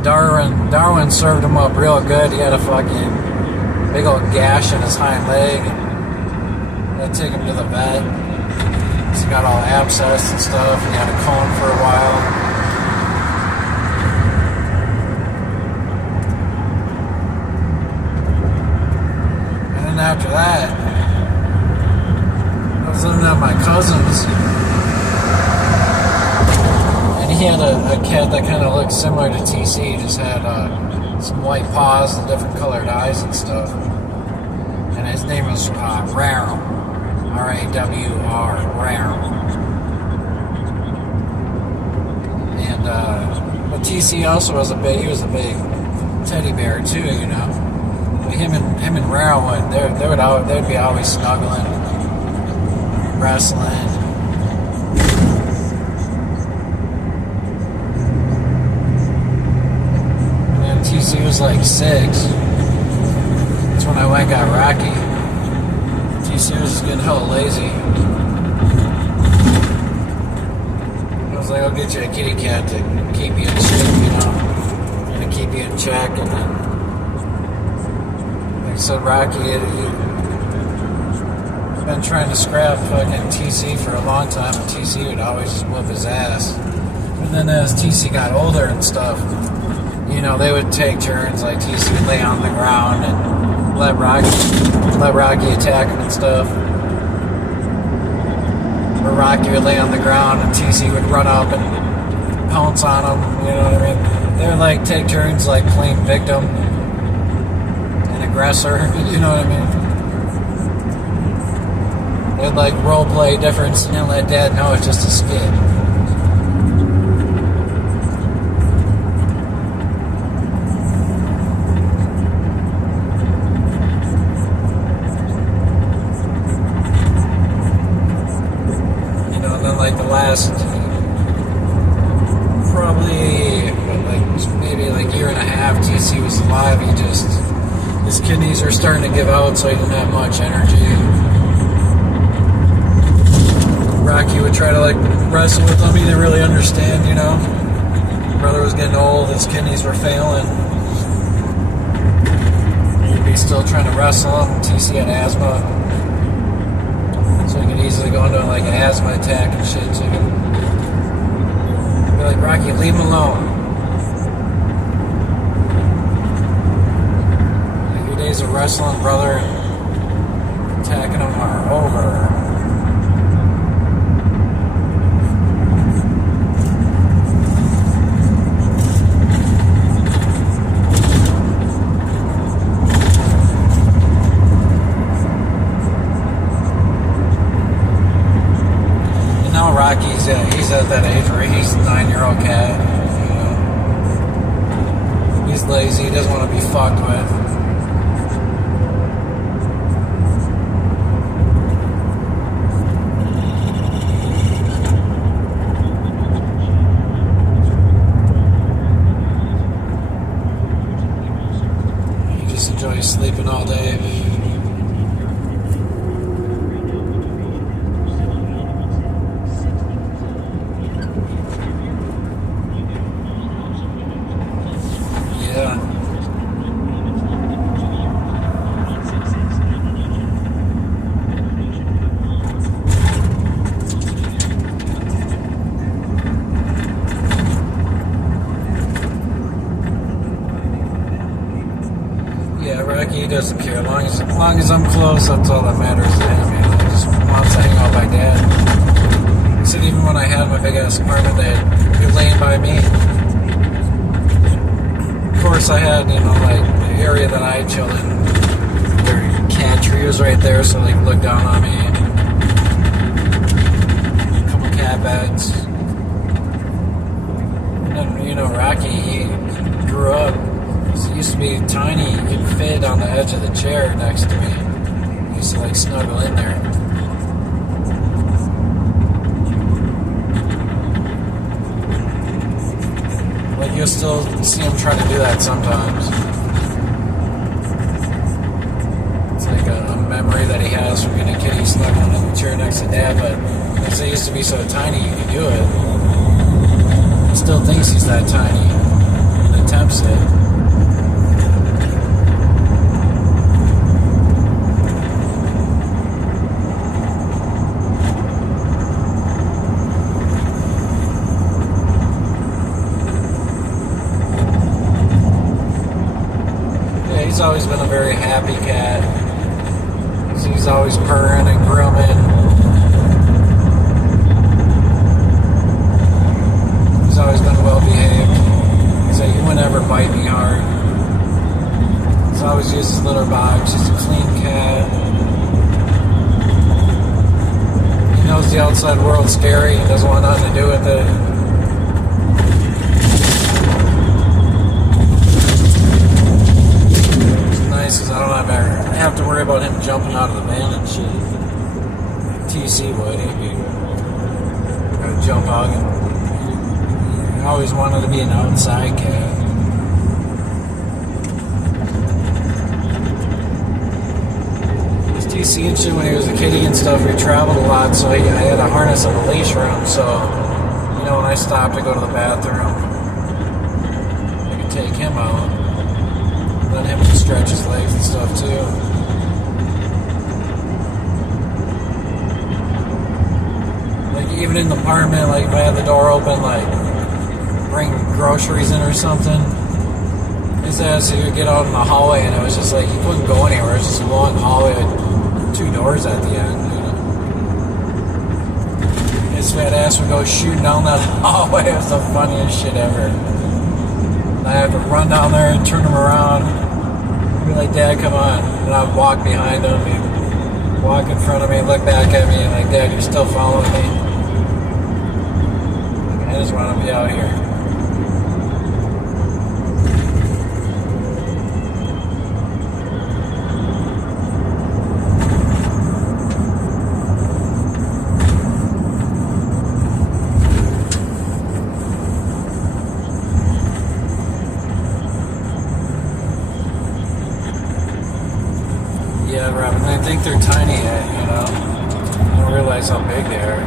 Darwin served him up real good. He had a fucking big old gash in his hind leg. Had to take him to the vet. He got all abscessed and stuff. He had a cone for a while. And then after that, I was living at my cousin's. And he had a cat that kind of looked similar to TC. He just had some white paws and different colored eyes and stuff. And his name was Rawr. R-A-W-R, Rawr. And but TC also was he was a big teddy bear too, But him and Rawr they'd be always snuggling, wrestling. And TC was like 6. That's when I went and got Rocky. TC was just getting hella lazy. I was like, I'll get you a kitty cat to keep you in shape, and to keep you in check. And then, like I said, Rocky, he'd been trying to scrap fucking TC for a long time, and TC would always just whoop his ass. And then as TC got older and stuff, they would take turns, like TC would lay on the ground and let Rocky attack him and stuff. Or Rocky would lay on the ground and TC would run up and pounce on him, you know what I mean? They would like take turns like playing victim and aggressor, you know what I mean? They'd like role play difference and let Dad know it's just a skit. His kidneys are starting to give out, so he didn't have much energy. Rocky would try to wrestle with him. He didn't really understand, Brother was getting old, his kidneys were failing. He'd be still trying to wrestle him. TC had asthma, so he could easily go into an asthma attack and shit. So he'd be like, Rocky, leave him alone. Days of wrestling brother and attacking him are over. And now Rocky's he's at that age where he's a 9-year-old cat. He's lazy, he doesn't want to be fucked with. Sleeping all day. Yeah. He doesn't care. As long as I'm close, that's all that matters to him. He just wants to hang out by Dad. He said even when I had my big ass apartment, they'd be laying by me. Of course, I had the area that I chilled in. Their cat tree was right there, so they could look down on me. A couple cat beds. And then you know, Rocky, he grew up, he used to be tiny, he could fit on the edge of the chair next to me. He used to like snuggle in there. Like you'll still see him try to do that sometimes. It's like a memory that he has from being a kid. He's snuggling in the chair next to Dad, but because they used to be so tiny, you could do it. He still thinks he's that tiny and attempts it. He's always been a very happy cat. So he's always purring and grooming. He's always been well behaved. So he would never bite me hard. He's always used his litter box. He's a clean cat. He knows the outside world's scary. He doesn't want nothing to do with it. Because I don't have to worry about him jumping out of the van and shit. TC would. He'd be jump out. And he always wanted to be an outside cat. TC and shit, when he was a kitty and stuff, we traveled a lot, so I had a harness and a leash for him, so, you know, when I stopped to go to the bathroom, I could take him out. Let him stretch his legs and stuff too. Like even in the apartment, like if I had the door open, like bring groceries in or something, his ass, he would get out in the hallway and it was just like he couldn't go anywhere. It was just a long hallway with 2 doors at the end, you know. His fat ass would go shooting down that hallway. It was the funniest shit ever. I have to run down there and turn him around. I'd be like, Dad, come on. And I'd walk behind him. He'd walk in front of me, look back at me, and like, Dad, you're still following me? I just want to be out here. Yeah, Robin, I think they're tiny yet, you know? I don't realize how big they are.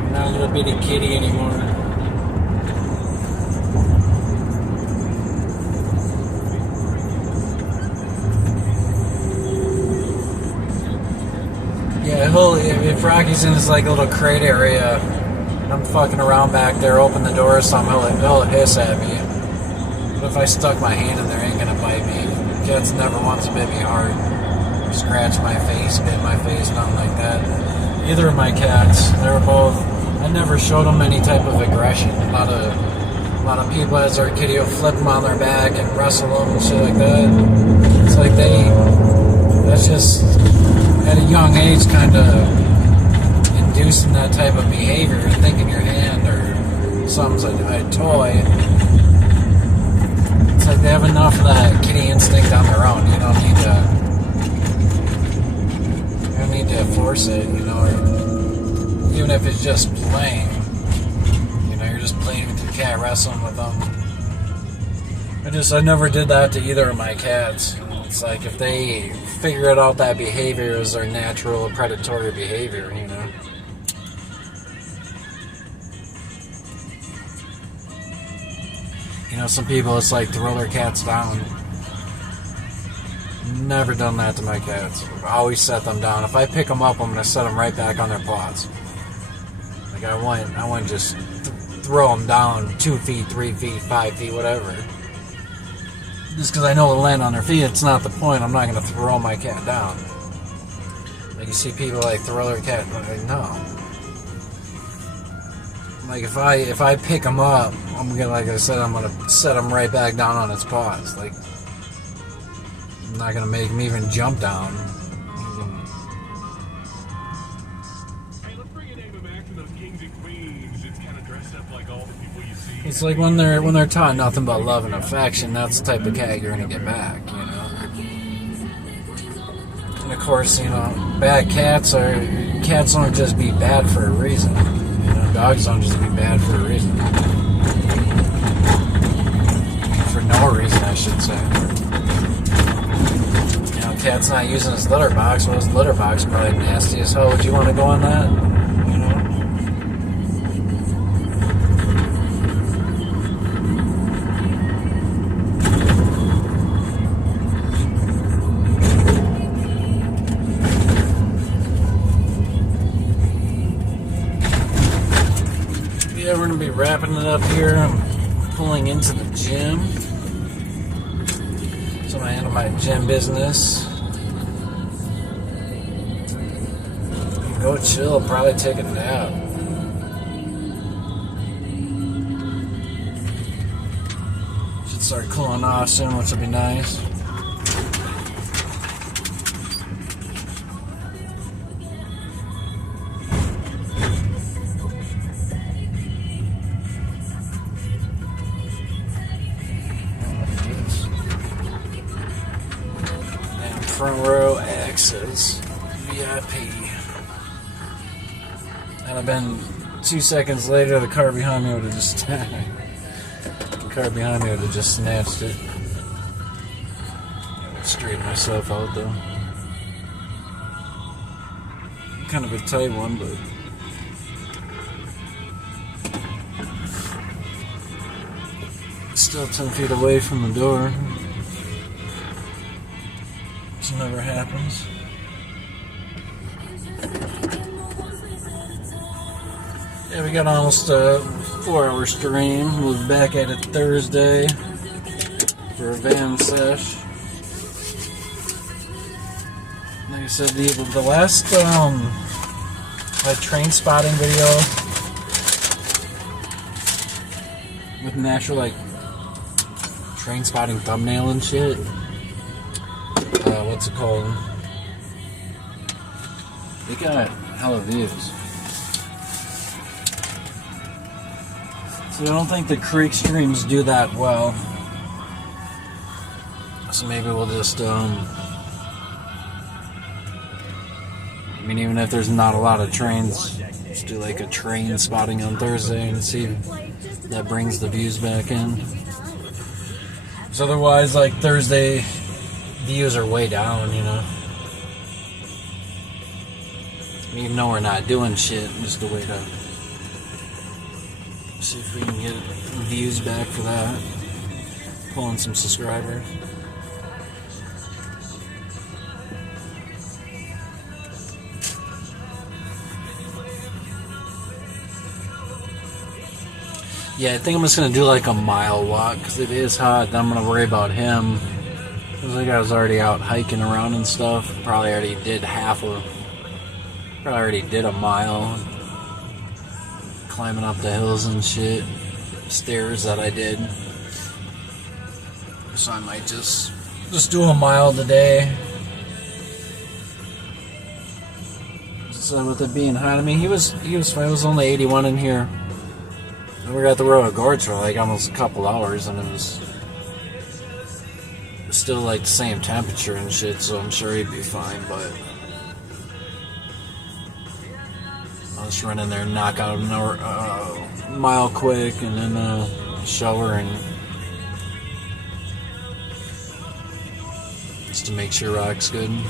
They're not a little bitty kitty anymore. Yeah, if Rocky's in his like little crate area, and I'm fucking around back there, open the door or something, he'll hiss at me. But if I stuck my hand in there, he ain't gonna bite me. Cats never once bit me hard. Scratched my face, bit my face, nothing like that. Either of my cats, they were both. I never showed them any type of aggression. A lot of people as their kitty will flip them on their back and wrestle them and shit like that. It's like that's just at a young age kind of inducing that type of behavior. Thinking your hand or something's a toy. It's like they have enough of that kitty instinct on their own. You don't need to force it, you know, or even if it's just playing. You know, you're just playing with your cat, wrestling with them. I never did that to either of my cats. It's like if they figure out that behavior is their natural predatory behavior, you know. You know, some people, it's like throw their cats down. Never done that to my cats. I've always set them down. If I pick them up, I'm going to set them right back on their paws. Like, I wouldn't just throw them down 2 feet, 3 feet, 5 feet, whatever. Just because I know they'll land on their feet, it's not the point. I'm not going to throw my cat down. Like, you see people, like, throw their cat. Like, no. Like, if I pick them up, I'm gonna, like I said, I'm gonna set them right back down on its paws. Like, I'm not gonna make them even jump down. Hey, let's bring your neighbor back to those kings and queens. It's kind of dressed It's like when they're taught nothing but love and affection, that's the type of cat you're gonna get back, you know. And of course, you know, bad cats don't just be bad for a reason. You know, dogs don't just be bad for a reason. For no reason, I should say. You know, cat's not using his litter box. Well, his litter box is probably nasty as hell. Would you want to go on that? You know? Yeah, we're going to be wrapping it up here. I'm pulling into the gym. So I handle my gym business. Go chill, probably take a nap. Should start cooling off soon, which will be nice. Front row access, VIP. And I've been 2 seconds later, the car behind me would have just snatched it. Straighten myself out though. Kind of a tight one, but still 10 feet away from the door. Which never happens. Yeah, we got almost a 4-hour stream. We'll be back at it Thursday for a van sesh. Like I said, the last like train spotting video with an actual like train spotting thumbnail and shit. What's it called? They got hella views. So I don't think the creek streams do that well. So maybe we'll just, I mean, even if there's not a lot of trains, just do like a train spotting on Thursday and see if that brings the views back in. Because otherwise, like Thursday, views are way down, you know. Even though we're not doing shit, just a way to see if we can get views back for that. Pulling some subscribers. Yeah, I think I'm just gonna do like a mile walk because it is hot. Then I'm gonna worry about him. Because the guy was already out hiking around and stuff. Probably already did a mile. Climbing up the hills and shit. Stairs that I did. So I might just do a mile today. So with it being hot, I mean, he was fine. It was only 81 in here. And we were at the road at Gorge for like almost a couple hours, and it was still like the same temperature and shit, so I'm sure he'd be fine, but I'll just run in there and knock out a mile quick and then shower and just to make sure Rock's good. And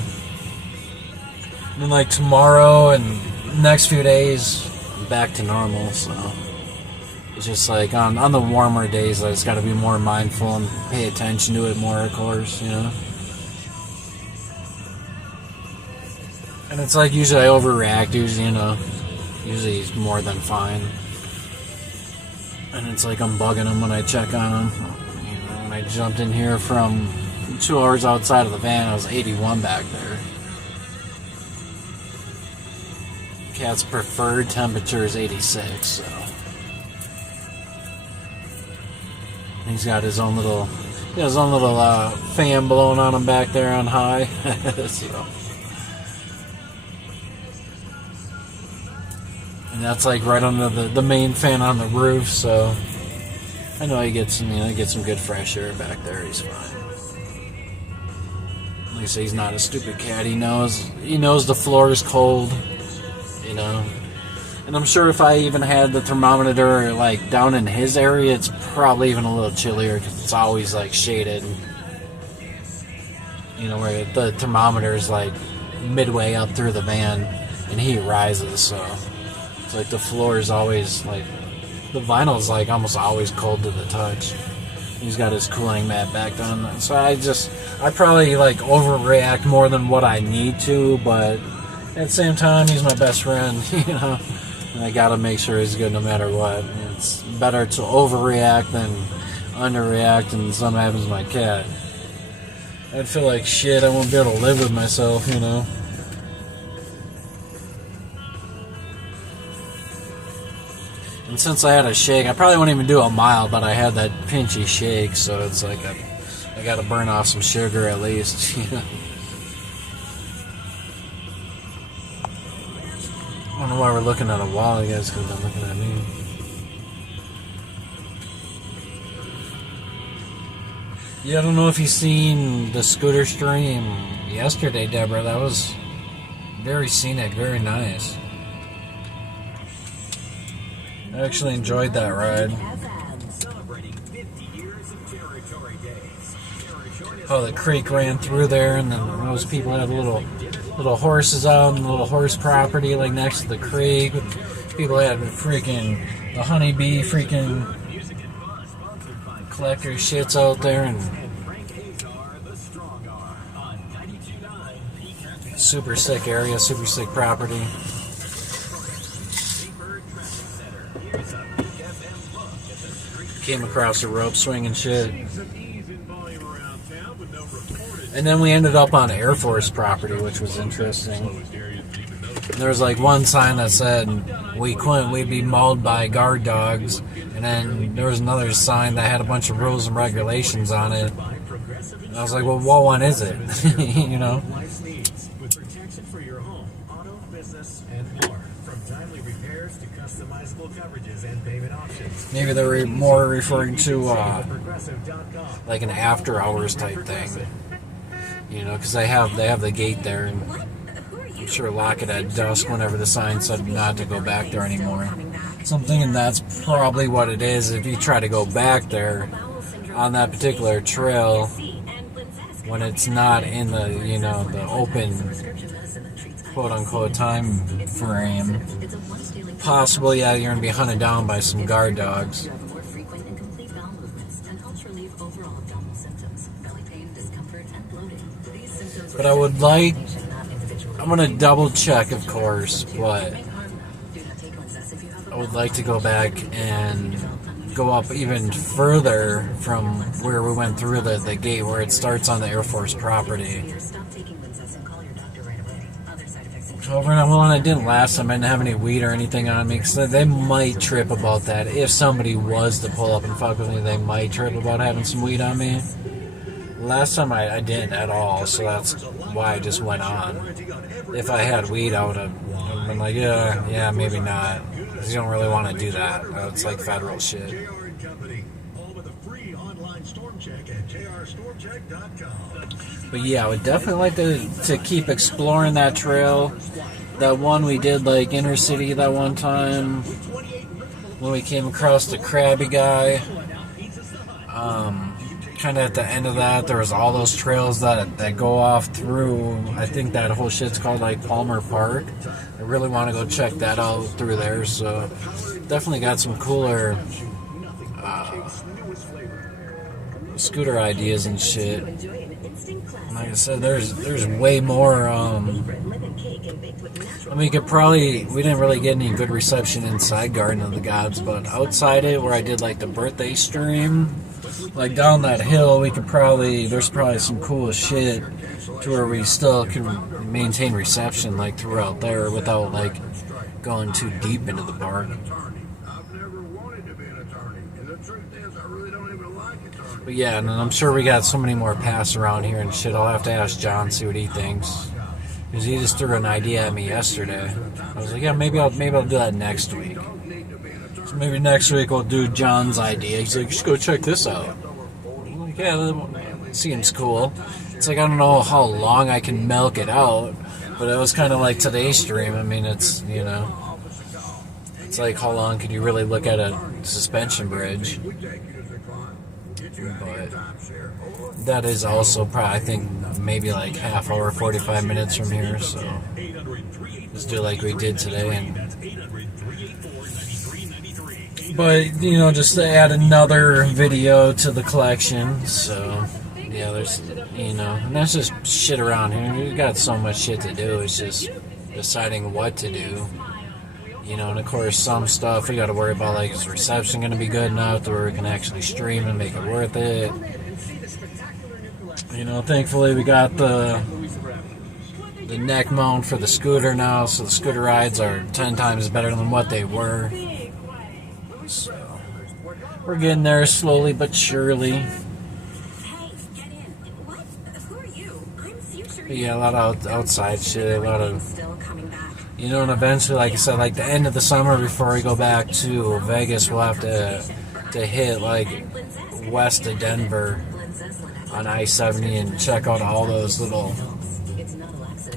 then like tomorrow and next few days back to normal, so it's just like on the warmer days I just gotta be more mindful and pay attention to it more, of course, you know. And it's like usually I overreact, usually, you know, usually he's more than fine. And it's like I'm bugging him when I check on him. You know, when I jumped in here from 2 hours outside of the van, I was 81 back there. Cat's preferred temperature is 86, so. He's got his own little, fan blowing on him back there on high. So. And that's like right under the main fan on the roof, so I know he gets some good fresh air back there. He's fine. Like I say, he's not a stupid cat. He knows the floor is cold, you know. And I'm sure if I even had the thermometer like down in his area, it's probably even a little chillier because it's always like shaded. You know, where the thermometer is like midway up through the van and heat rises, so it's like the floor is always like, the vinyl is like almost always cold to the touch. He's got his cooling mat back on, so I probably like overreact more than what I need to, but at the same time, he's my best friend, you know, and I gotta make sure he's good no matter what. It's better to overreact than underreact, and something happens to my cat, I'd feel like shit. I won't be able to live with myself, you know. And since I had a shake, I probably wouldn't even do a mile, but I had that pinchy shake, so it's like I got to burn off some sugar at least, you know. I don't know why we're looking at a wall. You guys could have been looking at me. Yeah, I don't know if you've seen the scooter stream yesterday, Deborah. That was very scenic, very nice. I actually enjoyed that ride. Oh, the creek ran through there, and then those people had little horses out and little horse property like next to the creek. People had freaking the honeybee freaking collector shits out there, and super sick area, super sick property. Came across a rope swing and shit. And then we ended up on Air Force property, which was interesting. There was like one sign that said we'd be mauled by guard dogs, and then there was another sign that had a bunch of rules and regulations on it. And I was like, well, what one is it? You know? With protection for your home, auto, business, and more. From timely repairs to customizable coverages and payment options. Maybe they were more referring to like an after hours type thing. You know, because they have the gate there, and I'm sure lock it at dusk whenever the sign said not to go back there anymore. So I'm thinking that's probably what it is. If you try to go back there on that particular trail when it's not in the, you know, the open quote unquote time frame, possibly, yeah, you're gonna be hunted down by some guard dogs. But I'm going to double check, of course, but I would like to go back and go up even further from where we went through the gate where it starts on the Air Force property. However, I didn't last time. I didn't have any weed or anything on me, because they might trip about that. If somebody was to pull up and fuck with me, they might trip about having some weed on me. Last time I didn't at all, so that's why I just went on. If I had weed, I would have been like, yeah, maybe not. Because you don't really want to do that. It's like federal shit. But yeah, I would definitely like to keep exploring that trail. That one we did, like, inner city that one time, when we came across the crabby guy. Kind of at the end of that, there was all those trails that go off through, I think that whole shit's called like Palmer Park. I really want to go check that out through there, so definitely got some cooler scooter ideas and shit. Like I said, there's way more, we didn't really get any good reception inside Garden of the Gods, but outside it, where I did like the birthday stream, like down that hill, there's probably some cool shit to where we still can maintain reception like throughout there without like going too deep into the park. But yeah, and I'm sure we got so many more paths around here and shit. I'll have to ask John, see what he thinks. Because he just threw an idea at me yesterday. I was like, yeah, maybe I'll do that next week. So maybe next week we'll do John's idea. He's like, just go check this out. I'm like, yeah, that seems cool. It's like, I don't know how long I can milk it out, but it was kind of like today's stream. I mean, it's, you know, it's like, how long could you really look at a suspension bridge? But that is also probably, I think, maybe like half hour, 45 minutes from here, so let's do like we did today. But, you know, just to add another video to the collection, so, yeah, there's, you know, and that's just shit around here. We've got so much shit to do, it's just deciding what to do. You know, and of course, some stuff we got to worry about, like, is reception going to be good enough to where we can actually stream and make it worth it? You know, thankfully we got the neck mount for the scooter now, so the scooter rides are 10 times better than what they were. So, we're getting there slowly but surely. But yeah, a lot of outside shit, a lot of... You know, and eventually, like I said, like the end of the summer before we go back to Vegas, we'll have to hit like west of Denver on I-70 and check out all those little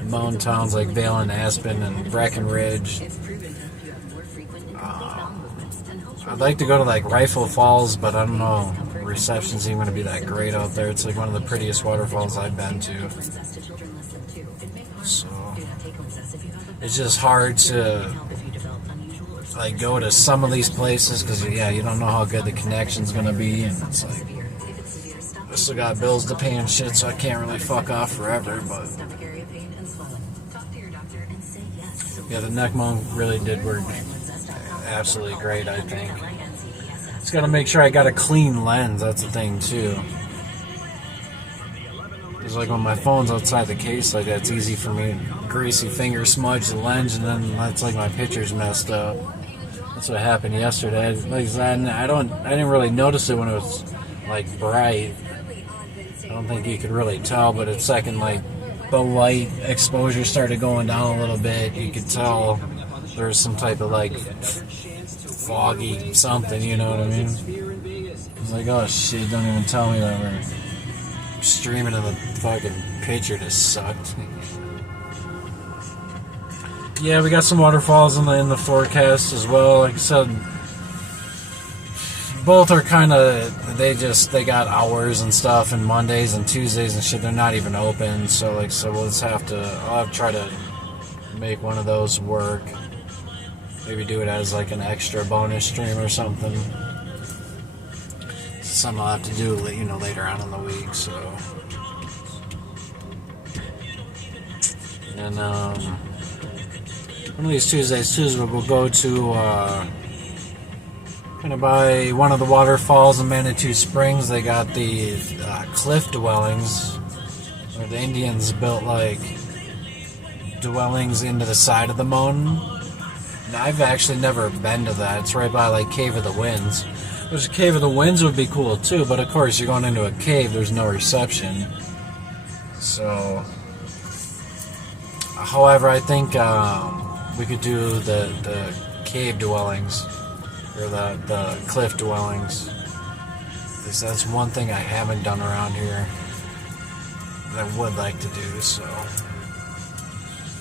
mountain towns like Vail and Aspen and Breckenridge. I'd like to go to like Rifle Falls, but I don't know, reception's even going to be that great out there. It's like one of the prettiest waterfalls I've been to. So it's just hard to like go to some of these places because, yeah, you don't know how good the connection's gonna be, and it's like I still got bills to pay and shit, so I can't really fuck off forever. But yeah, the neck mount really did work absolutely great, I think. Just gotta make sure I got a clean lens, that's the thing too. It's like when my phone's outside the case, like that's easy for me to greasy finger smudge the lens, and then that's like my picture's messed up. That's what happened yesterday. Like I didn't really notice it when it was like bright. I don't think you could really tell, but it's second like the light exposure started going down a little bit, you could tell there was some type of like foggy something, you know what I mean? I was like, oh shit, don't even tell me that we're streaming in the fucking picture just sucked. Yeah, we got some waterfalls in the forecast as well. Like I said, both are kind of, they got hours and stuff, and Mondays and Tuesdays and shit, they're not even open. So like, so we'll just I'll have to try to make one of those work. Maybe do it as like an extra bonus stream or something. Something I'll have to do, you know, later on in the week. So, and one of these Tuesdays we'll go to kind of by one of the waterfalls in Manitou Springs. They got the cliff dwellings, where the Indians built like dwellings into the side of the mountain. And I've actually never been to that. It's right by like Cave of the Winds. Which Cave of the Winds would be cool too, but of course you're going into a cave, there's no reception. So, however, I think we could do the cave dwellings, or the cliff dwellings. Because that's one thing I haven't done around here that I would like to do, so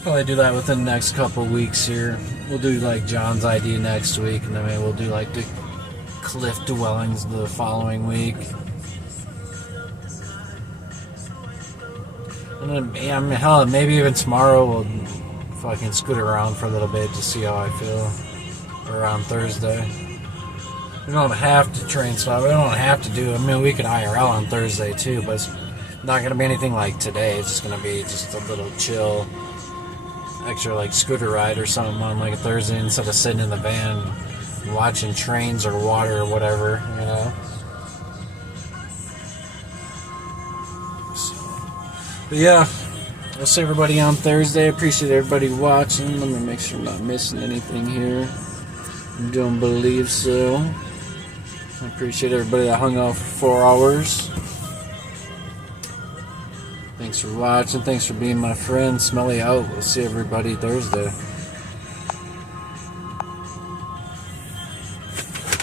probably do that within the next couple weeks here. We'll do like John's idea next week, and then maybe we'll do like the cliff dwellings the following week. And then, yeah, I mean, hell, maybe even tomorrow we'll fucking scoot around for a little bit to see how I feel. Or on Thursday. We don't have to train stuff. We don't have to do, I mean, we could IRL on Thursday too, but it's not going to be anything like today. It's just going to be just a little chill, extra like scooter ride or something on like a Thursday instead of sitting in the van watching trains or water or whatever, you know. So, but yeah, I'll see everybody on Thursday. Appreciate everybody watching. Let me make sure I'm not missing anything here. I don't believe so. I appreciate everybody that hung out for 4 hours. Thanks for watching. Thanks for being my friend. Smelly out. We'll see everybody Thursday.